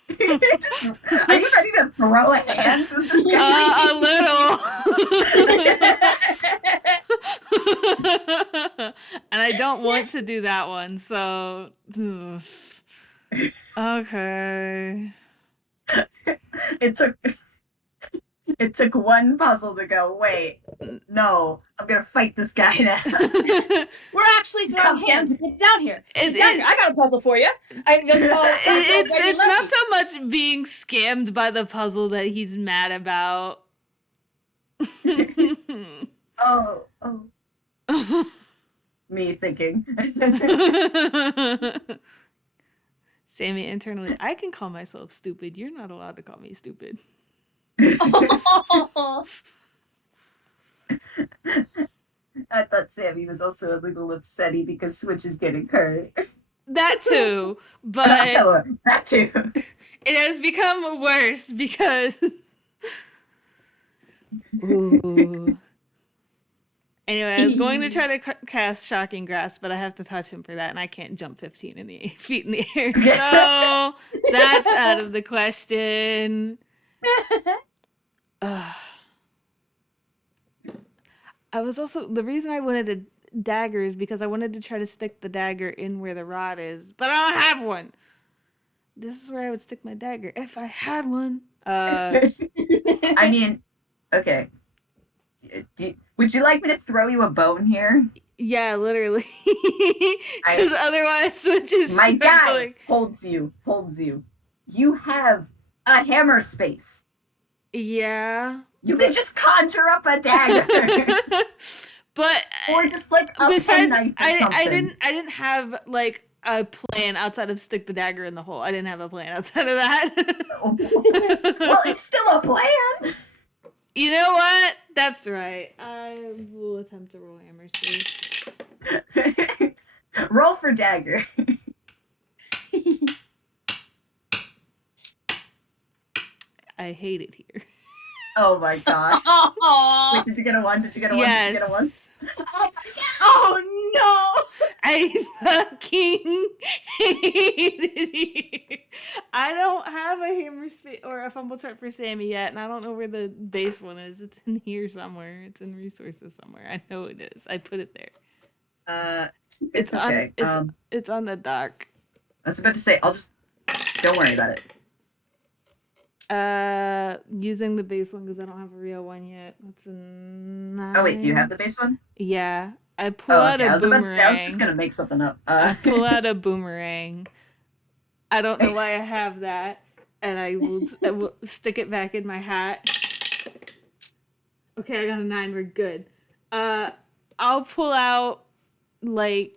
you ready to throw hands at this guy? A little. And I don't want to do that one, so. Okay. It It took one puzzle to go, wait, no, I'm gonna fight this guy now. We're actually throwing Come hands. on. Get down here. Get It- down it- here. I got a puzzle for you. It's not so much being scammed by the puzzle that he's mad about. Oh, me thinking. Sammy internally, I can call myself stupid. You're not allowed to call me stupid. I thought Sammy was also a little upsetty because Switch is getting hurt. That too, but That too. it has become worse because. Ooh. Anyway, I was going to try to cast Shocking Grasp, but I have to touch him for that, and I can't jump 15 feet in the air. So that's out of the question. I was also, the reason I wanted a dagger is because I wanted to try to stick the dagger in where the rod is, but I don't have one. This is where I would stick my dagger if I had one. I mean, okay. Would you like me to throw you a bone here? Yeah, literally. Because otherwise, Switch is my guy struggling. holds you. You have a hammer space. Yeah. You can just conjure up a dagger. But or just like a penknife or something. I didn't have like a plan outside of stick the dagger in the hole. I didn't have a plan outside of that. Well, it's still a plan. You know what? That's right. I will attempt to roll hammer space. Roll for dagger. I hate it here. Oh my god. Wait, did you get a 1? Did you get a 1? Yes. Did you get a 1? Oh my god. Oh no. I fucking hate it here. I don't have a hammer space or a fumble chart for Sammy yet, and I don't know where the base one is. It's in here somewhere. It's in resources somewhere. I know it is. I put it there. It's okay. It's on the dock. I was about to say, don't worry about it. Using the base one because I don't have a real one yet. That's a 9. Oh wait, do you have the base one? Yeah, I pull out a boomerang. I was just gonna make something up. I pull out a boomerang. I don't know why I have that, and I will stick it back in my hat. Okay, I got a 9. We're good. I'll pull out like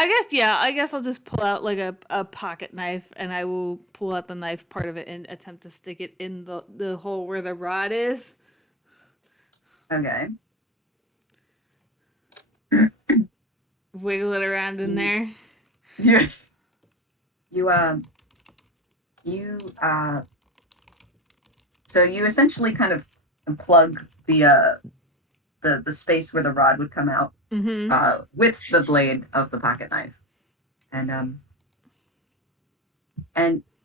I guess I'll just pull out like a pocket knife, and I will pull out the knife part of it and attempt to stick it in the hole where the rod is. Okay. Wiggle it around in there. Yeah. So you essentially kind of plug the space where the rod would come out with the blade of the pocket knife, and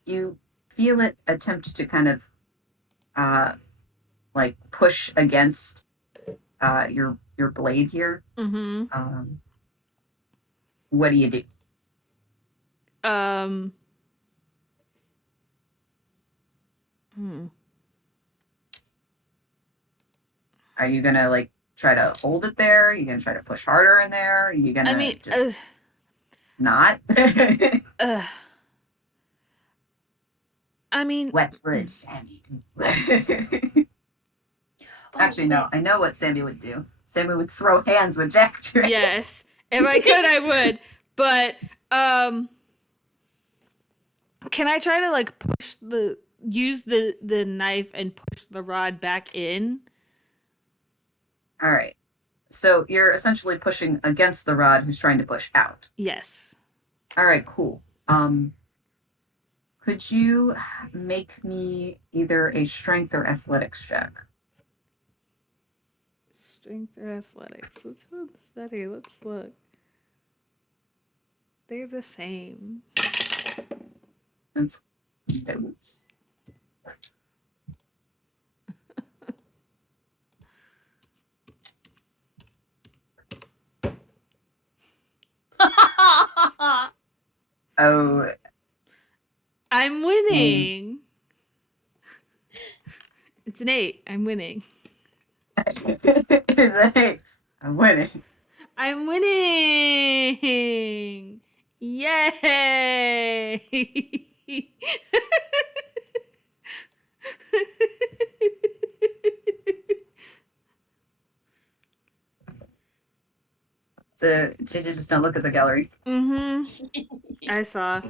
you feel it attempt to kind of like push against your blade here. What do you do? Are you gonna like try to hold it there? Are you gonna try to push harder in there? Are you gonna just not? I mean, wet wood, Sammy. Actually, no. I know what Sammy would do. Sammy would throw hands with Jacktrick. Yes, if I could, I would. But can I try to like use the knife and push the rod back in? All right. So you're essentially pushing against the rod who's trying to push out. Yes. All right, cool. Could you make me either a strength or athletics check? Strength or athletics? Which one's better? Let's look. They're the same. That's notes. I I'm winning. It's an 8. I'm winning. I'm winning. I'm winning. Yay! So JayJay, just don't look at the gallery. Mm-hmm. I saw.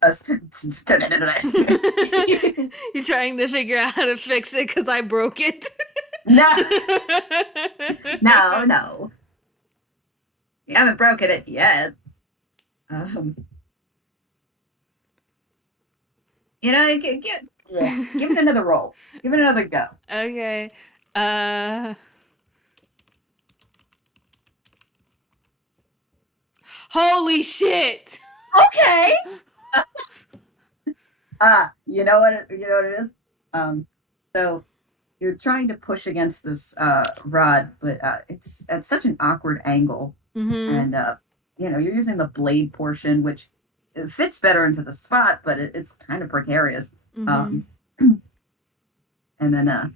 Us. You're trying to figure out how to fix it because I broke it. No. You haven't broken it yet. Give it another roll. Give it another go. Okay. Holy shit! Okay. You know what it is? So you're trying to push against this rod, but it's at such an awkward angle. Mm-hmm. And you're using the blade portion, which it fits better into the spot, but it's kind of precarious. Mm-hmm. And then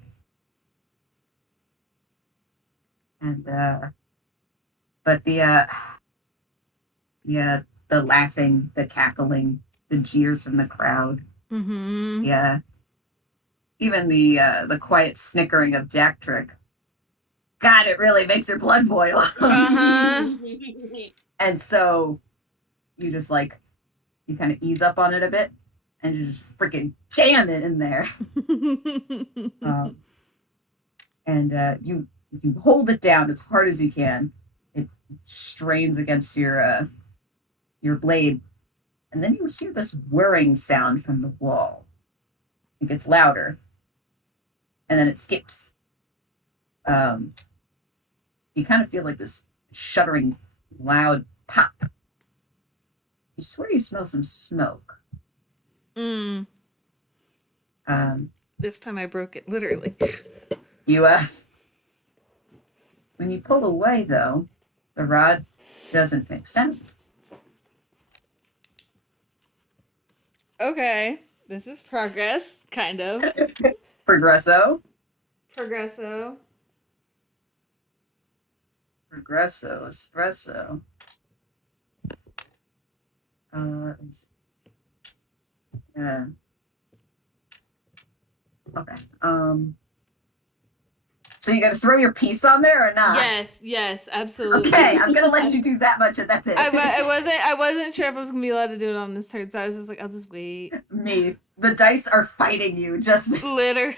but the laughing, the cackling, the jeers from the crowd, Mm-hmm. even the quiet snickering of Jacktrick. God, it really makes your blood boil. Uh-huh. And so you just you kind of ease up on it a bit, and you just freaking jam it in there. And you hold it down as hard as you can. It strains against your blade, and then you hear this whirring sound from the wall. It gets louder, and then it skips. You kind of feel like this shuddering, loud pop. You swear you smell some smoke. This time I broke it, literally. When you pull away, though, the rod doesn't extend. Okay. This is progress, kind of. Progresso. Espresso. Okay. So you got to throw your piece on there or not? Yes, absolutely. Okay, I'm gonna let you do that much, and that's it. I wasn't sure if I was gonna be allowed to do it on this turn, so I was just like, I'll just wait. Me. The dice are fighting you, just literally.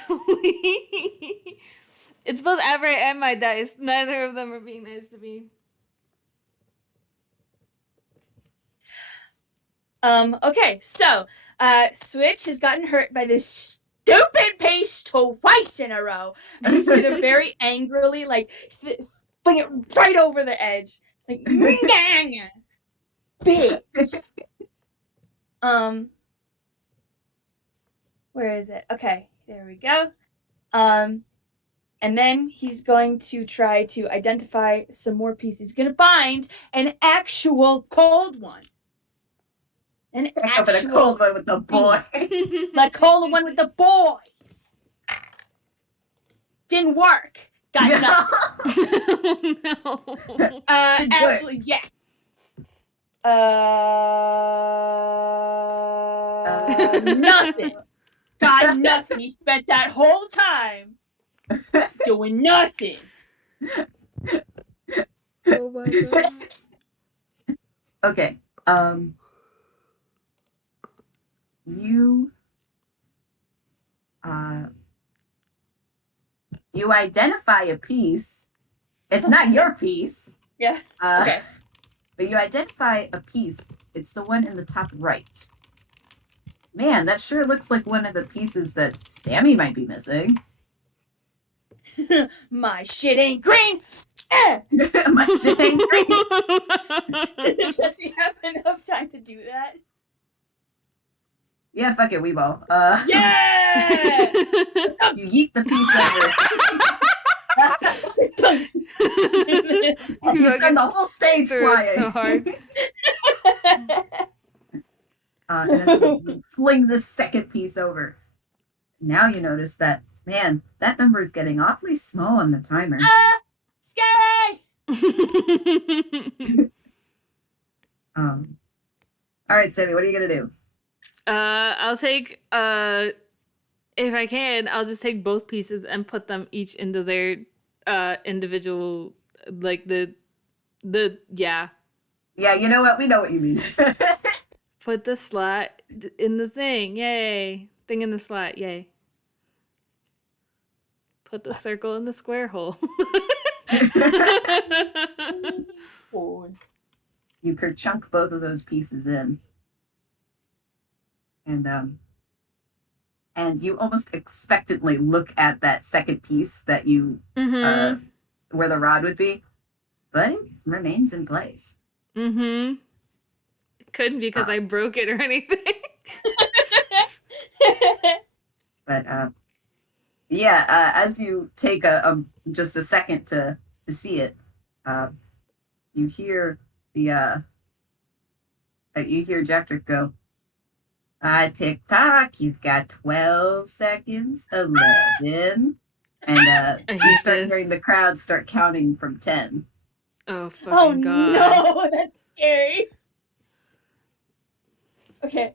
It's both Everett and my dice. Neither of them are being nice to me. Okay, so Switch has gotten hurt by this stupid piece twice in a row, and he's gonna very angrily fling it right over the edge, like dang, bitch. Where is it? Okay, there we go. And then he's going to try to identify some more pieces. He's gonna find an actual cold one. An actual cold one with the boy. The cold one with the boys. Didn't work. Got nothing. No. Absolutely, yeah. Nothing. Got nothing. He spent that whole time doing nothing. Oh my god. Okay. You identify a piece. It's not your piece. Yeah. Okay. But you identify a piece. It's the one in the top right. Man, that sure looks like one of the pieces that Sammy might be missing. My shit ain't green. Much angry. Does he have enough time to do that? Yeah, fuck it, Weeball. Yeah! You yeet the piece over. You send the whole stage threw it flying. so hard. And as you fling the second piece over, now you notice that, man, that number is getting awfully small on the timer. Scary! All right, Sammy, what are you gonna do? I'll take if I can, I'll just take both pieces and put them each into their individual, like the yeah. Yeah, you know what? We know what you mean. Put the slot in the thing. Yay. Thing in the slot. Yay. Put the circle in the square hole. You kerchunk both of those pieces in. And you almost expectantly look at that second piece that you where the rod would be, but it remains in place. It couldn't because I broke it or anything. But as you take just a second to see it, you hear you hear Jacktrick go, tick tock, you've got 12 seconds, 11. And you start hearing the crowd start counting from 10. Oh, fucking God. No, that's scary. Okay.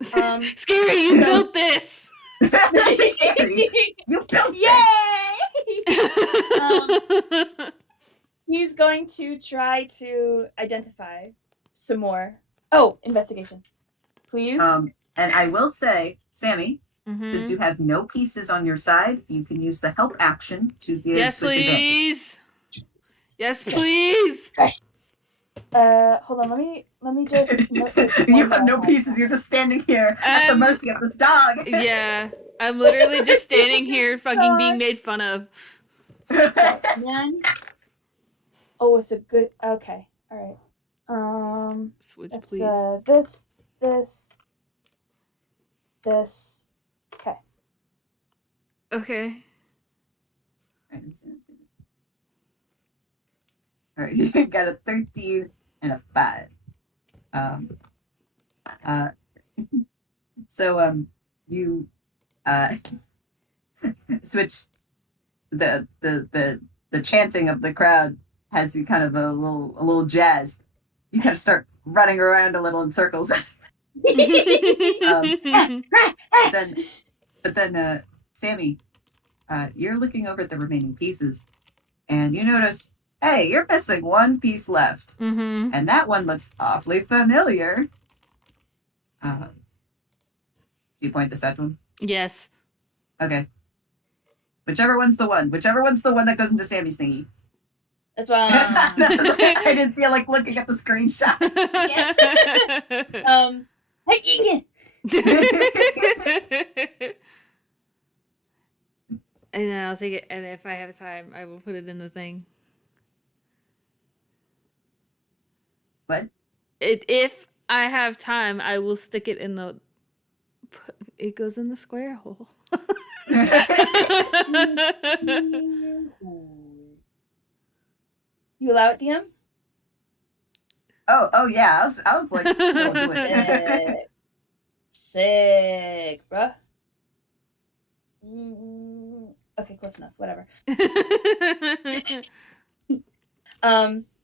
Scary, you built this! Scary. You built this! He's going to try to identify some more. Oh, investigation. Please. And I will say, Sammy, since you have no pieces on your side, you can use the help action to give switch advantage. Yes, please. Hold on. Let me just. You have no pieces. You're just standing here at the mercy of this dog. Yeah, I'm literally just standing here, fucking being made fun of. Man. Oh, it's a good. Okay. All right. Switch, it's, please. This. Okay. Okay. All right, you got a 13 and a 5. So you switch the chanting of the crowd has you kind of a little jazz. You kind of start running around a little in circles. But then Sammy, you're looking over at the remaining pieces, and you notice, hey, you're missing one piece left, and that one looks awfully familiar. Do you point this out to him? Yes. Okay. Whichever one's the one that goes into Sammy's thingy. That's why. I didn't feel like looking at the screenshot. And then I'll take it, and if I have time, I will put it in the thing. What? If I have time, I will stick it in the. It goes in the square hole. You allow it, DM? Oh yeah. I was like, no, do it. Sick, bruh. Okay, close enough. Whatever.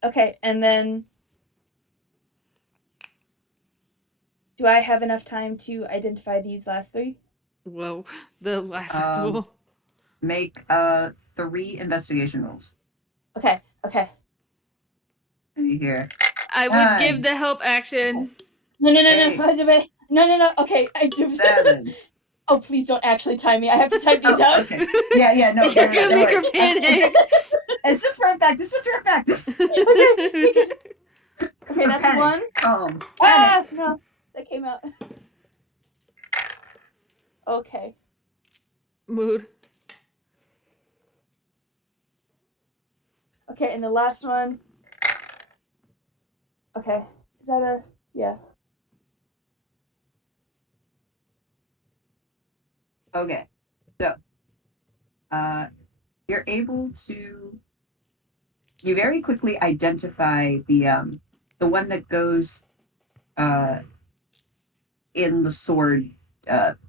Okay, and then do I have enough time to identify these last 3? Whoa, the last tool. Make 3 investigation rolls. Okay. And you hear. I would give the help action. No. No. Okay, I do. 7. Oh, please don't actually time me. I have to type these out. Okay. Yeah. No. You're gonna make her panic. It's just for a fact. Okay, that's panic. 1. Panic. No, that came out. Okay. Mood. Okay, and the last one. Okay, is that a yeah? Okay, so you're able to. You very quickly identify the one that goes uh in the sword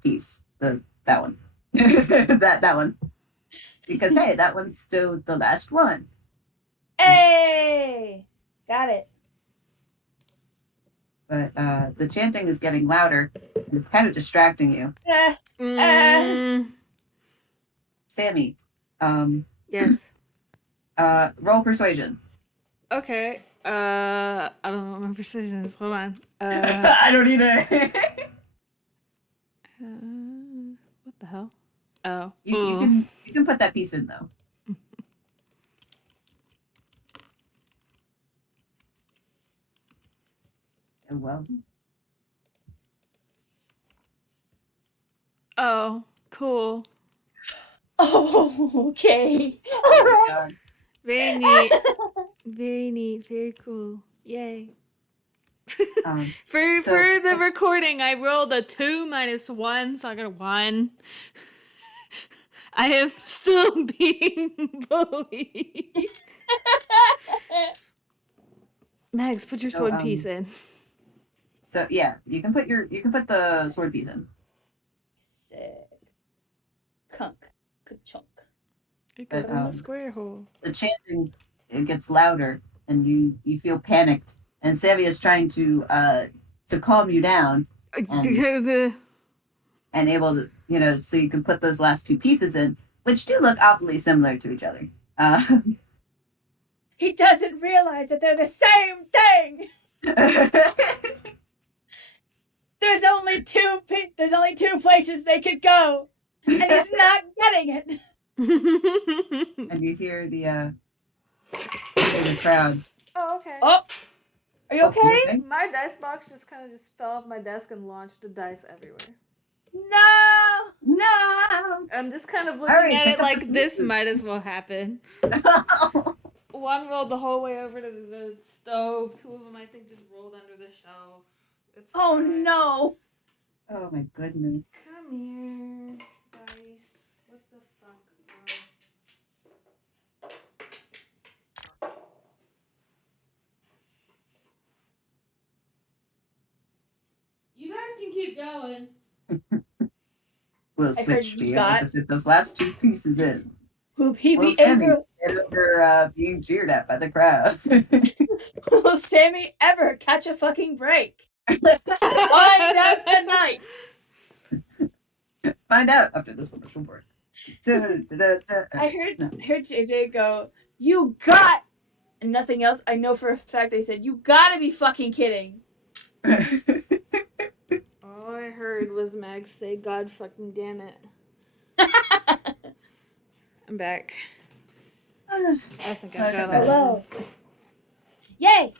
piece. That one. that one. Because hey, that one's still the last one. Hey, got it. But the chanting is getting louder and it's kind of distracting you. Mm, Sammy, yes. roll persuasion. Okay. I don't know what my precision is. Hold on. I don't either. What the hell? Oh. you Ooh. can put that piece in though. Oh well. Oh, cool. Oh, okay. Oh All my right. god. Very neat. Very neat. Very cool. Yay. For So the Switch, recording, I rolled a 2 minus 1, so I got a 1. I am still being bullied. Max, put your so sword piece in. so yeah, you can put the sword piece in. Sick. Kunk. Ka-chunk. It goes But in the square hole. the chanting it gets louder and you feel panicked and Sammy is trying to calm you down and able to so you can put those last two pieces in, which do look awfully similar to each other. He doesn't realize that they're the same thing. There's only two places they could go, and he's not getting it. and you hear the crowd. Oh, okay. Oh, are you Oh, you okay? okay? My dice box just kind of just fell off my desk and launched the dice everywhere. No. No. I'm just kind of looking Hurry, at pick it up the like this pieces. might as well happen. One rolled the whole way over to the stove. Two of them, I think, just rolled under the shelf. It's Oh fine. no. Oh my goodness. Come here, dice. What the fuck, bro? You guys can keep going. Will I heard Switch you be able got to fit those last two pieces in? Will he Will be Sammy able get over being jeered at by the crowd? Will Sammy ever catch a fucking break? Find out tonight. Find out after this commercial break. I heard JayJay go, "You got," and nothing else. I know for a fact they said, "You gotta be fucking kidding." All I heard was Mag say, "God fucking damn it." I'm back. I think I got Hello. Yay.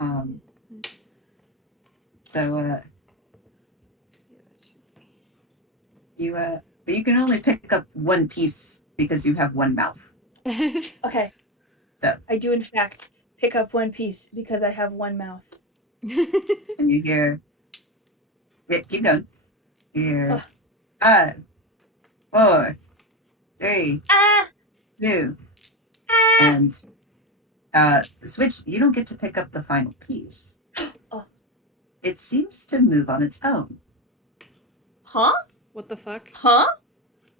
Um. So but you can only pick up one piece because you have one mouth. Okay. So I do in fact pick up one piece because I have one mouth. and you hear. Yeah, keep going. You hear 5, 4, 3, Ah. 2, Ah. and Switch. You don't get to pick up the final piece. Oh. It seems to move on its own. Huh? What the fuck? Huh?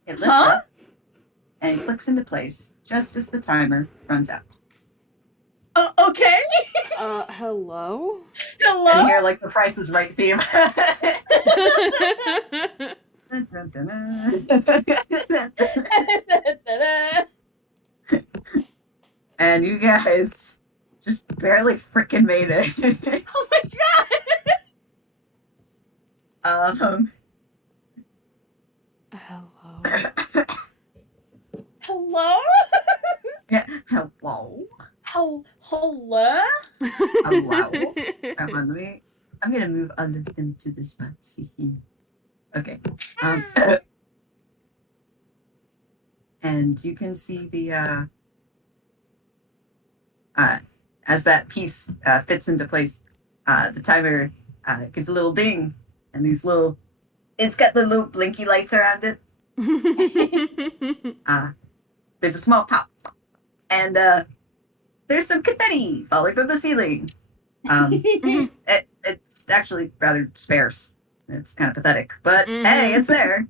It lifts up and it clicks into place just as the timer runs out. Okay. Hello? Hello? And you hear like the Price is Right theme. And you guys just barely freaking made it. Oh my god. um, Hello? Hello? yeah, hello. Hello? Hello. I'm gonna move under them to this spot. See. Okay. And you can see as that piece fits into place, the timer gives a little ding, and it's got the little blinky lights around it. There's a small pop, and there's some confetti falling from the ceiling. It's actually rather sparse. It's kind of pathetic, but hey, it's there.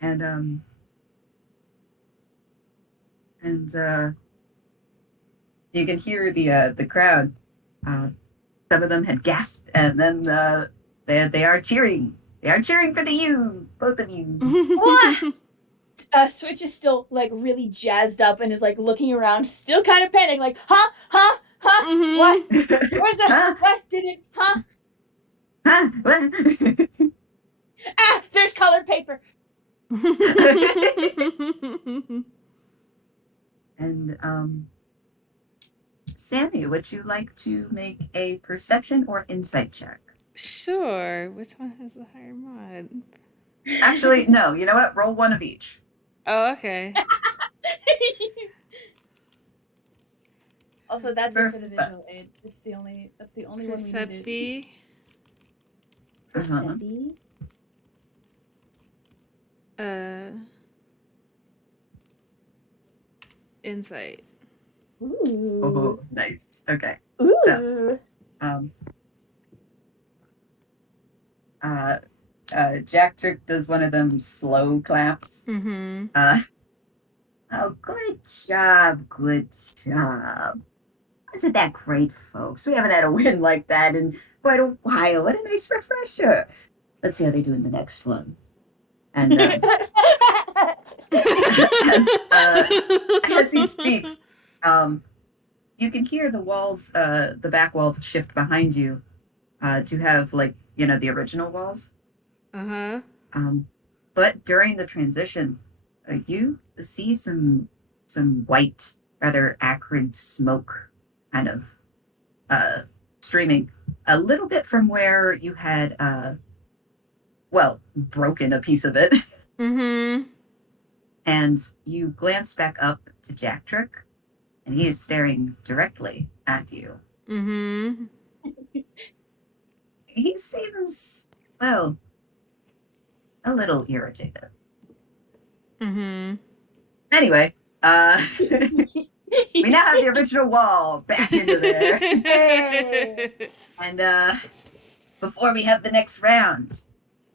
And you can hear the crowd. Some of them had gasped, and then they are cheering. They are cheering for both of you. Switch is still like really jazzed up and is like looking around, still kind of panicking, like, huh? What? Where's the Huh? what? Did it? Huh? Huh? What? Ah, there's colored paper. And Sammy, would you like to make a perception or insight check? Sure. Which one has the higher mod? Actually, no. You know what? Roll one of each. Oh, okay. Also, that's it for the visual aid. That's the only one we needed. Percepti. Percepti. Insight. Ooh. Oh, nice. Okay. Ooh. So, Jacktrick does one of them slow claps. Oh, good job. Good job. Isn't that great, folks? We haven't had a win like that in quite a while. What a nice refresher. Let's see how they do in the next one. And as he speaks, you can hear the walls, the back walls shift behind you to have, like, the original walls. But during the transition, you see some white, rather acrid smoke kind of streaming a little bit from where you had, broken a piece of it. And you glance back up to Jacktrick, and he is staring directly at you. He seems, well, a little irritated. Anyway, we now have the original wall back into there. Hey. And before we have the next round,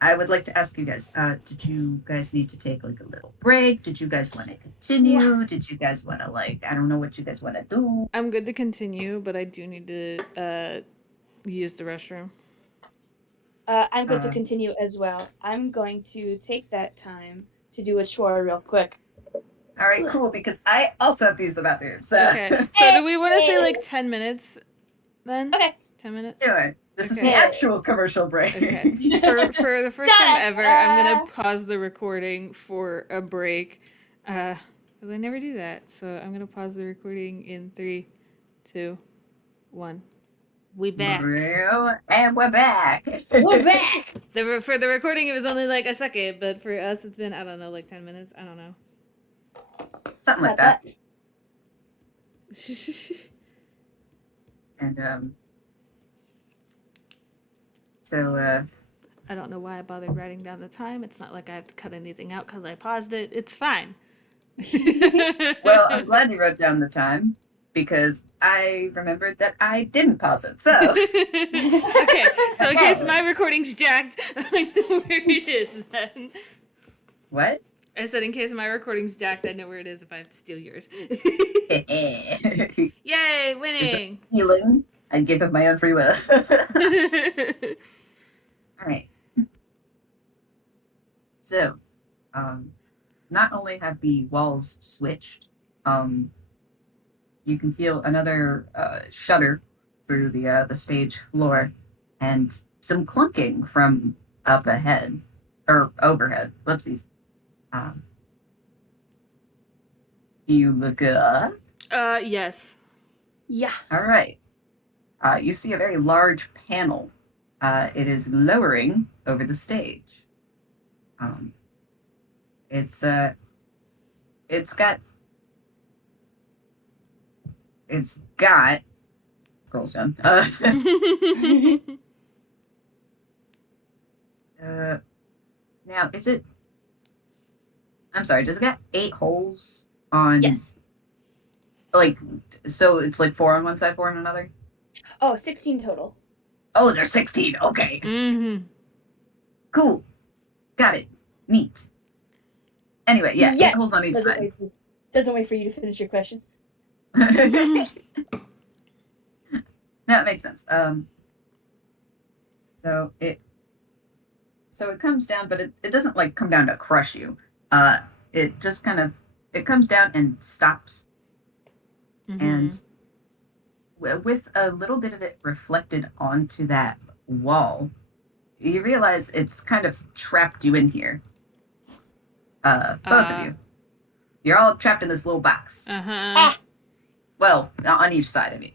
I would like to ask you guys, did you guys need to take like a little break? Did you guys want to continue? Wow. Did you guys want to, like, I don't know what you guys want to do? I'm good to continue, but I do need to use the restroom. I'm going to continue as well. I'm going to take that time to do a chore real quick. All right, cool, because I also have to use the bathroom. So. Okay, so do we want to say like 10 minutes then? Okay. 10 minutes? Sure. This is Okay. the actual commercial break. Okay. For the first time ever, I'm going to pause the recording for a break. Because I never do that. So I'm going to pause the recording in 3, 2, 1. We back. And we're back. We're back. For the recording, it was only like a second, but for us, it's been, I don't know, like 10 minutes. I don't know. Something like that. And so I don't know why I bothered writing down the time. It's not like I have to cut anything out because I paused it. It's fine. well, I'm glad you wrote down the time because I remembered that I didn't pause it. So okay, so in case my recording's jacked, I know where it is then. What? I said in case my recording's jacked, I know where it is if I have to steal yours. Yay, winning! Healing. I'd give him my own free will. All right. So, not only have the walls switched, you can feel another shudder through the stage floor, and some clunking from up ahead or overhead. Whoopsies. Do you look up? Yes. Yeah. All right. You see a very large panel. It is lowering over the stage. Um, it's it's got it's got scrolls down. Now is it? I'm sorry. Does it got 8 holes on Yes. like? So it's like 4 on one side, 4 on another. Oh, 16 total. Oh, there's 16. Okay, Mm-hmm. cool. Got it. Neat. Anyway, yeah, 8 Yes. holes on each side. Doesn't wait for you to finish your question. No, it makes sense. So it comes down, but it doesn't like come down to crush you. It just kind of it comes down and stops, and with a little bit of it reflected onto that wall, you realize it's kind of trapped you in here. Both of you, you're all trapped in this little box. Uh-huh. Well, on each side, I mean.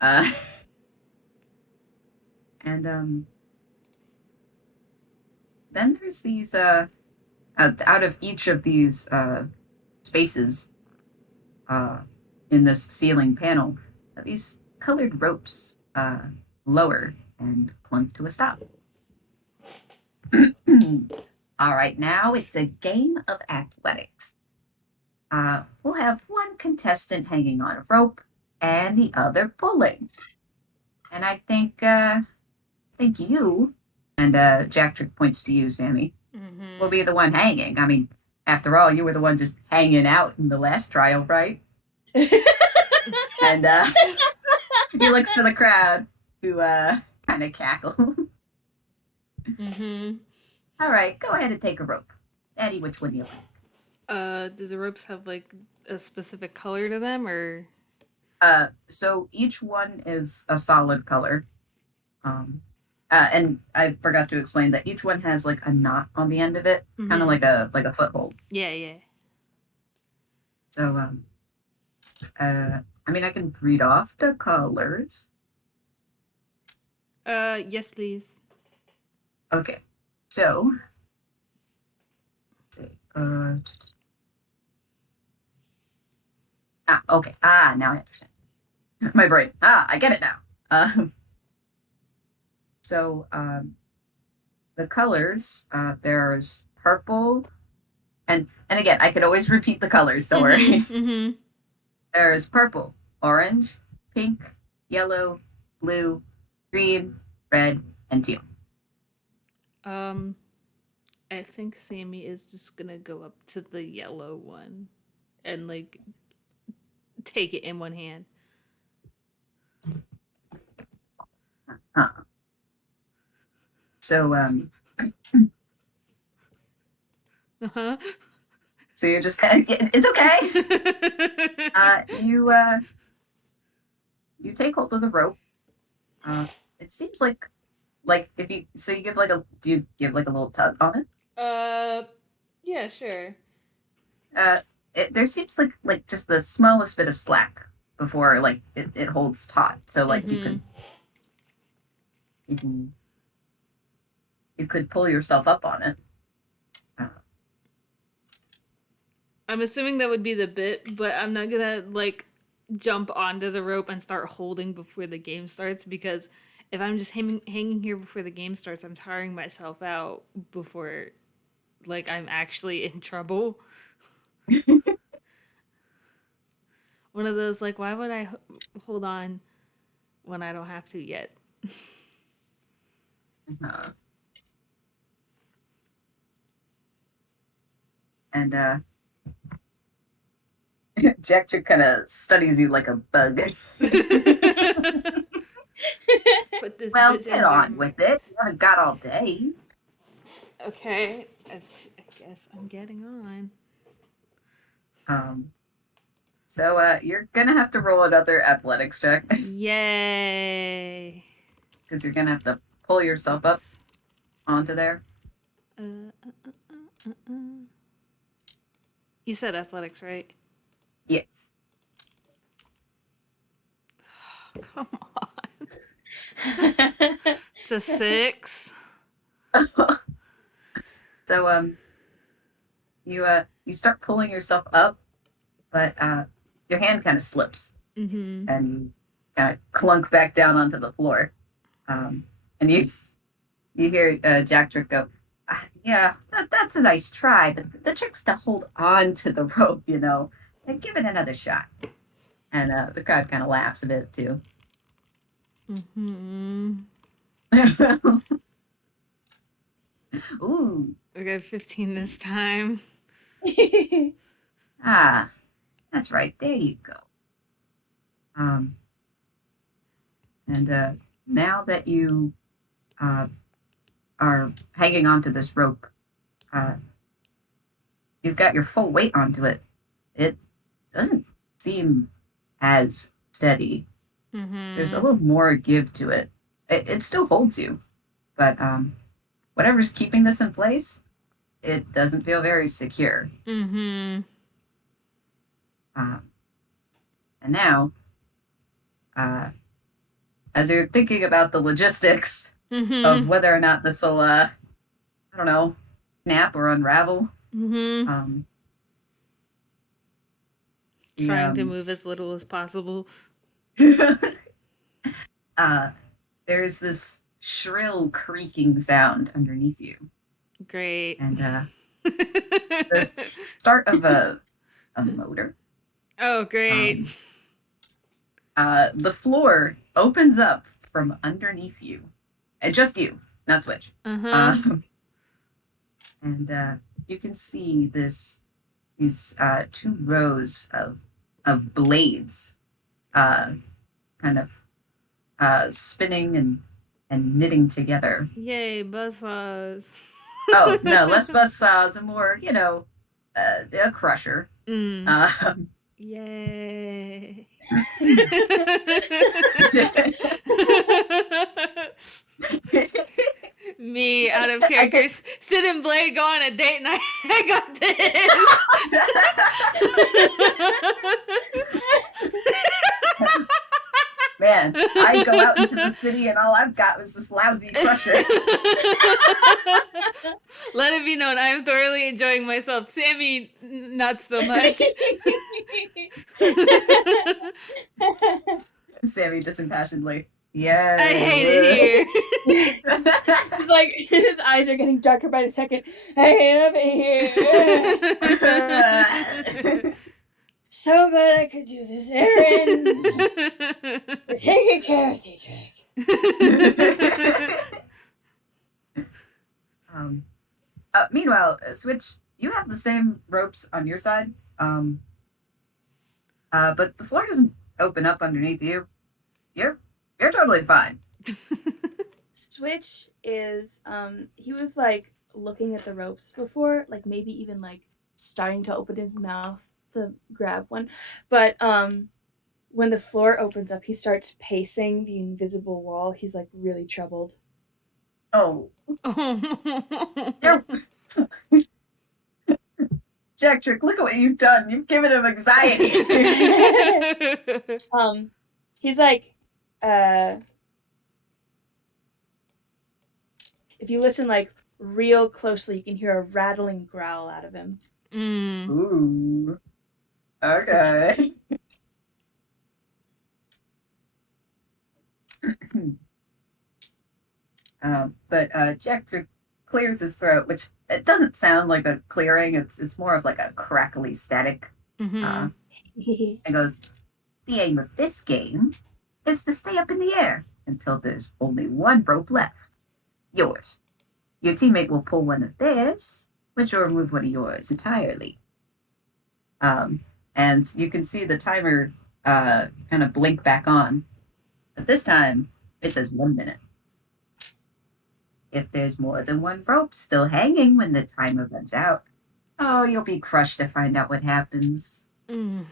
Uh, and then there's these out of each of these spaces in this ceiling panel, these colored ropes lower and clunk to a stop. All right, now it's a game of athletics. We'll have one contestant hanging on a rope and the other pulling. And I think you, and Jacktrick points to you, Sammy, will be the one hanging. I mean, after all, you were the one just hanging out in the last trial, right? And he looks to the crowd, who kind of cackles. All right, go ahead and take a rope. Eddie, which one do you like? Do the ropes have like a specific color to them, or? So each one is a solid color. And I forgot to explain that each one has like a knot on the end of it, kind of like a foothold. Yeah. So I mean, I can read off the colors. Yes, please. Okay, so okay. Now I understand. My brain. I get it now. So the colors, there's purple, and again, I could always repeat the colors. Don't worry. There's purple, orange, pink, yellow, blue, green, red, and teal. I think Sammy is just gonna go up to the yellow one and like take it in one hand. So Uh-huh. so you're just kind of, it's okay. You take hold of the rope. It seems like if you you give like do you give like a little tug on it? Yeah, sure. There seems like just the smallest bit of slack before like it holds taut. So like you can you could pull yourself up on it. I'm assuming that would be the bit, but I'm not gonna like jump onto the rope and start holding before the game starts, because if I'm just hanging here before the game starts, I'm tiring myself out before like I'm actually in trouble. One of those like, why would I hold on when I don't have to yet? And Jacktrick kind of studies you like a bug. Put this Well, bitch get in on here. with it. You haven't got all day. Okay, I guess I'm getting on. So you're gonna have to roll another athletics check Yay! because you're gonna have to pull yourself up onto there. You said athletics, right? Yes. Come on. It's a 6. So you start pulling yourself up, but your hand kind of slips Mm-hmm. and you kind of clunk back down onto the floor. And you hear Jacktrick go, "Yeah, that's a nice try, but the trick's to hold on to the rope, and give it another shot." And the crowd kind of laughs a bit too. Mm-hmm. Ooh, I got 15 this time. ah, that's right. There you go. Um, and now that you uh, are hanging onto this rope, uh, you've got your full weight onto it. It doesn't seem as steady. There's a Mm-hmm. little more give to it. It still holds you, but whatever's keeping this in place, it doesn't feel very secure. Mm-hmm. Uh, and now, uh, as you're thinking about the logistics of Mm-hmm. whether or not this will, I don't know, snap or unravel, Mm-hmm. um, the Trying to move as little as possible. uh, there's this shrill creaking sound underneath you, Great. and the start of a motor. Oh, great. Um, the floor opens up from underneath you, and just you, not Switch. Uh-huh. Um, and you can see these two rows of blades, uh, kind of spinning and knitting together. Yay, buzzsaws. Oh no, less buzz saws and more, a crusher. Mm. Um, Yay. Me out of I get. characters. Sid and Blade go on a date night. I got Man, this. I go out into the city and all I've got was this lousy crusher. Let it be known, I am thoroughly enjoying myself. Sammy, not so much. Sammy disimpassionedly. Yeah. I hate it here. It's like his eyes are getting darker by the second. I hate it here. So glad I could do this errand. You're taking care of Theadric. Meanwhile, Switch, you have the same ropes on your side, but the floor doesn't open up underneath you. You're totally fine. Switch is he was like looking at the ropes before, like maybe even like starting to open his mouth to grab one. But when the floor opens up, he starts pacing the invisible wall. He's like really troubled. Oh, Oh. you're Jacktrick. Look at what you've done. You've given him anxiety. He's like if you listen like real closely, you can hear a rattling growl out of him. Mm. Ooh. Okay. But Jack clears his throat, which it doesn't sound like a clearing. It's more of like a crackly static. Mm-hmm. And goes, the aim of this game is to stay up in the air until there's only one rope left. Yours. Your teammate will pull one of theirs, which will remove one of yours entirely. And you can see the timer kind of blink back on. But this time, it says 1 minute. If there's more than one rope still hanging when the timer runs out, oh, you'll be crushed to find out what happens. Mm.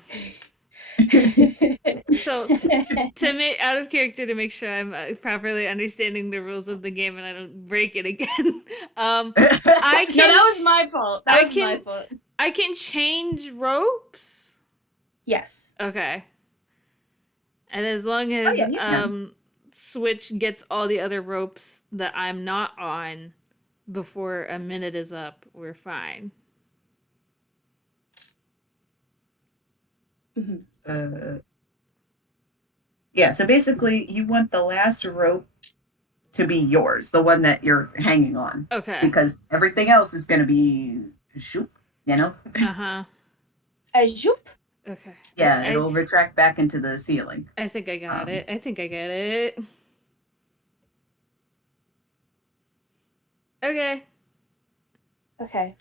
So, to make out of character to make sure I'm properly understanding the rules of the game and I don't break it again. I can. No, that was my fault. That was my fault. I can change ropes. Yes. Okay. And as long as Switch gets all the other ropes that I'm not on before a minute is up, we're fine. Mhm. Yeah, so basically you want the last rope to be yours, the one that you're hanging on. Okay. Because everything else is going to be shoop, you know? Uh-huh. Zoop. Okay. Yeah, it'll retract back into the ceiling. I think I got it. I think I get it. Okay. Okay.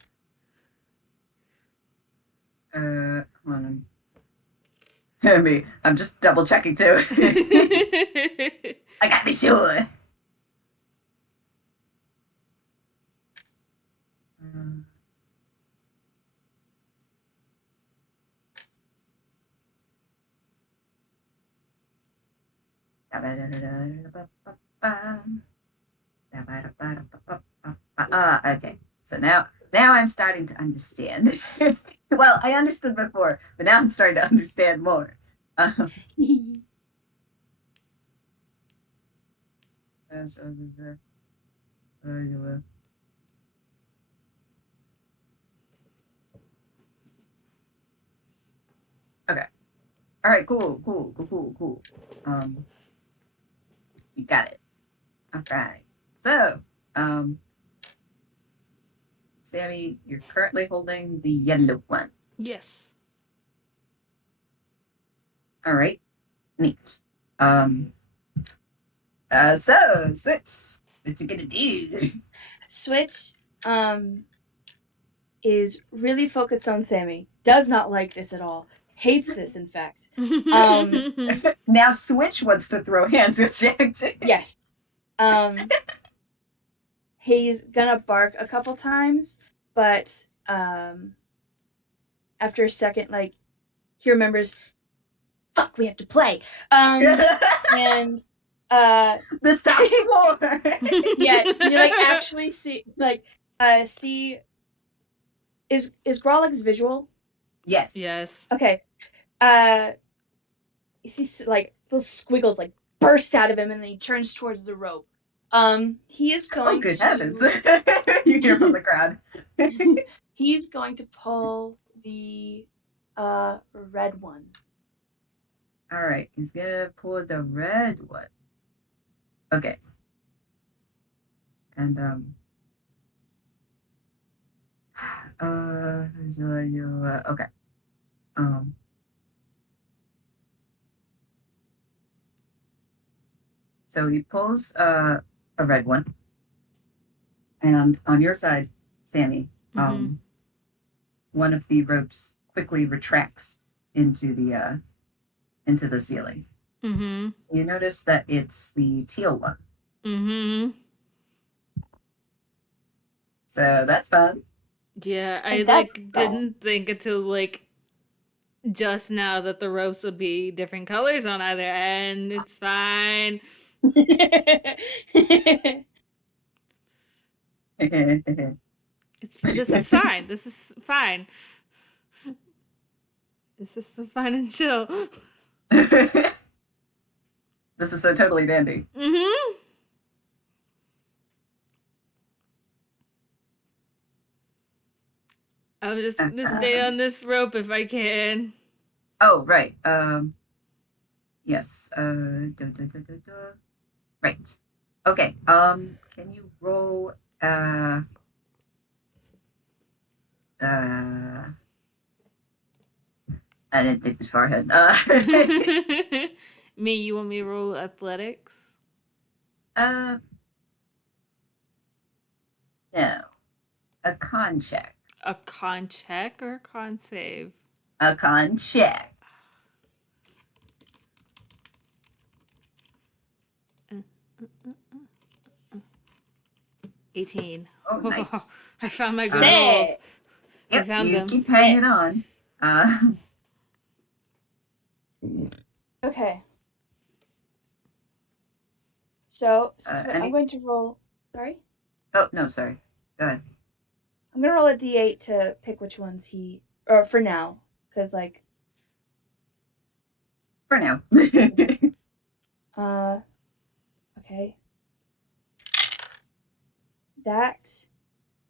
Hold on. I'm just double checking too. I gotta be sure. Okay. So now I'm starting to understand. Well, I understood before, but now I'm starting to understand more. Um, okay. All right. Cool. You got it. All right. So, Sammy, you're currently holding the yellow one. Yes. All right. Neat. So Switch, what you gonna do? Switch is really focused on Sammy. Does not like this at all. Hates this, in fact. Now Switch wants to throw hands at Jack. Yes. He's gonna bark a couple times, but after a second, like he remembers, fuck, we have to play. And The stop swore. yeah, you like actually see is Grolix visual? Yes. Yes. Okay. You see like little squiggles like burst out of him, and then he turns towards the rope. He is Oh, going good heavens! to You hear from the crowd. he's going to pull the red one. All right, he's gonna pull the red one. Okay, and so you okay, um, so he pulls a red one, and on your side, Sammy, Mm-hmm. one of the ropes quickly retracts into the ceiling. Mm-hmm. You notice that it's the teal one, Mm-hmm. so that's fun. Yeah, I And that's didn't think until just now that the ropes would be different colors on either end. It's fine. This is fine. This is fine. This is so fine and chill. This is so totally dandy. Mm-hmm. I'm just gonna stay on this rope if I can. Oh, right. Yes. Right. Okay. Can you roll uh I didn't think this far ahead. Me, you want me to roll athletics? Uh no. A con check. A con check or a con save? A con check. 18. Oh, nice. I found my good rolls. Sick. I Yep, found you them. keep Sick. hanging on. Okay. So I'm Any going to roll. Sorry, oh no, sorry. Go ahead. I'm gonna roll a d8 to pick which ones or for now, because like For now. uh okay, that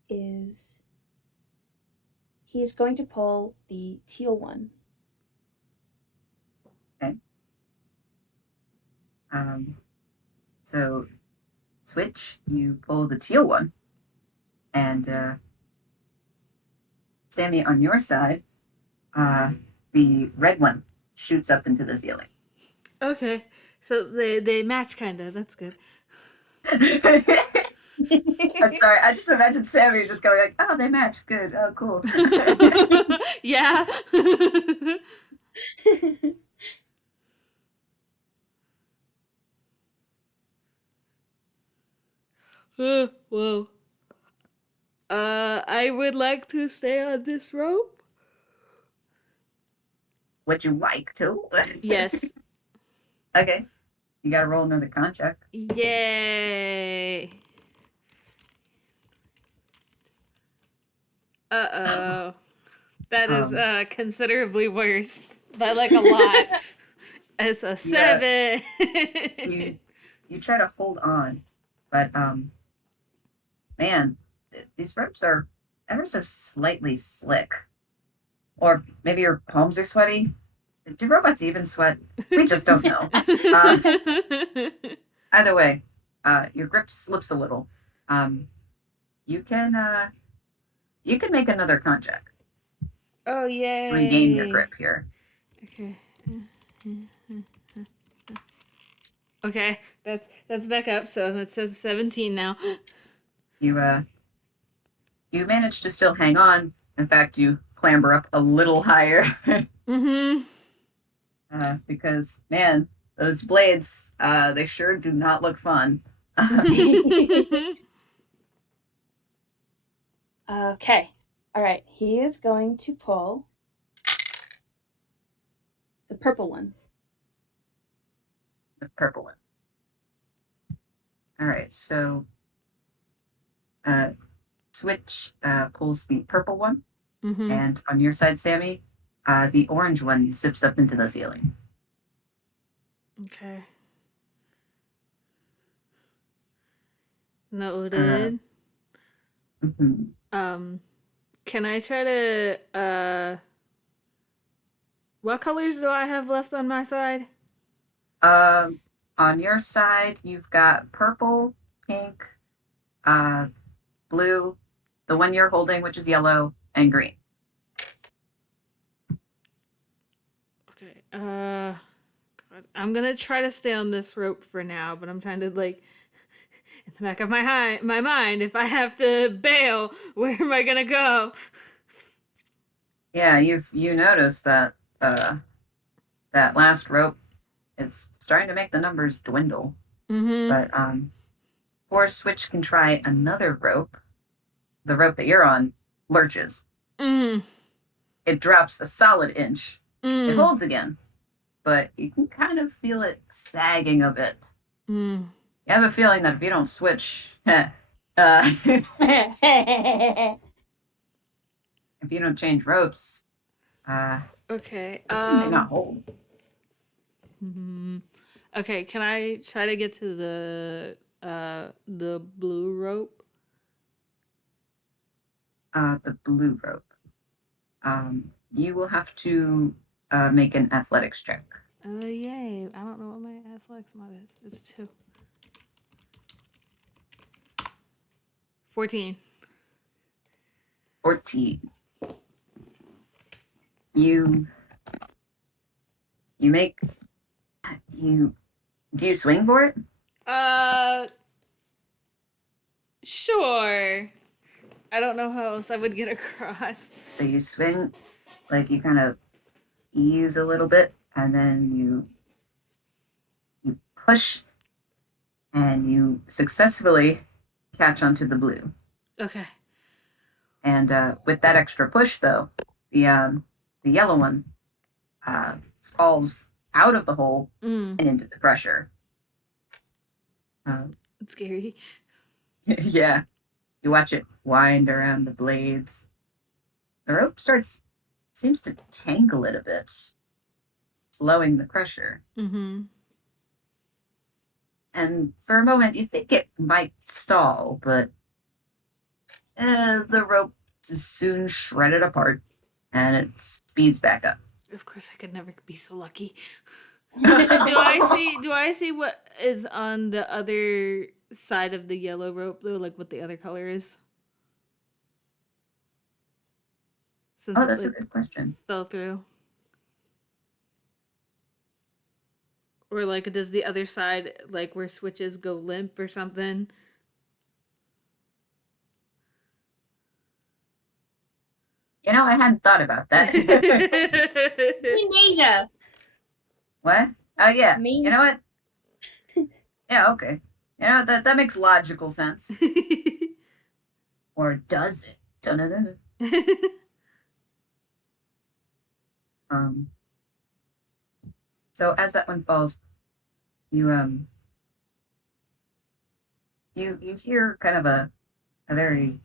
is he's going to pull the teal one. Okay. So Switch, you pull the teal one, and Sammy, on your side, the red one shoots up into the ceiling. Okay, so they match kind of. That's good. I'm sorry. I just imagined Sammy just going like, "Oh, they match. Good. Oh, cool." Yeah. Whoa. I would like to stay on this rope. Would you like to? Yes. Okay. You gotta roll another con check. Yay. Uh-oh. That is considerably worse by like a lot. It's a 7. You try to hold on, but man, these ropes are ever so slightly slick. Or maybe your palms are sweaty. Do robots even sweat? We just don't know. Either way, your grip slips a little. You can make another con check. Oh yay. Regain your grip here. Okay. Okay, that's back up. So it says 17 now. You manage to still hang on. In fact, you clamber up a little higher. Mm-hmm. Because man, those blades, they sure do not look fun. Okay. All right. He is going to pull the purple one. The purple one. All right, so Switch pulls the purple one, Mm-hmm. and on your side, Sammy, the orange one zips up into the ceiling. Okay. Noted. Mm-hmm. Can I try to what colors do I have left on my side? On your side, you've got purple, pink, blue, the one you're holding, which is yellow, and green. Okay. God, I'm gonna try to stay on this rope for now, but I'm trying to like in the back of my mind, if I have to bail, where am I gonna go? Yeah, you notice that that last rope, it's starting to make the numbers dwindle. Mm-hmm. But before Switch can try another rope, the rope that you're on lurches. Mm. It drops a solid inch. Mm. It holds again, but you can kind of feel it sagging a bit. Mm. You have a feeling that if you don't switch, if you don't change ropes, Okay. this one may not hold. Mm-hmm. Okay, can I try to get to the blue rope? The blue rope. You will have to make an athletics check. Yay. I don't know what my athletics mod is. It's 2. 14. 14. You make you do you swing for it? Sure. I don't know how else I would get across. So you swing, like you kind of ease a little bit, and then you push, and you successfully catch onto the blue. Okay. And with that extra push, though, the yellow one falls out of the hole and into the pressure. It's scary. Yeah, you watch it wind around the blades. The rope seems to tangle it a bit, slowing the pressure. Mm-hmm. And for a moment, you think it might stall, but the rope is soon shredded apart, and it speeds back up. Of course, I could never be so lucky. do Do I see what is on the other side of the yellow rope though? Like what the other color is? Since Oh, it that's a like good question. fell through. Or like does the other side like where switches go limp or something? I hadn't thought about that. Me neither. What? Oh yeah. Me. You know what? Yeah, okay. That makes logical sense. Or does it? Dun-dun-dun. Um so as that one falls, you you hear kind of a very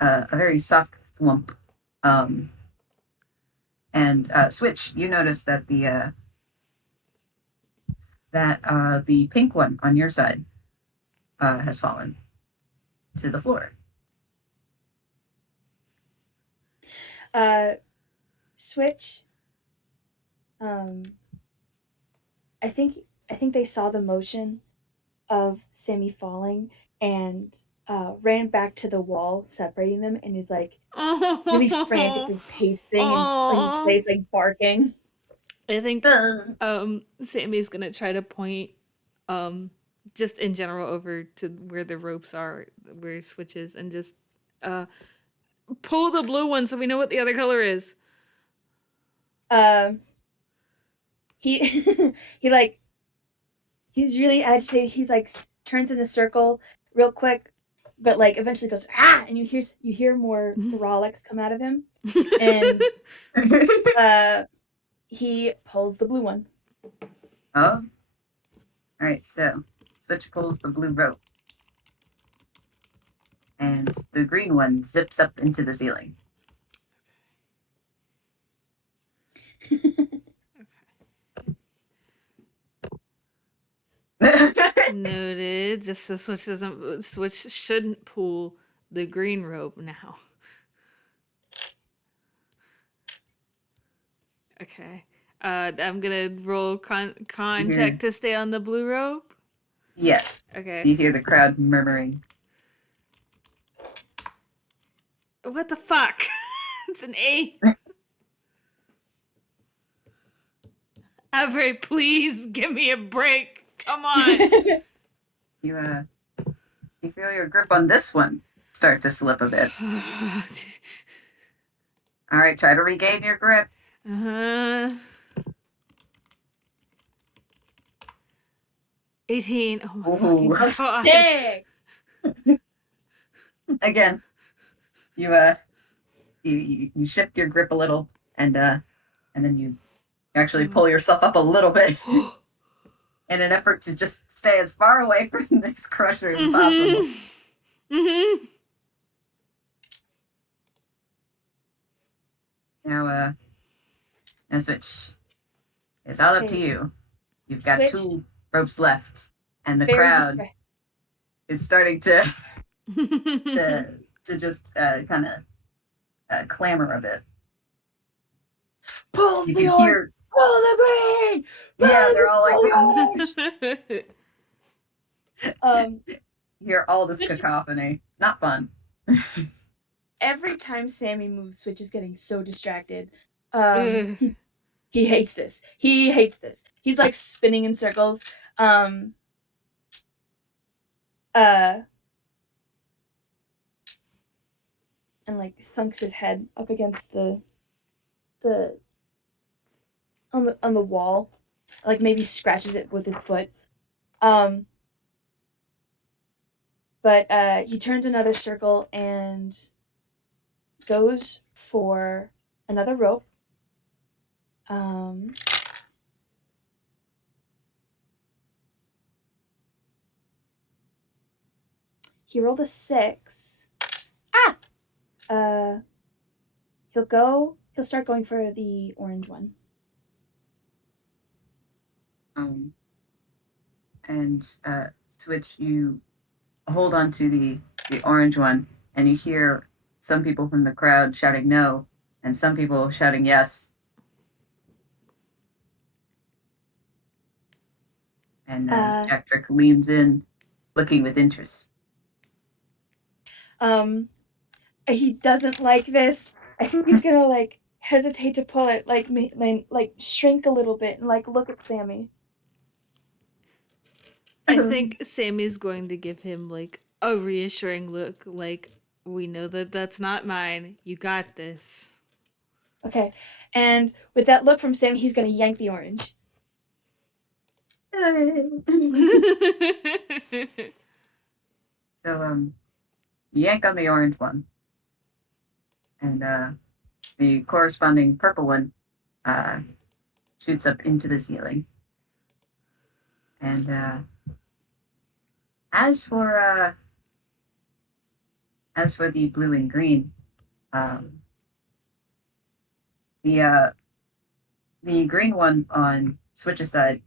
a very soft thwump. Um and Switch, you notice that the pink one on your side has fallen to the floor. Switch. Um, I think they saw the motion of Sammy falling and ran back to the wall separating them and is like really frantically pacing in Oh. place, like barking. I think Uh, Sammy's gonna try to point just in general over to where the ropes are, where switches, and just uh pull the blue one so we know what the other color is. Um, he he like he's really agitated. He's like turns in a circle real quick, but like eventually goes ah, and you hear more Ralex come out of him, and uh, he pulls the blue one. Oh, all right. So Switch pulls the blue rope, and the green one zips up into the ceiling. Noted. Just so Switch shouldn't pull the green rope now. Okay. I'm gonna roll con You check hear, to stay on the blue rope. yes, Okay. you hear the crowd murmuring. What the fuck? It's an 8. Avery, please give me a break. Come on. You you feel your grip on this one start to slip a bit. All right, try to regain your grip. Uh-huh. 18. Oh my fucking Ooh. god. Dang! Again, you you shift your grip a little, and then you actually pull yourself up a little bit in an effort to just stay as far away from this crusher as possible. Mm-hmm. Now, Switch, it's all up to Okay, you. You've got Switch. 2 ropes left, and the Very crowd distracted. is starting to just kind of clamor a bit. Pull You the can orange! hear, Pull the green! yeah, they're all Pull like, the orange! Um, hear all this Switch, cacophony. Not fun. every time Sammy moves, Switch is getting so distracted. Ugh. He hates this. He hates this. He's like spinning in circles. Um, uh, and like thunks his head up against the on the wall, like maybe scratches it with his foot. Um, but he turns another circle and goes for another rope. Um, he rolled a 6. Ah! He'll start going for the orange one. Um, and Switch, you hold on to the orange one, and you hear some people from the crowd shouting no, and some people shouting yes, And Jacktrick leans in, looking with interest. He doesn't like this. I think he's gonna like hesitate to pull it, like shrink a little bit and like look at Sammy. I think Sammy's going to give him like a reassuring look, like, we know that that's not mine. You got this. Okay, and with that look from Sammy, he's gonna yank the orange. So yank on the orange one, and the corresponding purple one shoots up into the ceiling. And as for the blue and green, the green one on switch aside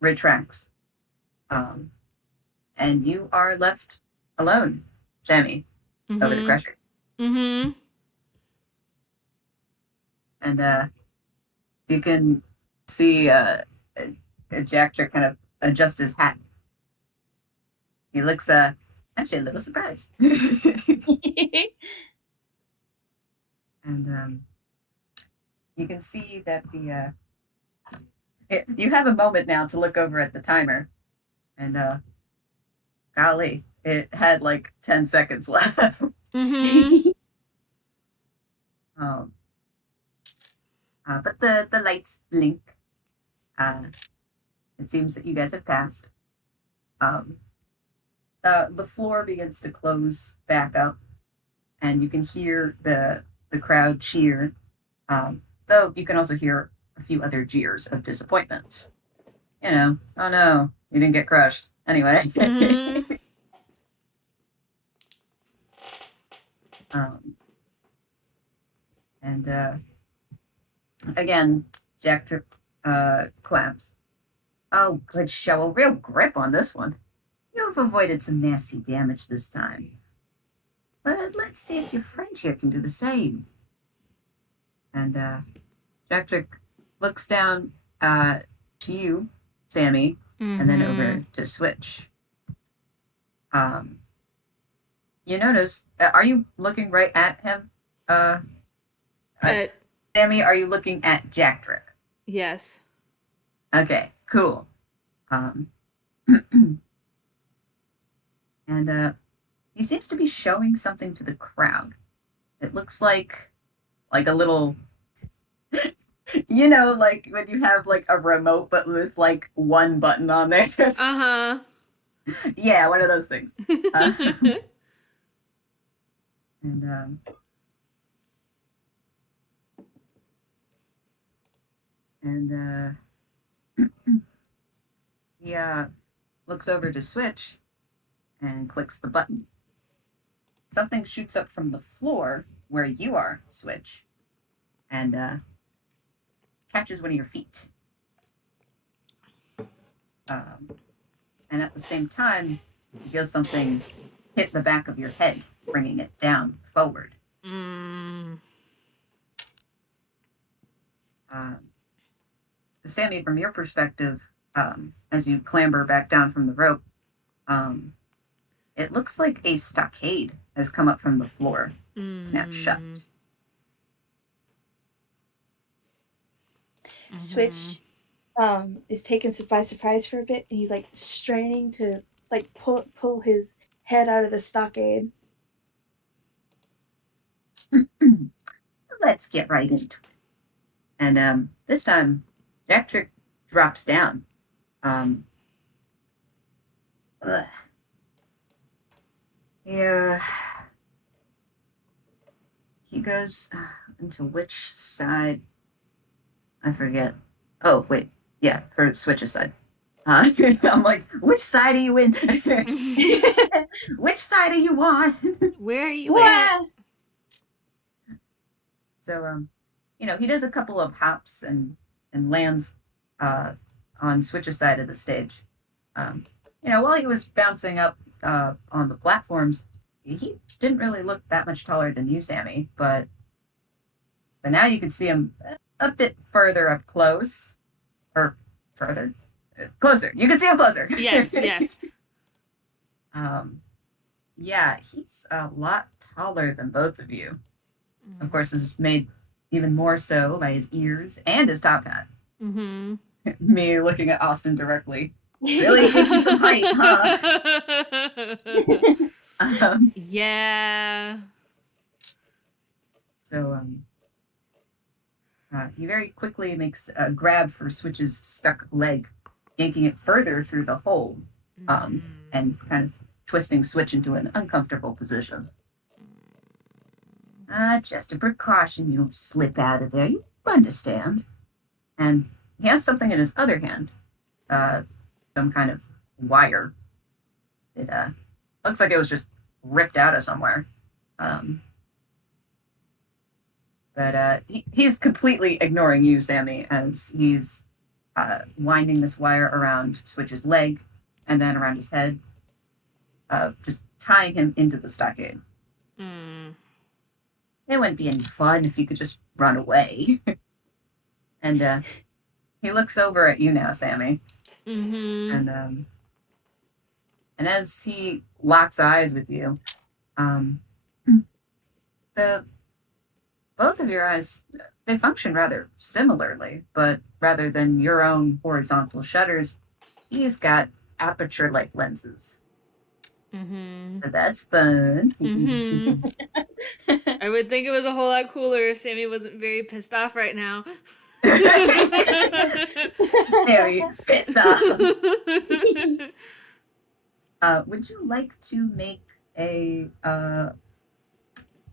retracts, and you are left alone, Sammy, over the crusher. Mm-hmm. And you can see a Jacktrick kind of adjust his hat. He looks actually a little surprised. And you can see that you have a moment now to look over at the timer, and golly, it had like 10 seconds left. Mm-hmm. But the lights blink. It seems that you guys have passed. The floor begins to close back up, and you can hear the crowd cheer. Though you can also hear a few other jeers of disappointment. You know, oh no, you didn't get crushed. Anyway. Mm-hmm. And again, Jacktrick claps. Oh, good show. A real grip on this one. You've avoided some nasty damage this time. But let's see if your friend here can do the same. And Jacktrick looks down to you, Sammy, and then over to Switch. You notice, are you looking right at him? Sammy, are you looking at Jacktrick? Yes. Okay, cool. And he seems to be showing something to the crowd. It looks like a little, you know, like when you have like a remote but with like one button on there. Uh-huh. Yeah, one of those things. And he looks over to Switch and clicks the button. Something shoots up from the floor where you are, Switch, and catches one of your feet. And at the same time, you feel something hit the back of your head, bringing it down forward. Sammy, from your perspective, as you clamber back down from the rope, it looks like a stockade has come up from the floor, snapped shut. Switch is taken by surprise for a bit, and he's like straining to like pull his head out of the stockade. Let's get right into it. And this time, Jacktrick drops down. Yeah. He goes into which side? I forget. Oh, wait. Yeah, for Switch's side. I'm like, which side are you in? Which side are you on? Where are you at? So, you know, he does a couple of hops and lands on Switch's side of the stage. You know, while he was bouncing up on the platforms, he didn't really look that much taller than you, Sammy, but now you can see him a bit further up close, or further. Closer. You can see him closer. Yes, yes. Yeah, he's a lot taller than both of you. Mm-hmm. Of course, this is made even more so by his ears and his top hat. Mm-hmm. Me looking at Austin directly. Really gives you some height, huh? Yeah. So, he very quickly makes a grab for Switch's stuck leg, yanking it further through the hole, and kind of twisting Switch into an uncomfortable position. Just a precaution you don't slip out of there, you understand. And he has something in his other hand, some kind of wire. It looks like it was just ripped out of somewhere. But he's completely ignoring you, Sammy, as he's winding this wire around Switch's leg and then around his head, just tying him into the stockade. It wouldn't be any fun if you could just run away. And he looks over at you now, Sammy. And as he locks eyes with you, the both of your eyes, they function rather similarly, but rather than your own horizontal shutters, he's got aperture-like lenses. So that's fun. I would think it was a whole lot cooler if Sammy wasn't very pissed off right now. Sammy, pissed off. Would you like to make a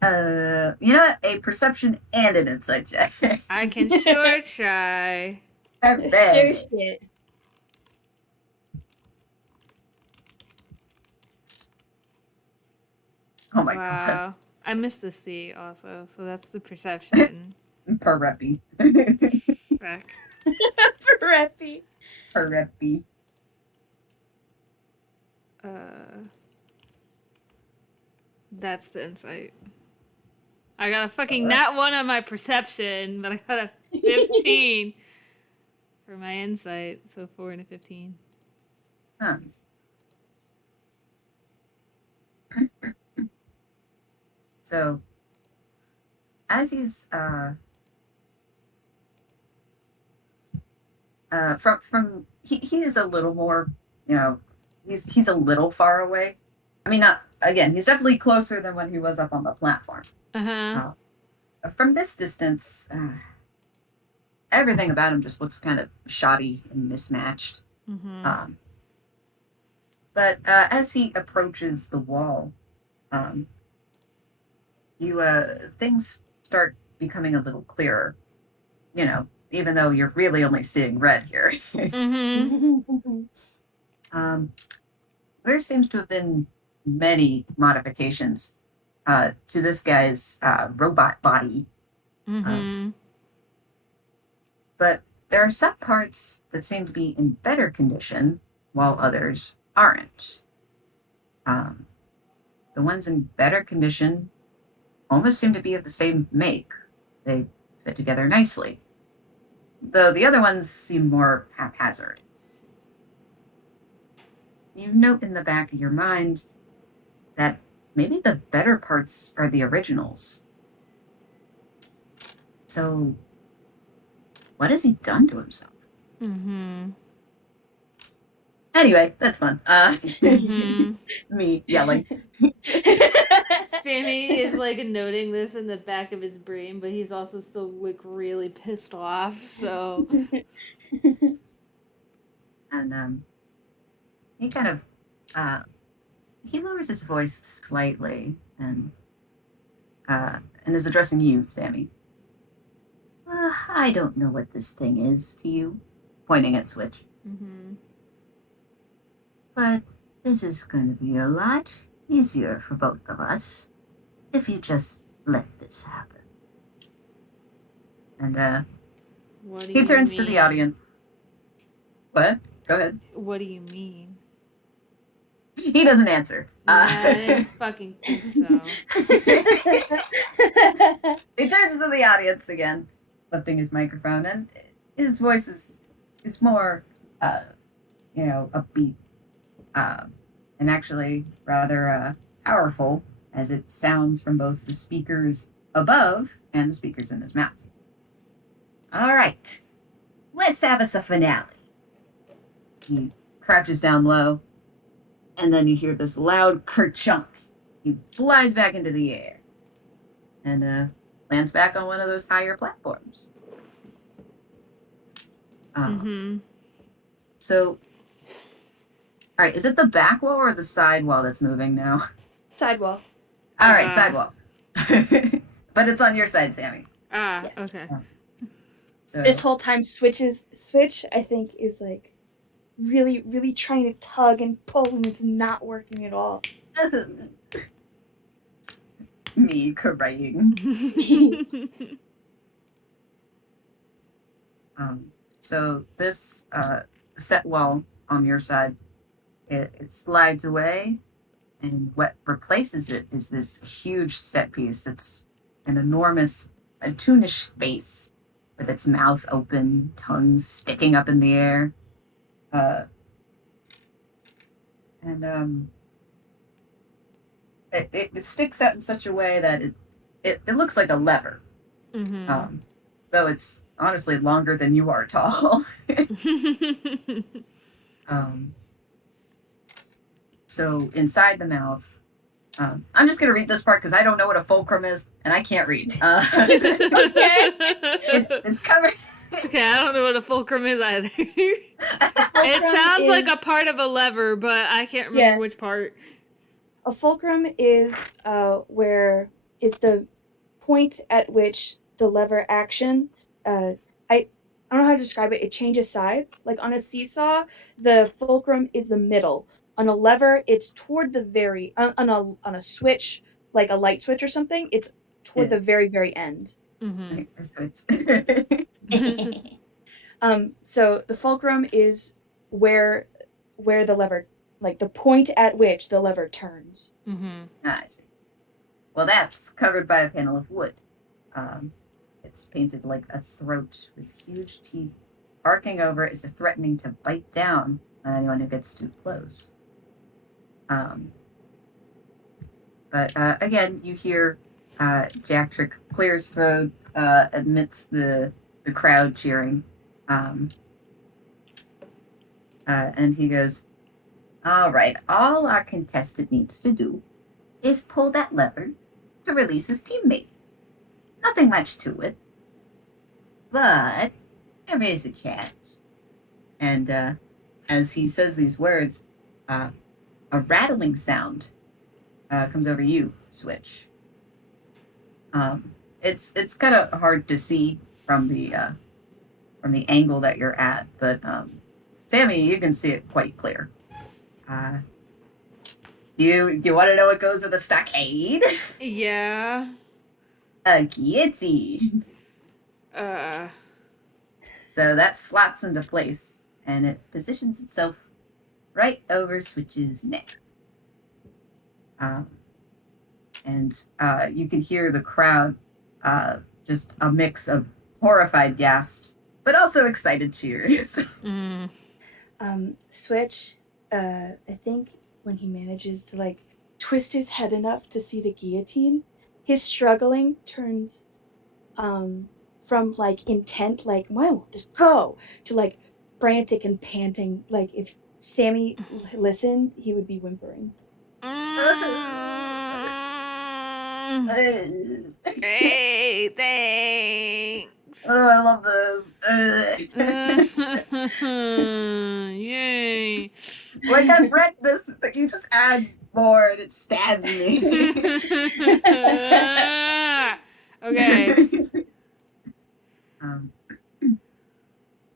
a perception and an insight check? I can sure try. Sure shit. Oh my god. Wow. I missed the C also, so that's the perception. Perepi. Back. Preppy. Perepi. That's the insight. I got a fucking nat 1 on my perception, but I got a 15 for my insight, so 4 and a 15. Huh. So, as he's he is a little more, he's a little far away. I mean, not again. He's definitely closer than when he was up on the platform. From this distance, everything about him just looks kind of shoddy and mismatched. But as he approaches the wall, things start becoming a little clearer. Even though you're really only seeing red here. There seems to have been many modifications to this guy's robot body. But there are some parts that seem to be in better condition, while others aren't. The ones in better condition almost seem to be of the same make. They fit together nicely. Though the other ones seem more haphazard. You note in the back of your mind that maybe the better parts are the originals. So, what has he done to himself? Anyway, that's fun. Me yelling. Sammy is like noting this in the back of his brain, but he's also still like really pissed off. So, And he kind of he lowers his voice slightly and is addressing you, Sammy. I don't know what this thing is to you, pointing at Switch. But this is going to be a lot easier for both of us if you just let this happen. And he turns to the audience. What? Go ahead. What do you mean? He doesn't answer. I didn't fucking think so. He turns to the audience again, lifting his microphone, and his voice is more upbeat, and actually rather powerful as it sounds from both the speakers above and the speakers in his mouth. All right, let's have us a finale. He crouches down low, and then you hear this loud kerchunk. He flies back into the air and lands back on one of those higher platforms. Mm-hmm. So, all right, is it the back wall or the side wall that's moving now? Sidewall. All right, sidewall. But it's on your side, Sammy. Yes. Okay. So This whole time, Switch, I think, is like really, really trying to tug and pull, and it's not working at all. me crying. So this set wall on your side, it slides away, and what replaces it is this huge set piece. It's an enormous, cartoonish face with its mouth open, tongue sticking up in the air, and it sticks out in such a way that it looks like a lever. Mm-hmm. Though it's honestly longer than you are tall. um, so inside the mouth, I'm just going to read this part because I don't know what a fulcrum is and I can't read. Okay. It's covered. Okay, I don't know what a fulcrum is either. Fulcrum It sounds like a is- part of a lever, but I can't remember Yeah. which part. A fulcrum is where is the point at which the lever action. I don't know how to describe it. It changes sides. Like on a seesaw, the fulcrum is the middle. On a lever, it's toward the very on a switch, like a light switch or something. It's toward Yeah, the very very end. Mm-hmm. I switch. So the fulcrum is where the lever, like the point at which the lever turns. Mm-hmm. I see. Well, that's covered by a panel of wood. Um, it's painted like a throat with huge teeth arcing over as if threatening to bite down on anyone who gets too close. But again, you hear Jacktrick clear his throat amidst the crowd cheering. Um, and he goes, all right, all our contestant needs to do is pull that lever to release his teammate. Nothing much to it. But there is a catch. And as he says these words, a rattling sound comes over you, Switch. It's kind of hard to see from the angle that you're at, but Sammy, you can see it quite clear. Uh, do you want to know what goes with a stockade? Yeah. A guillotine. Uh. So that slots into place, and it positions itself right over Switch's neck. And you can hear the crowd, just a mix of horrified gasps, but also excited cheers. Mm. Switch, I think when he manages to like twist his head enough to see the guillotine, his struggling turns from like intent, like why won't this go, to like frantic and panting. Like if Sammy listened, he would be whimpering. Mm. Oh, Hey, thanks. I love this. Yay. Like I've read this, but you just add more and it stabs me. Okay. um,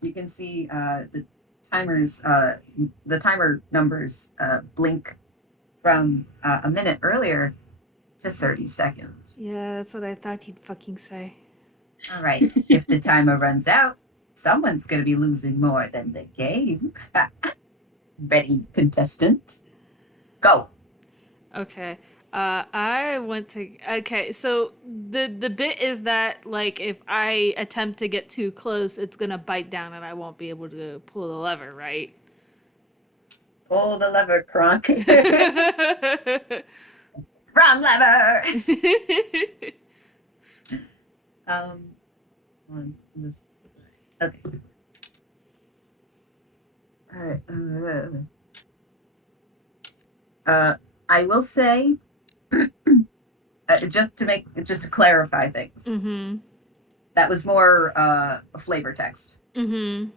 you can see the timer numbers blink from a minute earlier to 30 seconds. Yeah, that's what I thought you'd fucking say. All right, if the timer runs out, someone's going to be losing more than the game. Ready, contestant? Go. Okay. I want to. Okay, so the bit is that like if I attempt to get too close, it's gonna bite down and I won't be able to pull the lever, right? Pull the lever, Kronk. Wrong lever. On this. Okay. All right. I will say, just to clarify things, Mm-hmm. that was more a flavor text. Mm-hmm.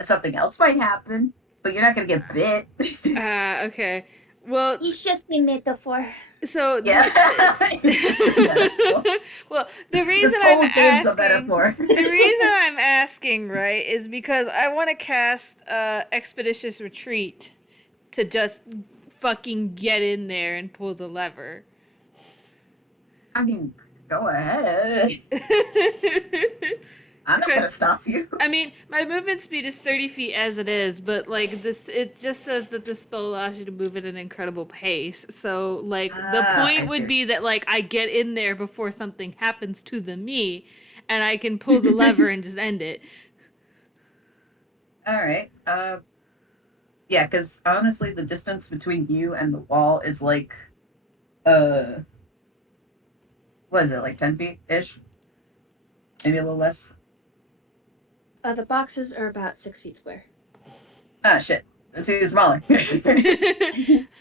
Something else might happen, but you're not gonna get bit. Okay. Well, It's just a metaphor. so Yeah, it's just a metaphor. well, the This reason I'm whole game's a asking, metaphor. the reason I'm asking, right, is because I want to cast Expeditious Retreat to just fucking get in there and pull the lever. I mean, go ahead. I'm not gonna stop you. I mean, my movement speed is 30 feet as it is, but like this, it just says that this spell allows you to move at an incredible pace. So, like, the I point see. would be that like I get in there before something happens to the me, and I can pull the lever and just end it. All right. Yeah, because honestly, the distance between you and the wall is like, what is it, like 10 feet ish? Maybe a little less. The boxes are about 6 feet square. Ah, shit. It's even smaller.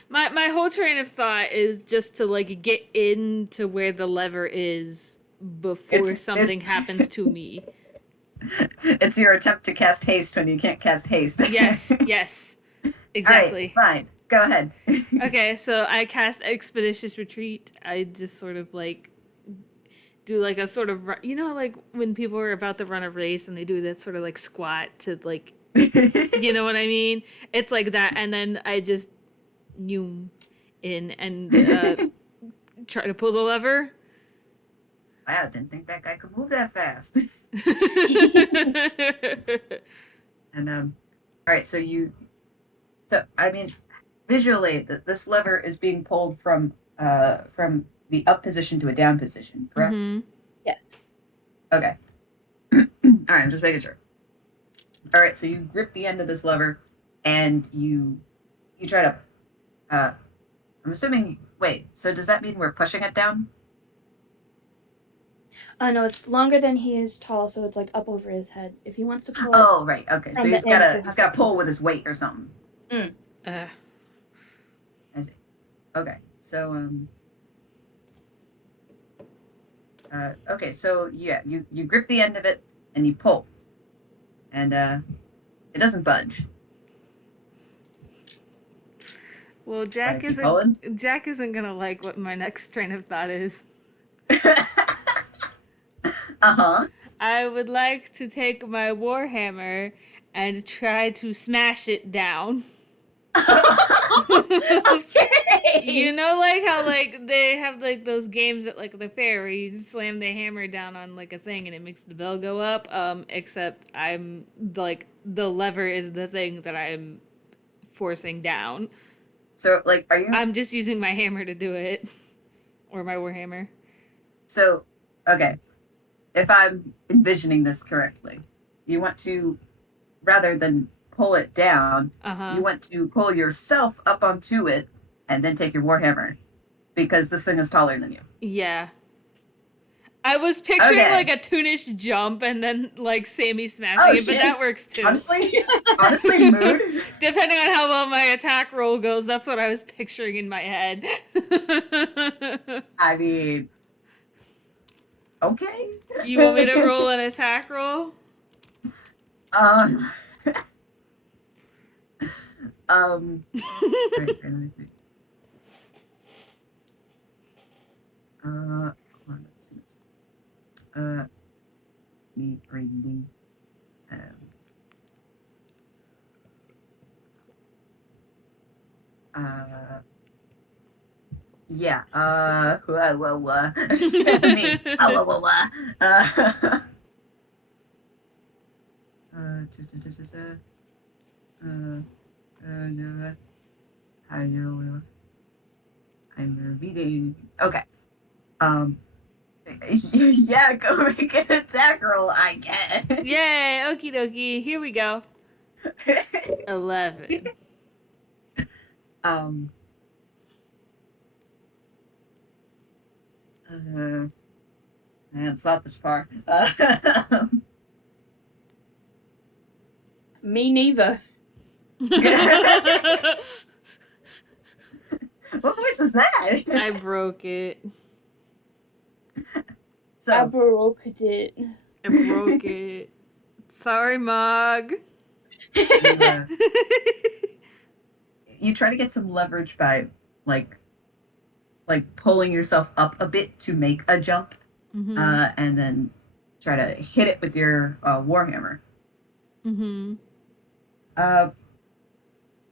My whole train of thought is just to like get into where the lever is before something happens to me. It's your attempt to cast haste when you can't cast haste. Yes, exactly. All right, fine. Go ahead. Okay, so I cast Expeditious Retreat. I just sort of like do like a sort of you know, like when people are about to run a race and they do that sort of like squat to like, you know what I mean? It's like that, and then I just in and try to pull the lever. Wow, didn't think that guy could move that fast. And all right, so I mean, visually, this lever is being pulled from the up position to a down position, correct? Mm-hmm. Yes. Okay. All right, I'm just making sure. All right, so you grip the end of this lever, and you try to. I'm assuming. Wait, so does that mean we're pushing it down? No, it's longer than he is tall, so it's like up over his head. If he wants to pull it Oh, right. Okay, so from the end, he'll he's have gotta to. pull with his weight or something. Mm. Uh, I see. Okay, so okay, so yeah, you grip the end of it and you pull, and it doesn't budge. well, Wanna keep pulling? Jack isn't gonna like what my next train of thought is. Uh-huh. I would like to take my warhammer and try to smash it down. Okay. You know, like how like they have like those games at like the fair where you just slam the hammer down on like a thing and it makes the bell go up. Except I'm like the lever is the thing that I'm forcing down. So like, are you? I'm just using my hammer to do it, or my warhammer. So okay, if I'm envisioning this correctly, you want to, rather than pull it down, you want to pull yourself up onto it and then take your warhammer, because this thing is taller than you. Yeah. I was picturing like a toonish jump and then like Sammy smashing it, but that works too. Honestly, mood. Depending on how well my attack roll goes, that's what I was picturing in my head. I mean, okay. You want me to roll an attack roll? Um. Wait, let me see. Hold on, let's see this. Me reading. Yeah. Me. No. I know. I'm reading. Okay. Yeah, go make an attack roll, I guess. Yay, okie dokie. Here we go. 11. um. I hadn't thought this far. Me neither. What voice was that? I broke it. I So broke it. I broke it. Sorry, Mog. you you try to get some leverage by like pulling yourself up a bit to make a jump, Mm-hmm. and then try to hit it with your warhammer. Mm-hmm. Uh,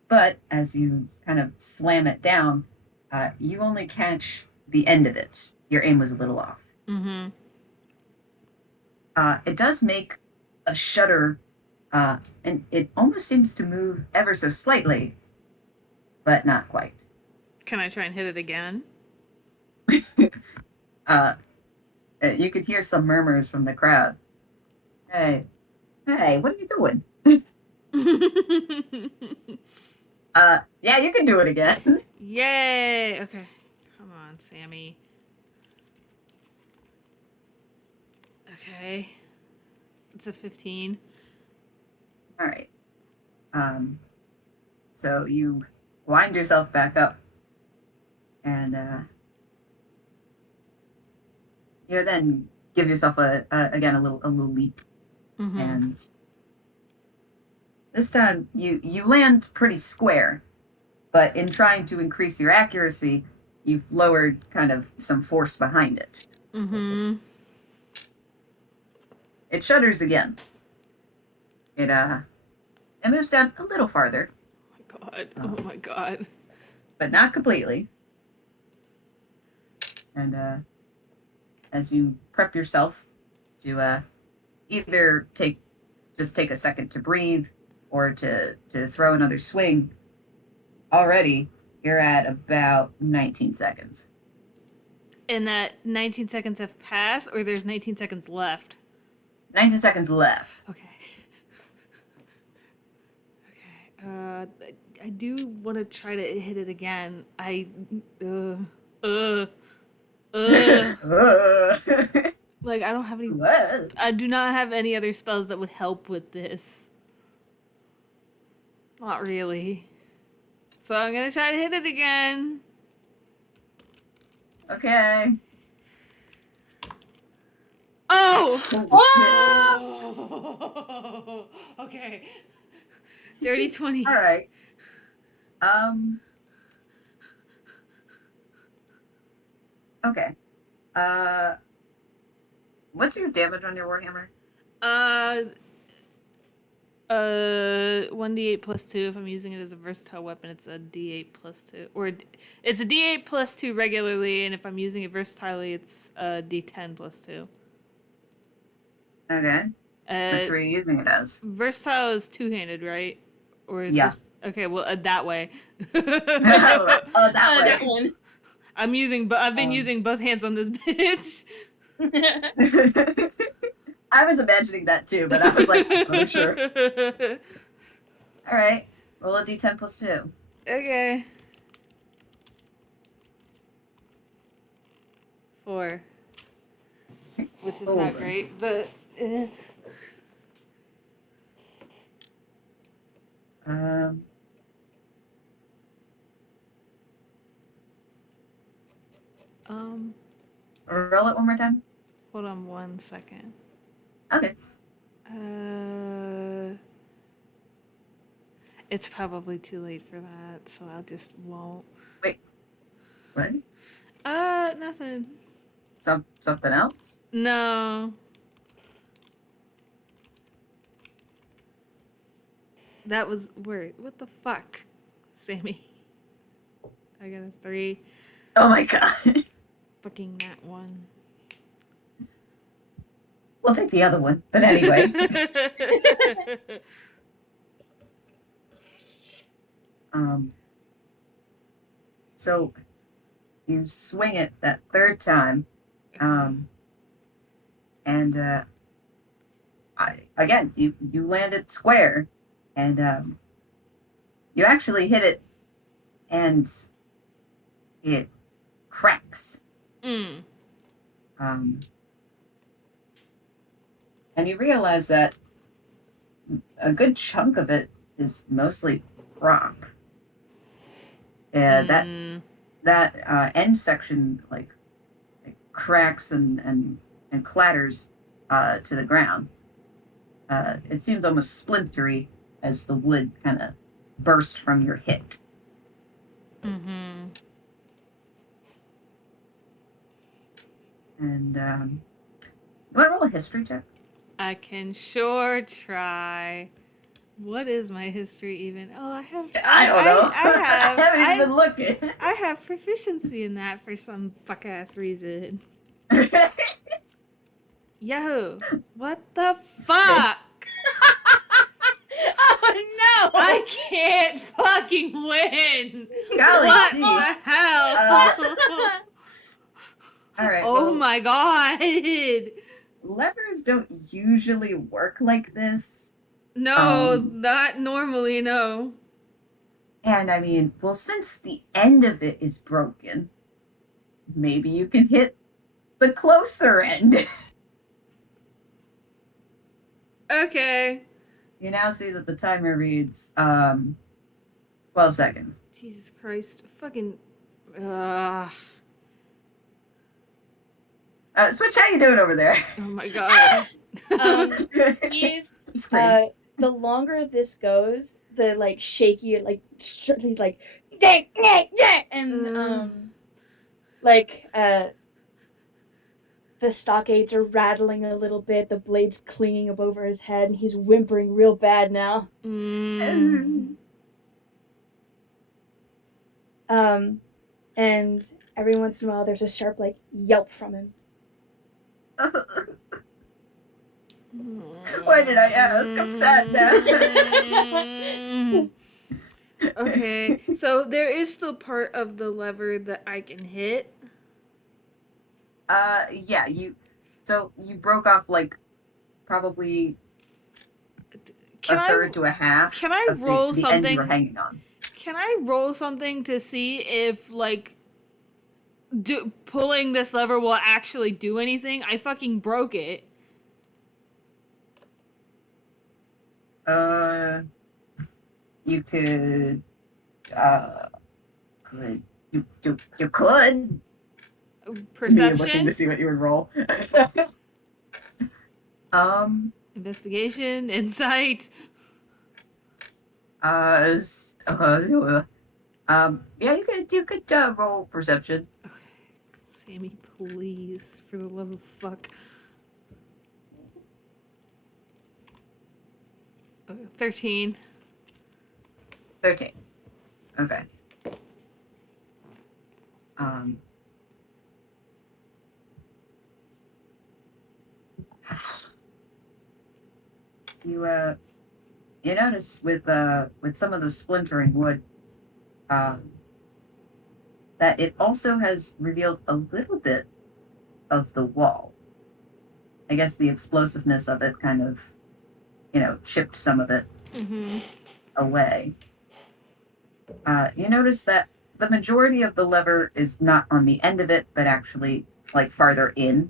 but as you kind of slam it down, you only catch the end of it. Your aim was a little off. Mm-hmm. It does make a shudder, and it almost seems to move ever so slightly, but not quite. Can I try and hit it again? Uh, you could hear some murmurs from the crowd. Hey, hey, what are you doing? Yeah, you can do it again. Yay! Okay. Come on, Sammy. Okay. It's a 15. All right. So you wind yourself back up, and you then give yourself again a little leap, Mm-hmm. and this time you land pretty square, but in trying to increase your accuracy, you've lowered kind of some force behind it. Mm-hmm. It shudders again. It moves down a little farther, Oh my god. Oh my god. but not completely. And as you prep yourself to either take a second to breathe or to throw another swing, already you're at about 19 seconds. And that 19 seconds have passed, or there's 19 seconds left? 19 seconds left. Okay. Okay. I do want to try to hit it again. Uh, uh, like, I don't have any. I do not have any other spells that would help with this. Not really. So I'm gonna try to hit it again. Okay. Oh! Oh! Oh! Okay. Dirty 20. All right. Okay. What's your damage on your warhammer? 1d8 plus 2. If I'm using it as a versatile weapon, it's a d8 plus 2. Or it's a d8 plus 2 regularly, and if I'm using it versatilely, it's a d10 plus 2. Okay. Which Uh, were you using it as? versatile is two-handed, right? Or is Yeah. okay, well, that way. Oh, that way. That one. I've been using both hands on this bitch. I was imagining that too, but I was like, I'm sure. All right. Roll a d10 plus 2. Okay. 4. Which is not great, but. Um. Roll it one more time. Hold on 1 second. Okay. It's probably too late for that, so I'll just won't. Wait. What? Nothing. Something else? No. That was word. What the fuck, Sammy? I got a 3. Oh my god. Fucking that one. We'll take the other one. But anyway. So you swing it that third time. And again, you land it square, and you actually hit it, and it cracks. Mm. And you realize that a good chunk of it is mostly prop. That end section like cracks and clatters to the ground. It seems almost splintery as the wood kind of burst from your hit. Mm-hmm. And you want to roll a history check? I can sure try. What is my history even? Oh, I have. I don't know. I have. I haven't even been looking. I have proficiency in that for some fuck ass reason. Yahoo! What the fuck? Oh no! I can't fucking win. Golly What gee. the hell? All right. Oh well, my god! levers don't usually work like this. No, not normally. No. And I mean, well, since the end of it is broken, maybe you can hit the closer end. Okay. You now see that the timer reads 12 seconds. Jesus Christ! Fucking. Switch, how you doing over there? Oh my god. He's Screams. the longer this goes, the like shakier, like he's like, and like the stockades are rattling a little bit, the blades clinging up over his head, and he's whimpering real bad now. And every once in a while, there's a sharp like yelp from him. Why did I ask? I'm sad now. Okay, so there is still part of the lever that I can hit. Yeah, so you broke off like probably Can a third to a half can I of roll the end you were something? hanging on. Can I roll something to see if like pulling this lever will actually do anything? I fucking broke it. You could could you could me looking to Perception, see what you would roll. investigation, insight. Yeah, you could roll perception. Sammy, please, for the love of fuck. 13. 13. Okay. You notice with some of the splintering wood, that it also has revealed a little bit of the wall. I guess the explosiveness of it kind of, chipped some of it away. You notice that the majority of the lever is not on the end of it, but actually like farther in.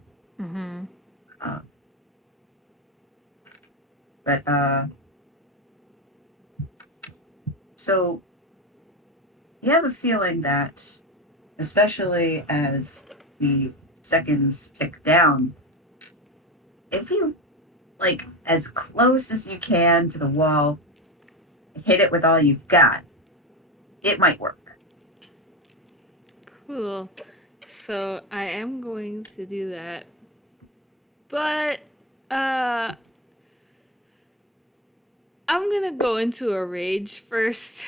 So you have a feeling that, especially as the seconds tick down, if you like as close as you can to the wall, hit it with all you've got, it might work. Cool. So I am going to do that. But I'm gonna go into a rage first.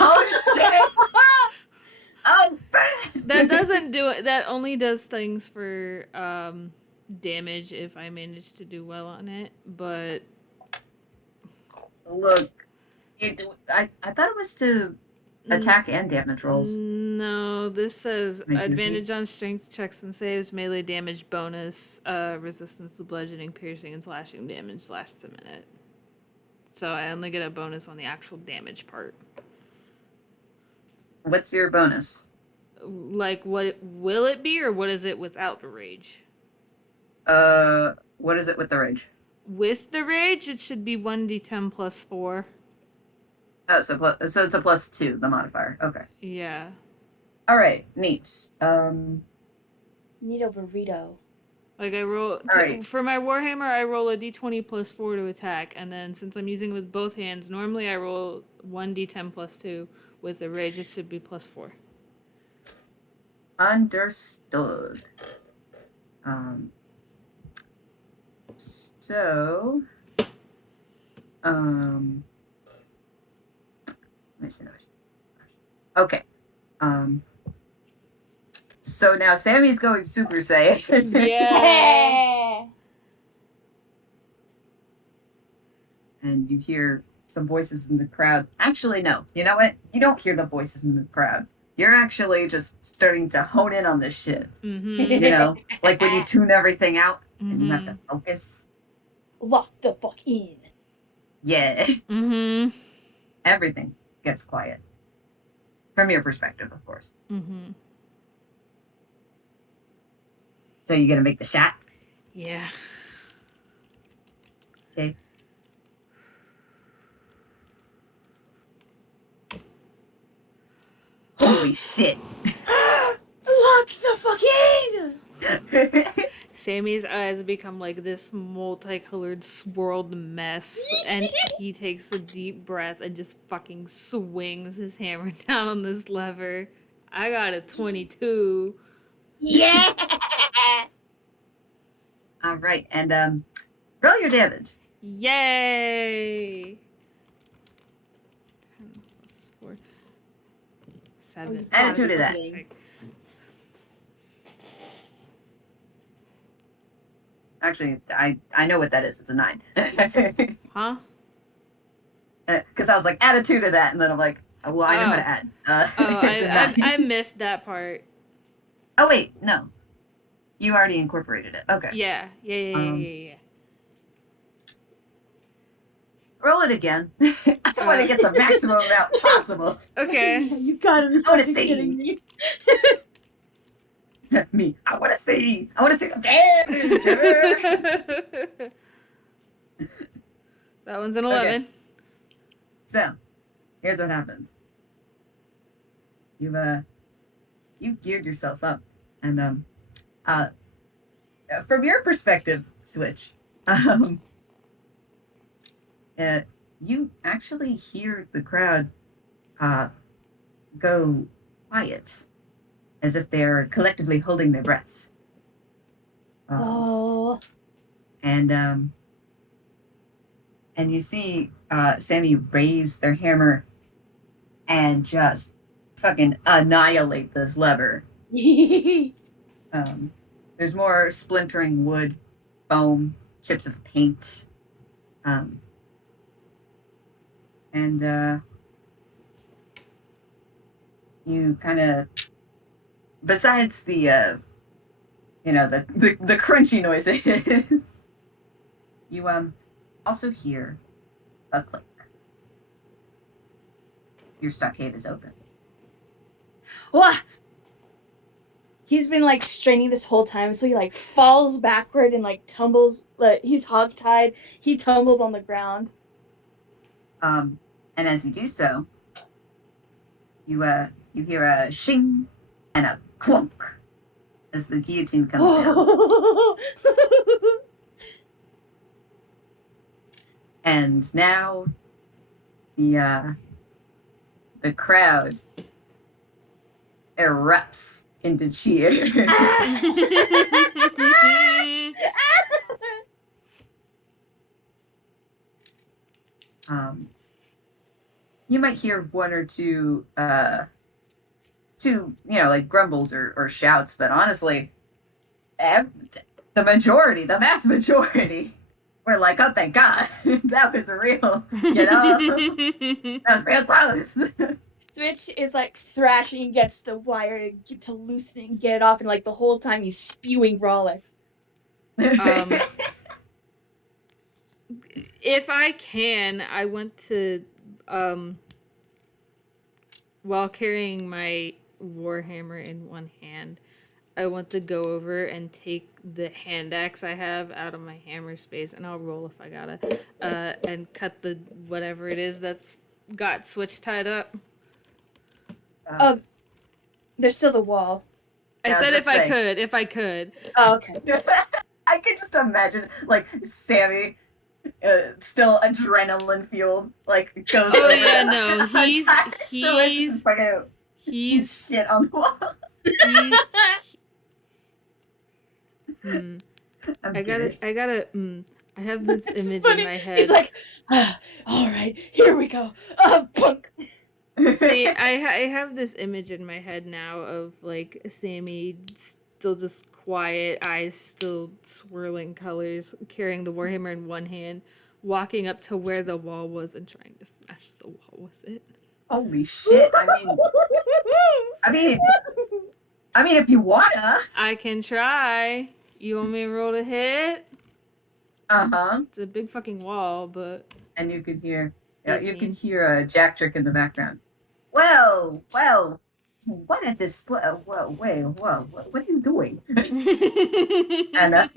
Oh shit! Oh, That doesn't do it. That only does things for damage if I manage to do well on it. But look, I thought it was to attack and damage rolls. no, this says Make advantage on strength checks and saves, melee damage bonus, resistance to bludgeoning, piercing, and slashing damage lasts a minute. so I only get a bonus on the actual damage part. What's your bonus? Like, what will it be, or what is it without the rage? What is it with the rage? With the rage, it should be 1d10 plus 4. Oh, so it's a +2, the modifier. Okay. Yeah. All right. Neat. Need a burrito. Like, I roll... All right. For my Warhammer, I roll a d20 plus 4 to attack, and then since I'm using it with both hands, normally I roll 1d10 plus 2. With the rage, it should be plus 4. Understood. So, let me see. Okay. So now Sammy's going Super Saiyan. Yeah. And you hear some voices in the crowd. Actually, no. You know what? You don't hear the voices in the crowd. You're actually just starting to hone in on this shit. Mm-hmm. You know, like when you tune everything out Mm-hmm. and you have to focus. Lock the fuck in. Yeah. Mm-hmm. Everything gets quiet. From your perspective, of course. Mm-hmm. So you gonna make the shot? Yeah. Okay. Holy shit. Lock the fuck in! Sammy's eyes become like this multicolored swirled mess, and he takes a deep breath and just fucking swings his hammer down on this lever. I got a 22. Yeah! All right, and roll your damage. Yay! 10 plus 4. 7. Add 2 to that. Actually, I know what that is. It's a 9. Huh? Because I was like, add a 2 to that, and then I'm like, oh, well, I know how to add. It's a 9. I missed that part. Oh wait, no, you already incorporated it. Okay. Yeah. Roll it again. I want to get the maximum amount possible. Okay. You gotta be I wanna fucking see. kidding me. Me, I want to see. I want to see some damage. That one's an 11. Okay. So, here's what happens. You've geared yourself up, and from your perspective, Switch, you actually hear the crowd go quiet, as if they're collectively holding their breaths. Oh. And you see Sammy raise their hammer and just fucking annihilate this lever. There's more splintering wood, foam, chips of paint, and you kind of, besides the the crunchy noises, you also hear a click. Your stockade is open. Wah! He's been like straining this whole time, so he like falls backward and like tumbles. Like he's hogtied. He tumbles on the ground. And as you do so, you hear a shing and a clunk as the guillotine comes down. And now the crowd erupts into cheers. You might hear one or two like grumbles or shouts, but honestly, the vast majority, were like, "Oh, thank God, that was real." That was real close. Switch is like thrashing against the wire to loosen it and get it off, and like the whole time he's spewing Rolex. if I can, I want to, while carrying my warhammer in one hand, I want to go over and take the hand axe I have out of my hammer space, and I'll roll if I gotta, and cut the whatever it is that's got Switch tied up. Oh, there's still the wall. I Yeah, I was said about to say. if I could. Oh, okay. I could just imagine, like, Sammy, still adrenaline fueled, like, goes Oh over yeah, to no, untie Switch and fucking eat he's shit on the wall. he. I'm I kidding. gotta. I have this It's image funny. in my head. He's like, all right, here we go. Punk. See, I have this image in my head now of like Sammy still just quiet, eyes still swirling colors, carrying the warhammer in one hand, walking up to where the wall was and trying to smash the wall with it. Holy shit! I mean, if you wanna. I can try. You want me to roll to hit? Uh-huh. It's a big fucking wall, but And you could hear, yeah, you 18. could hear a Jacktrick in the background. Well, what a display! Whoa, wait, whoa, what are you doing? And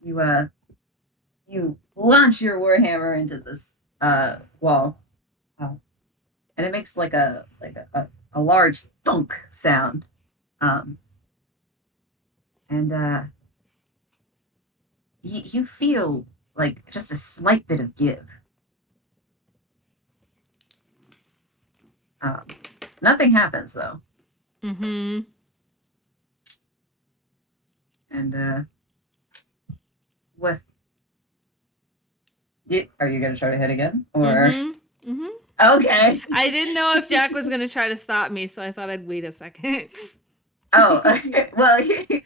you launch your warhammer into this wall, and it makes like a large thunk sound, and you feel like just a slight bit of give. Nothing happens though. Mm-hmm. And what? Are you gonna try to hit again, or? Mm-hmm. Mm-hmm. Okay. I didn't know if Jack was gonna try to stop me, so I thought I'd wait a second. Oh, well, he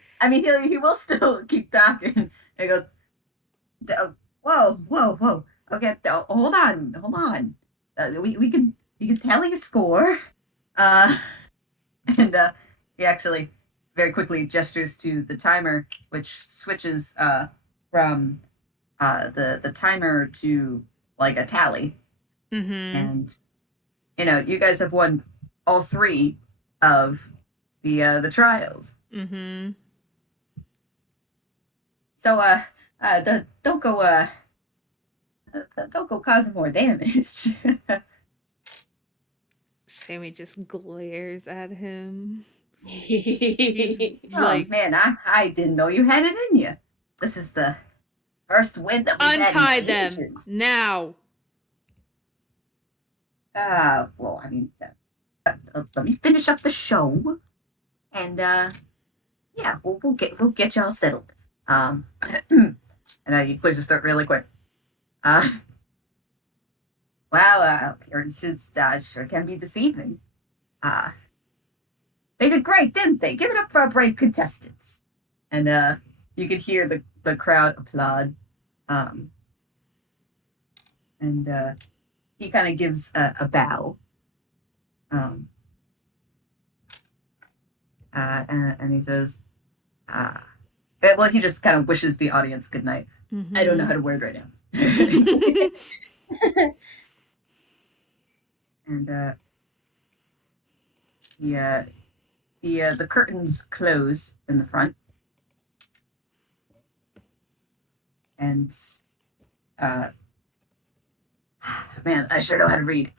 will still keep talking. He goes, whoa. Okay, hold on. We can tell your score. Uh, and he actually very quickly gestures to the timer, which switches from the timer to like a tally. Mm-hmm. And you guys have won all three of the trials. Mm-hmm. So don't go causing more damage. Sammy just glares at him. Oh He's Oh like, man, I didn't know you had it in you. This is the first win that we've untie had in them ages. now. Well, I mean, let me finish up the show, and yeah, we'll get y'all settled. And he clears his throat really quick. Wow, appearances sure can be deceiving. They did great, didn't they? Give it up for our brave contestants. And you could hear the crowd applaud. And he kind of gives a bow. And he says, well, he just kind of wishes the audience good night. Mm-hmm. I don't know how to word right now. And the curtains close in the front, and man, I sure know how to read.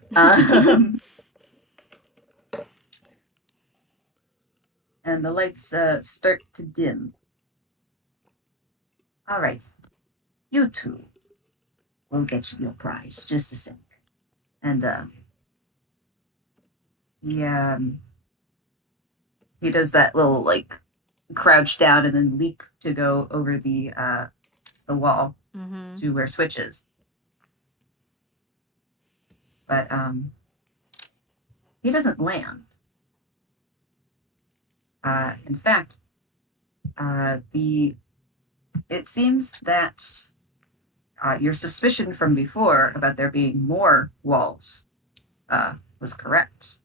And the lights start to dim. All right, you two will get your prize. Just a sec. And he does that little like crouch down and then leap to go over the wall Mm-hmm. to where Switch is. But he doesn't land. In fact, it seems that your suspicion from before about there being more walls was correct,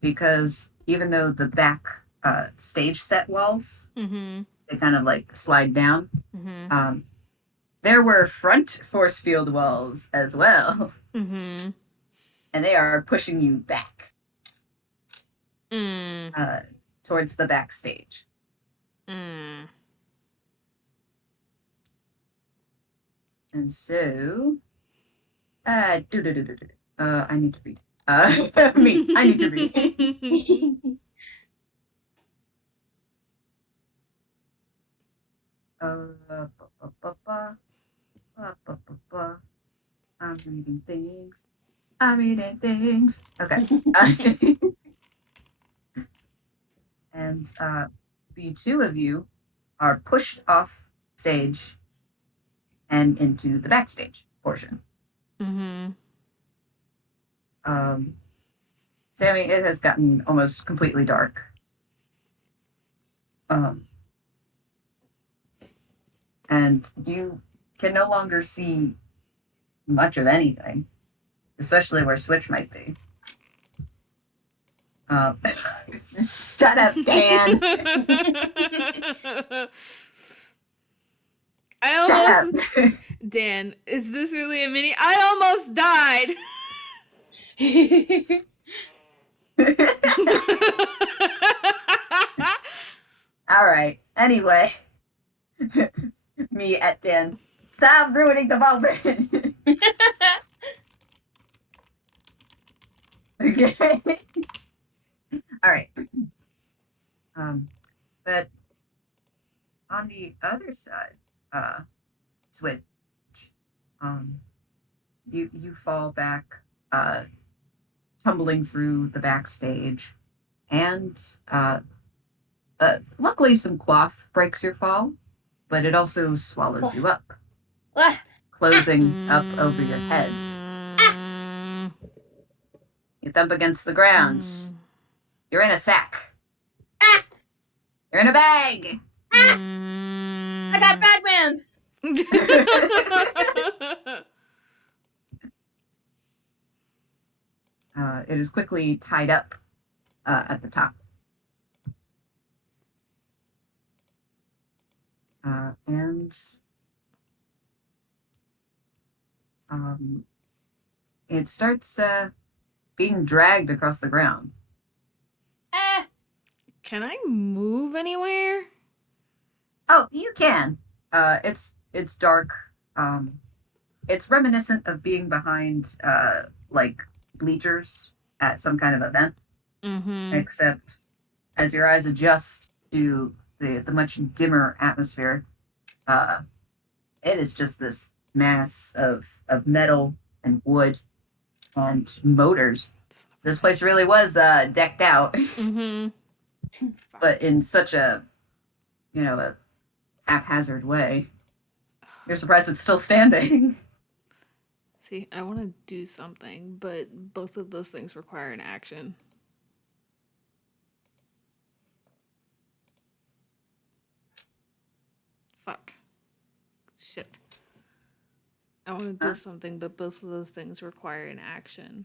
because even though the back stage set walls, Mm-hmm. they kind of like slide down, Mm-hmm. there were front force field walls as well, Mm-hmm. and they are pushing you back Mm. towards the backstage. Mm. And so, I need to read. I need to read. Ba, ba, ba, ba, ba, ba, ba, ba. I'm reading things. Okay. And the two of you are pushed off stage and into the backstage portion. Mm-hmm. Sammy, it has gotten almost completely dark. And you can no longer see much of anything, especially where Switch might be. Shut up, Dan. I Shut up. almost Dan, is this really a mini? I almost died. All right. Anyway, me at Dan. Stop ruining the moment. Okay. All right. But on the other side, Switch, you fall back, tumbling through the backstage, and luckily some cloth breaks your fall, but it also swallows you up, closing up over your head. You thump against the ground. You're in a sack. You're in a bag. I got Batman. It is quickly tied up at the top. And it starts being dragged across the ground. Can I move anywhere? Oh, you can. It's dark. It's reminiscent of being behind like bleachers at some kind of event. Mm-hmm. Except as your eyes adjust to the much dimmer atmosphere, it is just this mass of metal and wood and motors. This place really was decked out, Mm-hmm. but in such a a haphazard way. You're surprised it's still standing. See, I want to do something, but both of those things require an action. Fuck. Shit. I want to do something, but both of those things require an action.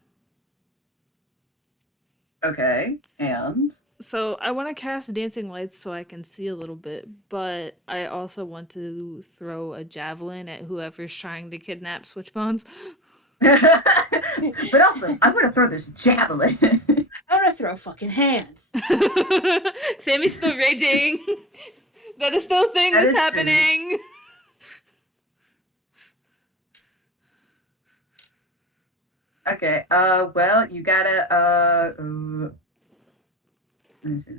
Okay, and So I want to cast Dancing Lights so I can see a little bit, but I also want to throw a javelin at whoever's trying to kidnap Switchbones. but also, I want to throw this javelin. I want to throw fucking hands. Sammy's still raging. That is still a thing That that's is true. happening. Okay, well, you gotta, let me see.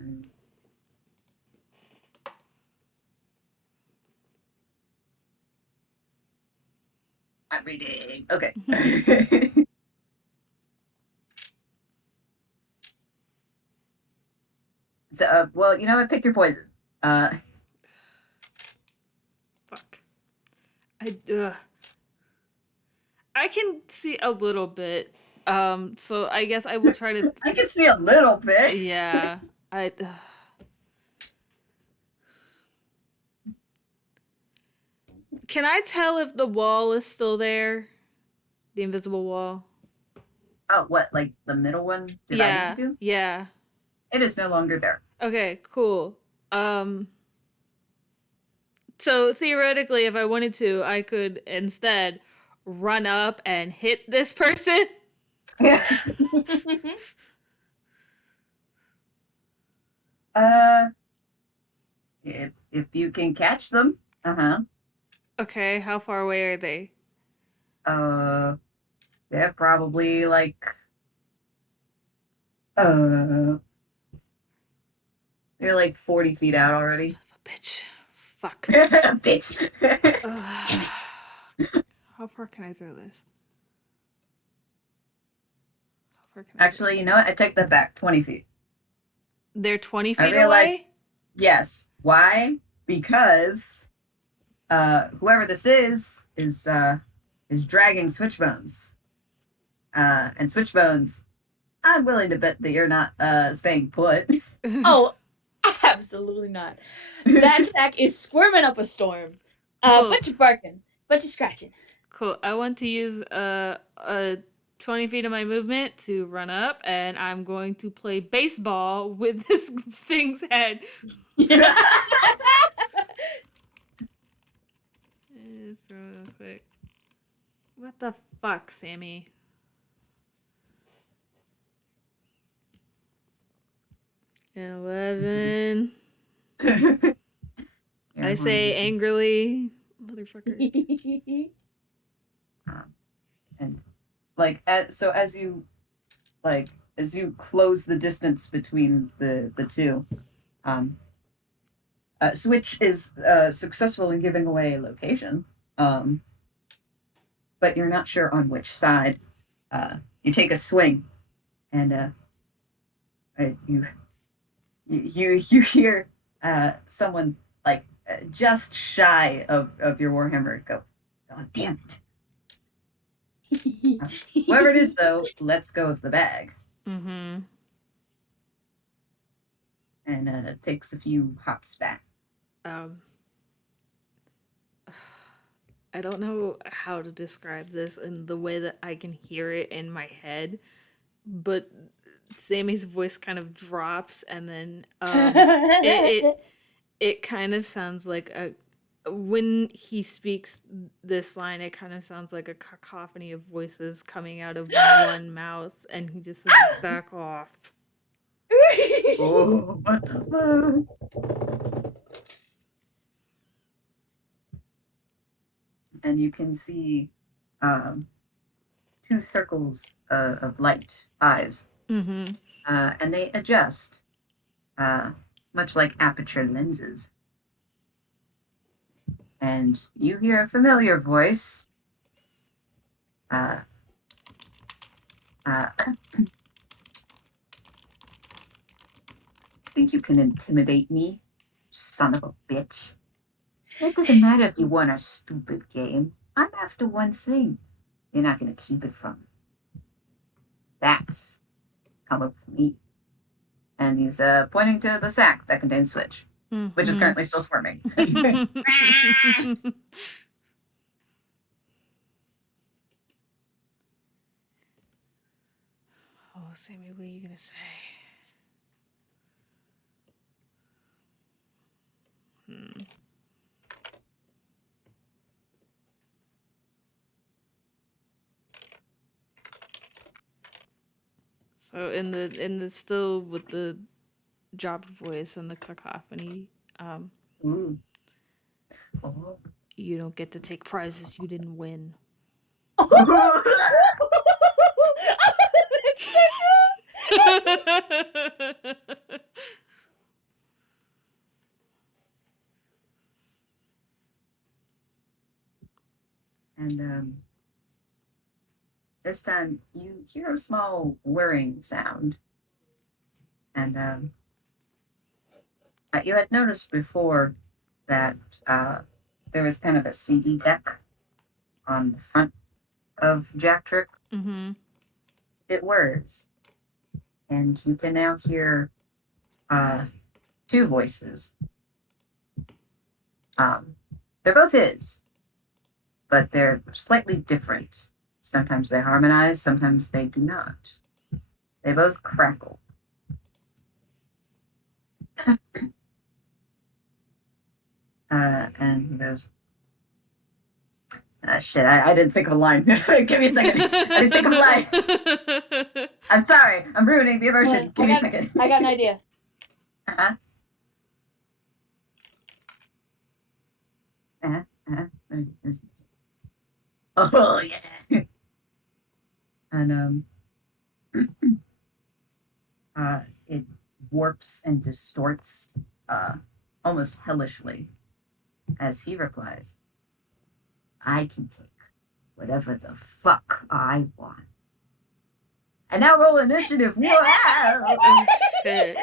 I'm reading. Okay. So, well, you know what? Pick your poison. Fuck. I can see a little bit. So I guess I will try to. I can see a little bit. Yeah. Can I tell if the wall is still there? The invisible wall? Oh, what? Like the middle one dividing the two? Yeah. It is no longer there. Okay, cool. So theoretically, if I wanted to, I could instead run up and hit this person. uh, if you can catch them, Okay, how far away are they? uh, they're probably like uh, they're like 40 feet out already. Son of a bitch. Fuck. Bitch. Damn it. How far can I throw this? How far can I throw Actually, you know what? I take that back. 20 feet. They're 20 I feet realized, away? yes. Why? Because whoever this is dragging Switchbones. And Switchbones, I'm willing to bet that you're not staying put. Oh, absolutely not. That sack is squirming up a storm. Cool. Bunch of barking, bunch of scratching. Cool. I want to use 20 feet of my movement to run up, and I'm going to play baseball with this thing's head. Just real quick. What the fuck, Sammy? And 11. I say angrily, motherfucker. And like as you close the distance between the two, Switch is successful in giving away a location, but you're not sure on which side. You take a swing, and you hear someone like just shy of your warhammer go, "Oh damn it!" Whoever it is, though, lets go of the bag. Mm-hmm. And takes a few hops back. I don't know how to describe this in the way that I can hear it in my head, but Sammy's voice kind of drops, and then it kind of sounds like a when he speaks this line, it kind of sounds like a cacophony of voices coming out of one mouth, and he just says, "Back off." Oh, what the fuck? And you can see two circles of light eyes, Mm-hmm. and they adjust, much like aperture lenses. And you hear a familiar voice. Think you can intimidate me, son of a bitch? It doesn't matter if you won a stupid game. I'm after one thing. You're not going to keep it from me. That's coming for me. And he's pointing to the sack that contains Switch, which is currently still squirming. Oh, Sammy, what are you gonna say? So in the still with the dropped voice and the cacophony, Ooh. Oh. you don't get to take prizes you didn't win. And this time you hear a small whirring sound. And you had noticed before that there was kind of a CD deck on the front of Jacktrick. Mm-hmm. It whirs. And you can now hear two voices. They're both his, but they're slightly different. Sometimes they harmonize, sometimes they do not. They both crackle. And he goes, shit, I didn't think of a line. Give me a second. I didn't think of a line. I'm sorry. I'm ruining the immersion. Give me a second. I got an idea. Uh-huh. Uh-huh. Uh-huh. There's... Oh, yeah. And, it warps and distorts, almost hellishly as he replies, I can take whatever the fuck I want. And now roll initiative. Wow! Oh, shit.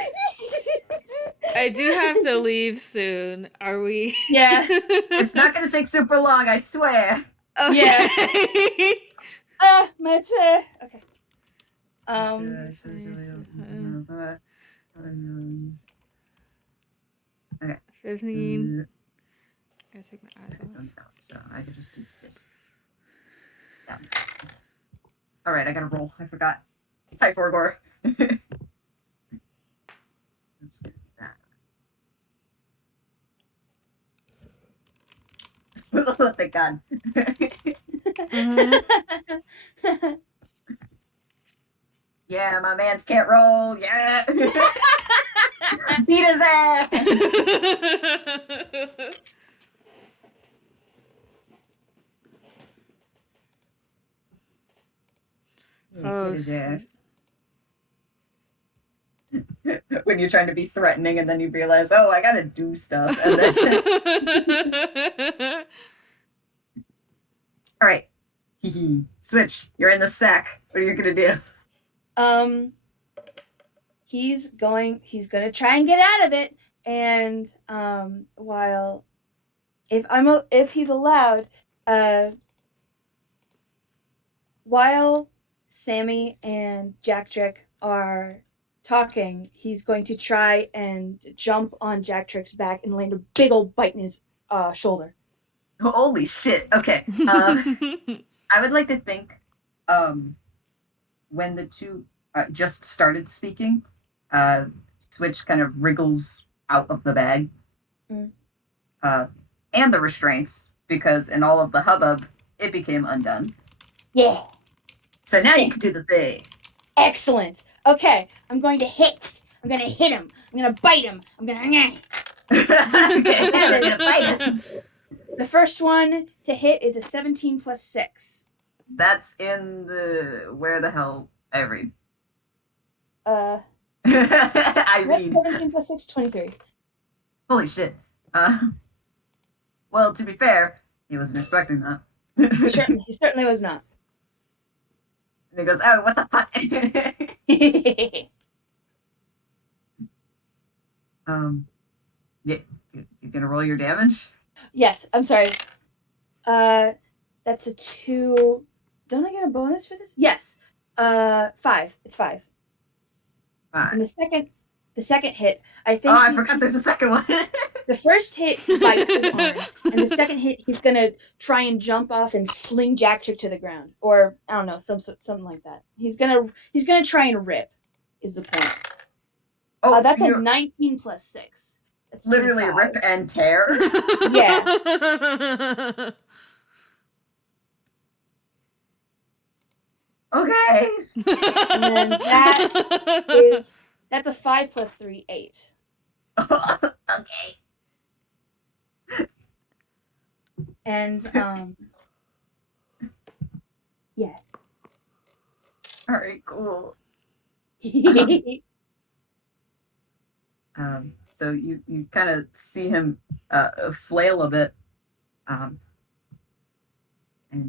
I do have to leave soon. Are we? Yeah. It's not going to take super long, I swear. Okay. My turn. Okay. Okay. 15. I gotta take my eyes off. So I could just do this. Yeah. All right, I gotta roll. I forgot. Hi, Forgor. Let's do that. Oh, thank God. Yeah, my mans can't roll. Yeah. Beat his ass. Oh, get his shit. ass. When you're trying to be threatening and then you realize, oh, I gotta do stuff. And then... All right. Switch. You're in the sack. What are you gonna do? He's gonna try and get out of it, and while if he's allowed, while Sammy and Jacktrick are talking, he's going to try and jump on Jacktrick's back and land a big old bite in his shoulder. Holy shit. Okay. I would like to think when the two just started speaking, Switch kind of wriggles out of the bag. And the restraints, because in all of the hubbub, it became undone. Yeah. So now you can do the thing. Excellent. Okay, I'm going to hit. I'm going to hit him. I'm going to bite him. I'm going to... I'm gonna bite him. The first one to hit is a 17 plus 6. That's in the... Where the hell... I read. I read. 17 plus 6, 23. Holy shit. Well, to be fair, he wasn't expecting that. He certainly was not. And he goes, oh, what the fuck? Yeah, you gonna roll your damage? Yes, I'm sorry. That's a 2. Don't I get a bonus for this? Yes. 5. It's 5. And the second hit, I think. Oh, I forgot there's a second one. The first hit he bites his arm, and the second hit he's gonna try and jump off and sling Jacktrick to the ground, or I don't know, something like that. He's gonna try and rip. Is the point? Oh, that's so a 19 plus 6. That's literally 25. rip and tear. Yeah. Okay. And then that's a 5 plus 3, 8. Okay. And yeah. All right, cool. So you kind of see him flail a bit. And,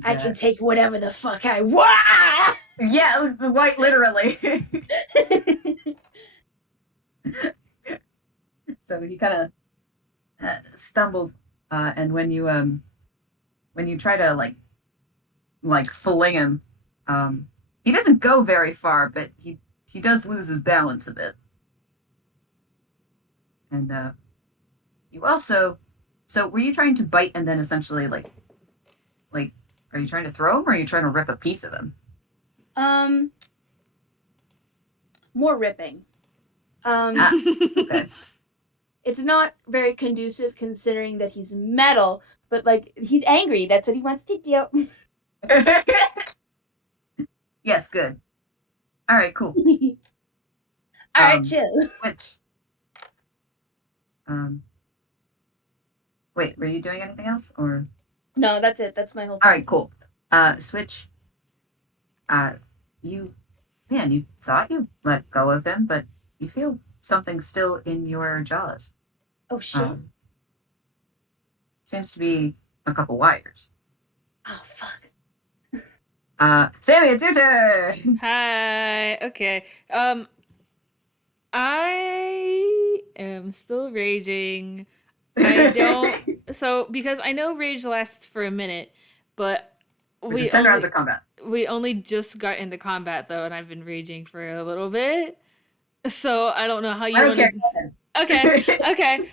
I can take whatever the fuck I want. Yeah, quite literally. So he kind of stumbles, and when you try to like fling him, he doesn't go very far, but he does lose his balance a bit. And you also, so were you trying to bite and then essentially like are you trying to throw him or are you trying to rip a piece of him? More ripping. Okay. it's not very conducive considering that he's metal, but like he's angry. That's what he wants to do. Yes, good. All right, cool. All right, chill. Which, um, wait, were you doing anything else, or? No, that's it. That's my whole. All right, cool. Switch. Uh, you, man, you thought you let go of him, but you feel something still in your jaws. Oh shit. Seems to be a couple wires. Oh fuck. Sammy, it's your turn. Hi. Okay. I am still raging. I don't. So because I know rage lasts for a minute, but Which is we 10 rounds only of combat. we only just got into combat though, and I've been raging for a little bit. So I don't know how you I don't want care. to. Okay. Okay. Me,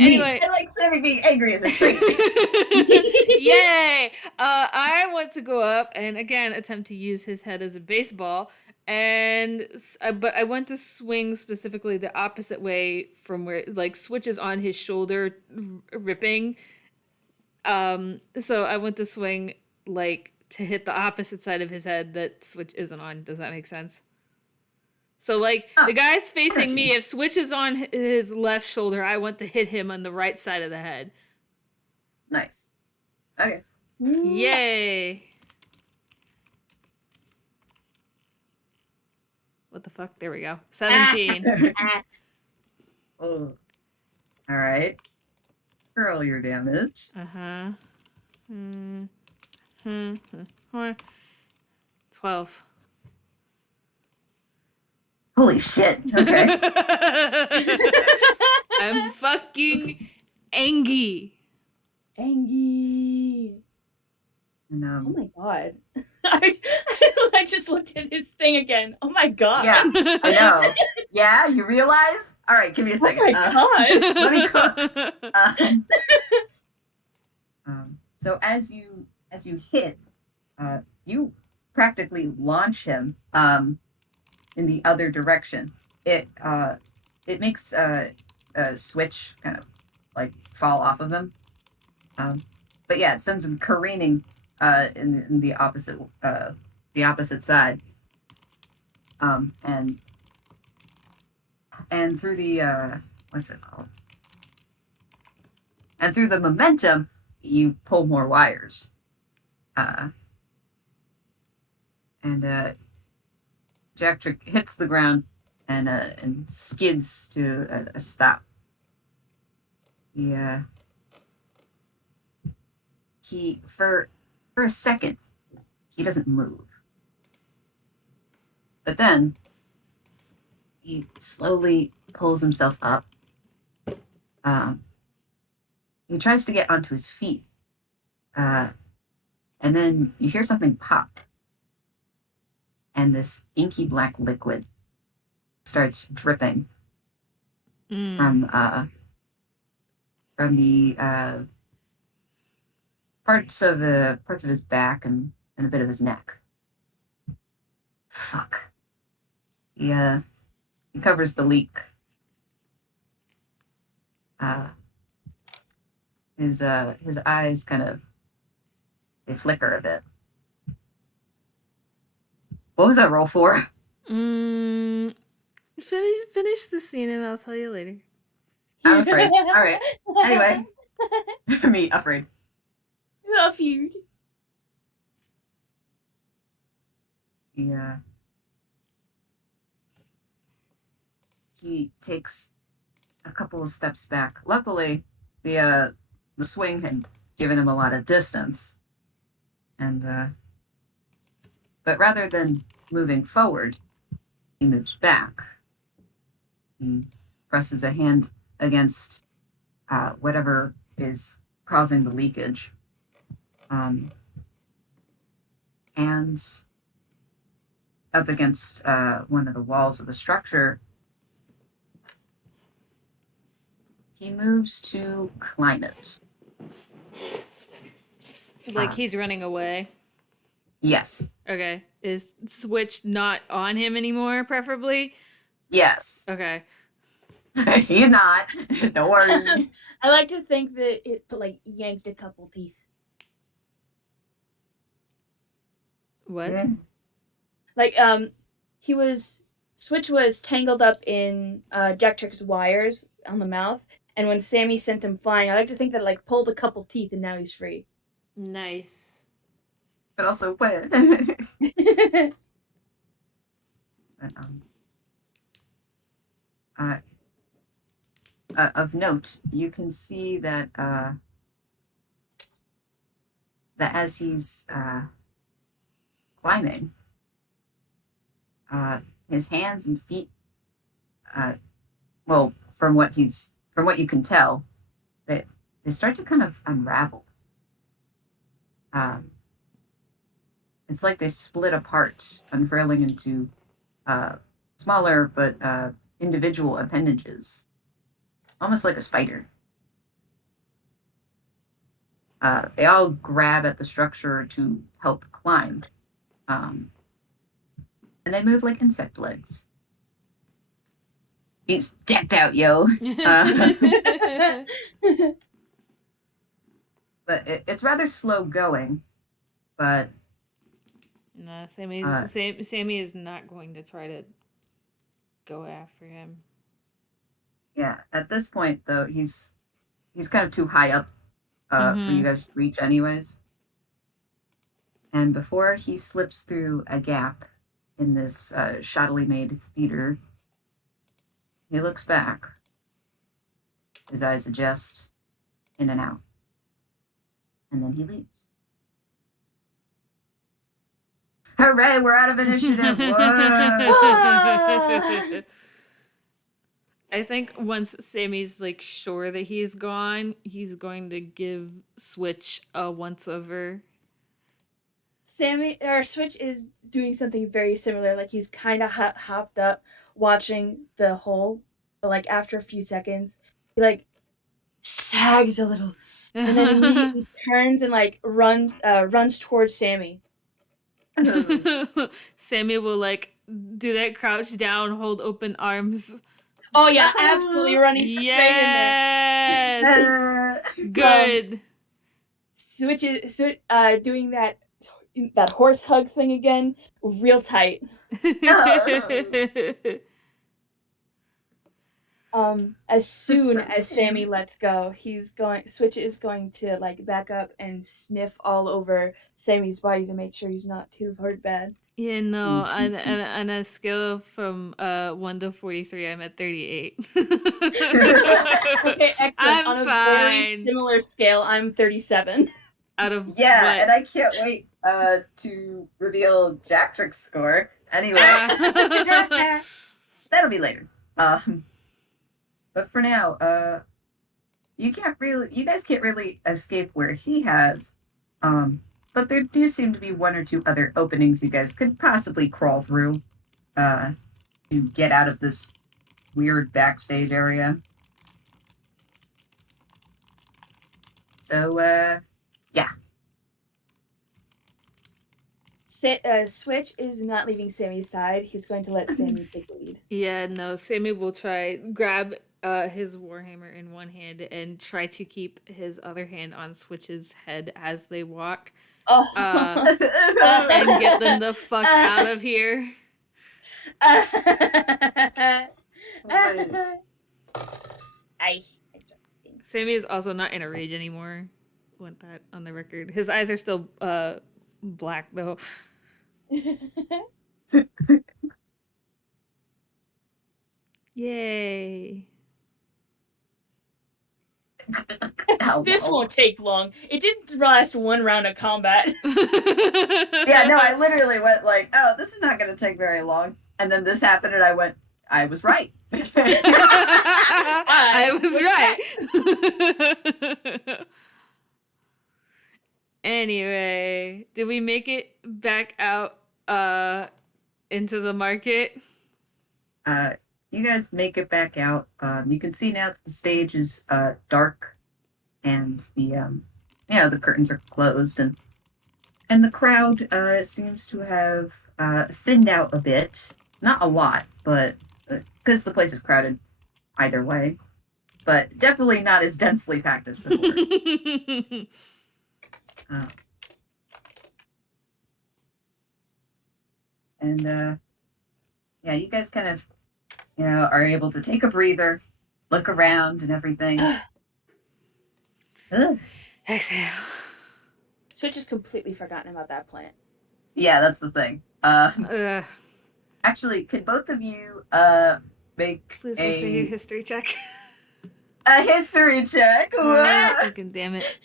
Anyway. I like Sammy being angry as a treat. Yay! I want to go up and again attempt to use his head as a baseball, and but I want to swing specifically the opposite way from where like switches on his shoulder, ripping. So I want to swing like to hit the opposite side of his head that switch isn't on. Does that make sense? So like the guy's facing me. If Switch is on his left shoulder, I want to hit him on the right side of the head. Nice. Okay. Yay! What the fuck? There we go. 17. Oh. All right. Roll your damage. Uh-huh. 12. Holy shit. Okay. I'm fucking angry. Angie. And, Oh my god. I just looked at his thing again. Oh my god. yeah, I know. Yeah, you realize? All right, give me a Oh second. my god. Let me go. So as you hit, you practically launch him in the other direction. It makes a switch kind of like fall off of him. But yeah, it sends him careening in the opposite side. And through the what's it called? And through the momentum, you pull more wires. And Jacktrick hits the ground and skids to a stop. He for a second he doesn't move, but then he slowly pulls himself up. He tries to get onto his feet, and then you hear something pop, and this inky black liquid starts dripping from the parts of his back and a bit of his neck. Fuck. He covers the leak. His eyes kind of they flicker a bit. What was that roll for? Finish the scene and I'll tell you later. I'm afraid. All right. Anyway, me afraid. Afraid. Yeah. He takes a couple of steps back. Luckily, the swing had given him a lot of distance, and but rather than moving forward, he moves back. He presses a hand against whatever is causing the leakage, and up against one of the walls of the structure. He moves to climb it. Like he's running away. Yes. Okay. Is Switch not on him anymore, preferably? Yes. Okay. He's not. Don't worry. I like to think that it like yanked a couple teeth. What? Yeah. Like he was Switch was tangled up in Jacktrick's wires on the mouth, and when Sammy sent him flying, I like to think that like pulled a couple teeth and now he's free. Nice. But also, what? But, uh, of note, you can see that that as he's climbing, his hands and feet, uh, well, from what you can tell, that they start to kind of unravel. Um, it's like they split apart, unfurling into uh, smaller but individual appendages, almost like a spider. They all grab at the structure to help climb, um, and they move like insect legs. He's decked out, yo. Uh, but it's rather slow going. But Nah, uh, Sammy is not going to try to go after him. yeah, at this point though, he's kind of too high up for you Mm-hmm. guys to reach, anyways. And before he slips through a gap in this shoddily made theater, he looks back. His eyes adjust in and out, and then he leaves. Hooray, we're out of initiative. Whoa. Ah! I think once Sammy's like sure that he's gone, he's going to give Switch a once over. Sammy or Switch is doing something very similar. Like he's kind of hopped up, watching the hole. But like after a few seconds, he like sags a little, and then immediately turns and like runs towards Sammy. Sammy will like do that crouch down, hold open arms. Oh yeah, absolutely running straight in there. Yes. Um, Good. doing that horse hug thing again, real tight. As That's soon so as Sammy cute. lets go, Switch is going to like back up and sniff all over Sammy's body to make sure he's not too hurt bad. Yeah, no, He's on a scale from 1 to 43, I'm at 38. Okay, excellent. I'm On a very fine. similar scale, I'm 37. Out of Yeah, what? and I can't wait to reveal Jacktrick's score. Anyway, Uh, that'll be later. But for now, you guys can't really escape where he has. Um, but there do seem to be one or two other openings you guys could possibly crawl through uh, to get out of this weird backstage area. So, yeah. Switch is not leaving Sammy's side. He's going to let Sammy take the lead. yeah, no, Sammy will try grab his warhammer in one hand and try to keep his other hand on Switch's head as they walk. Uh Oh. and get them the fuck out of here. I. Sammy is also not in a rage anymore. Want that on the record. His eyes are still black though. Yay. This won't take long. It didn't last one round of combat. Yeah, no, I literally went like, oh, this is not going to take very long. And then this happened, and I went, I was right. I was right. Anyway, did we make it back out into the market? uh, you guys make it back out. You can see now that the stage is dark, and the curtains are closed, and the crowd seems to have thinned out a bit. Not a lot, but because the place is crowded. either way, but definitely not as densely packed as before. And yeah, you guys kind of, are able to take a breather, look around and everything. Ugh. Exhale. Switch has completely forgotten about that plant. Yeah, that's the thing. Ugh. Actually, could both of you make Please don't say a history check. a history check? Fucking damn it.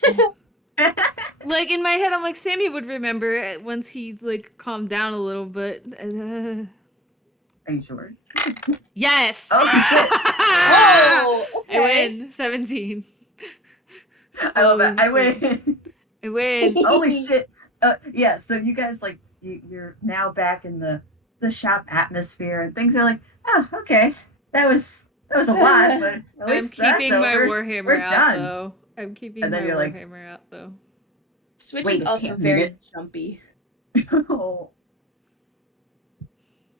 Like, in my head, I'm like, Sammy would remember it once he's, like, calmed down a little bit. Are you sure? Yes! Oh, shit. Oh, okay. I win. 17. I love that. I Holy shit. win. I win. Holy shit. Yeah, so you guys, like, you're now back in the shop atmosphere, and things are like, oh, okay. That was a lot, but at I'm least that's keeping my over. Warhammer We're out, done. though. I'm keeping And my then you're like, Warhammer out, though. Switch wait is a also damn very minute. jumpy. Oh.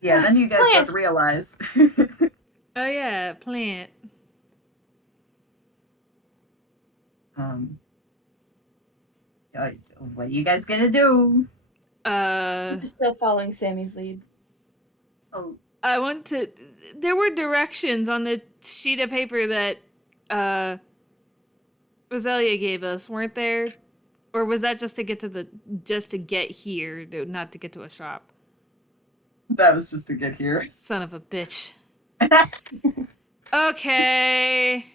Yeah, then you guys Plant. both realize. Oh, yeah, plant. um, what are you guys gonna do? I'm still following Sammy's lead. Oh, I want to. There were directions on the sheet of paper that Roselia gave us, weren't there? Or was that just to get here, not to get to a shop? that was just to get here. Son of a bitch. Okay.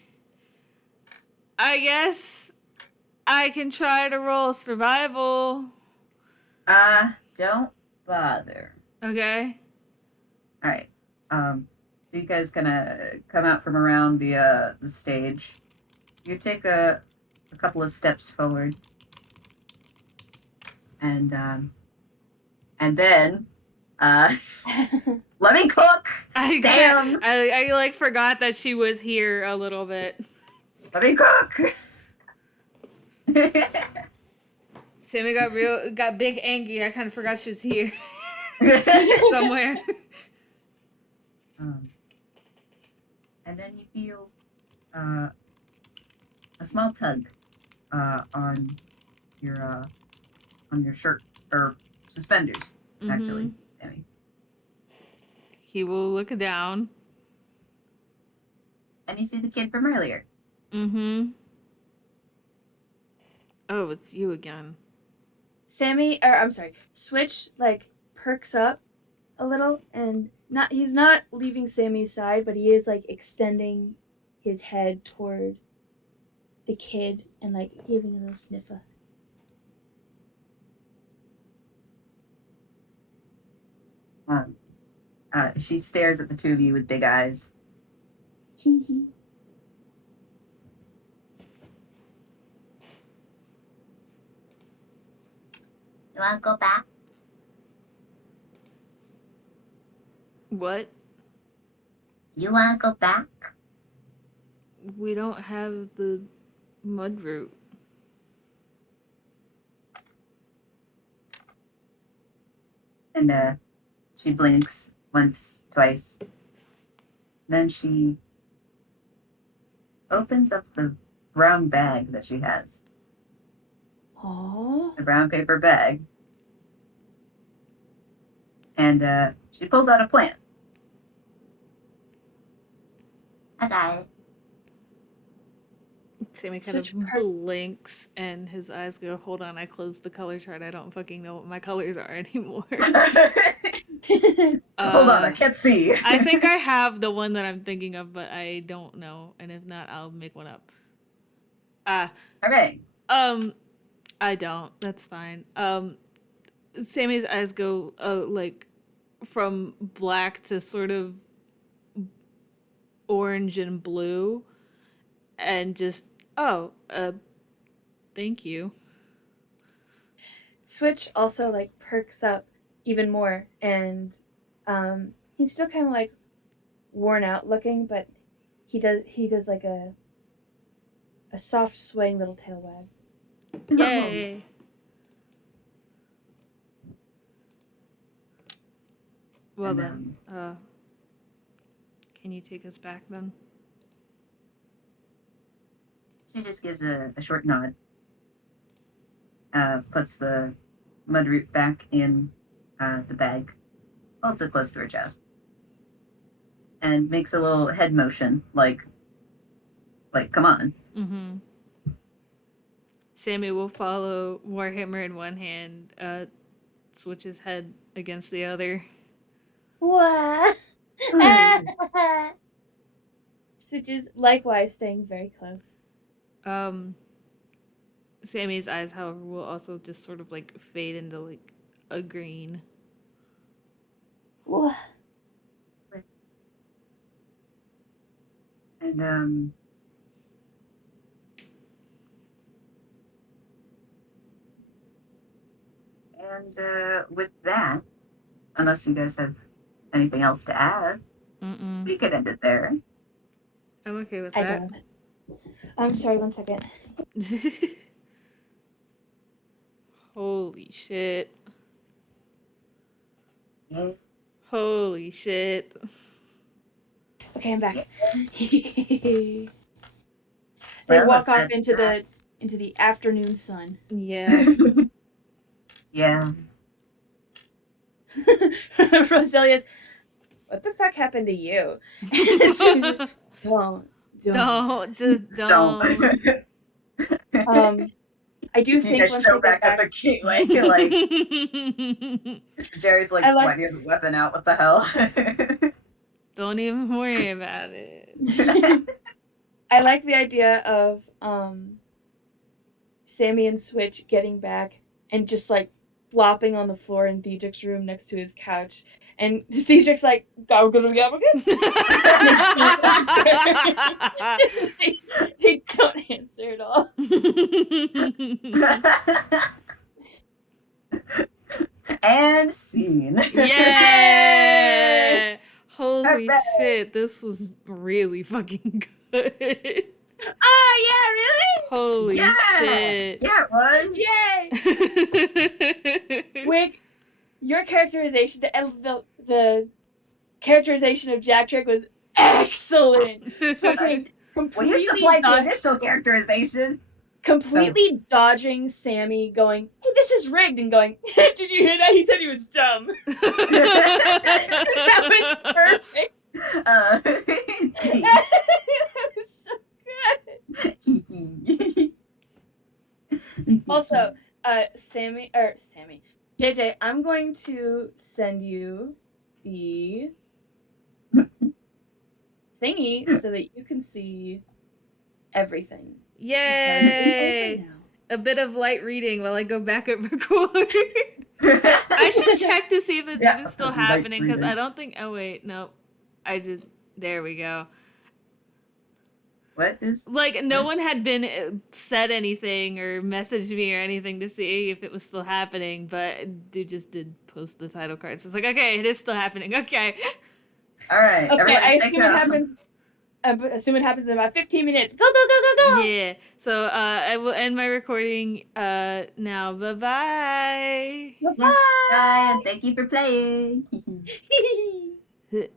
I guess I can try to roll survival. Don't bother. Okay. All right. So you guys kind of come out from around the stage. You take a couple of steps forward, and then let me cook. Damn. I like forgot that she was here a little bit. Let me cook. Sammy got big angry. I kind of forgot she was here somewhere. And then you feel a small tug on your shirt or suspenders, actually, Sammy. He will look down. And you see the kid from earlier. Oh, it's you again. Switch like perks up a little, and he's not leaving Sammy's side, but he is like extending his head toward the kid and like giving a little sniffer. She stares at the two of you with big eyes. Hee. You want to go back? What? You want to go back? We don't have the mud root. And she blinks once, twice. Then she opens up the brown bag that she has. Aww. The brown paper bag. And she pulls out a plant. I got it. Sammy kind of blinks and his eyes go, hold on, I closed the color chart. I don't fucking know what my colors are anymore. Hold on, I can't see. I think I have the one that I'm thinking of, but I don't know. And if not, I'll make one up. Okay. I don't. That's fine. Sammy's eyes go, like, from black to sort of orange and blue. And just, thank you. Switch also like perks up even more, and he's still kind of like worn out looking, but he does like a soft swaying little tail wag. Yay. Well then, can you take us back then? She just gives a short nod. Puts the mud root back in the bag. Holds it close to her chest. And makes a little head motion, like come on. Mm-hmm. Sammy will follow Warhammer in one hand, switch his head against the other. What? Switch is likewise staying very close. Sammy's eyes, however, will also just sort of like fade into like a green. What? And with that, unless you guys have anything else to add, we could end it there. I'm okay with I that. don't. I'm sorry, 1 second. Holy shit. Yeah. Holy shit. Okay, I'm back. They Well, walk off that's into that. the afternoon sun. Yeah. Yeah. Roselia's, what the fuck happened to you? And so he's like, don't. Just Don't. I do You think guys once show they get back up back, a gateway, like Jerry's like, I like. "What? You have a weapon out? What the hell?" Don't even worry about it. I like the idea of Sammy and Switch getting back and just like flopping on the floor in Theadric's room next to his couch, and Theadric's like, they don't answer at all. And scene. Yeah! Holy Hooray! shit, this was really fucking good. Oh yeah, really? Holy Yeah! shit. Yeah, it was. Yay! Wick, your characterization, the characterization of Jacktrick was excellent. Fucking Well, you completely supplied the initial characterization. completely dodging Sammy, going, "Hey, this is rigged," and going, "Did you hear that? He said he was dumb." That was perfect. That was so good. Also, Sammy, JayJay, I'm going to send you the thingy so that you can see everything. Because it's Yay! open now. A bit of light reading while I go back and record. I should check to see if it's even still light happening because I reading. don't think. Oh wait, nope. I just. There we go. What is? Like no one had been said anything or messaged me or anything to see if it was still happening, but dude just did post the title cards. It's like, okay, it is still happening. Okay. All right. Okay, I Stay assume it calm. happens. Assume it happens in about 15 minutes. Go, go, go, go, go! Yeah. So I will end my recording now. Bye bye. Yes, bye, and thank you for playing. Bye!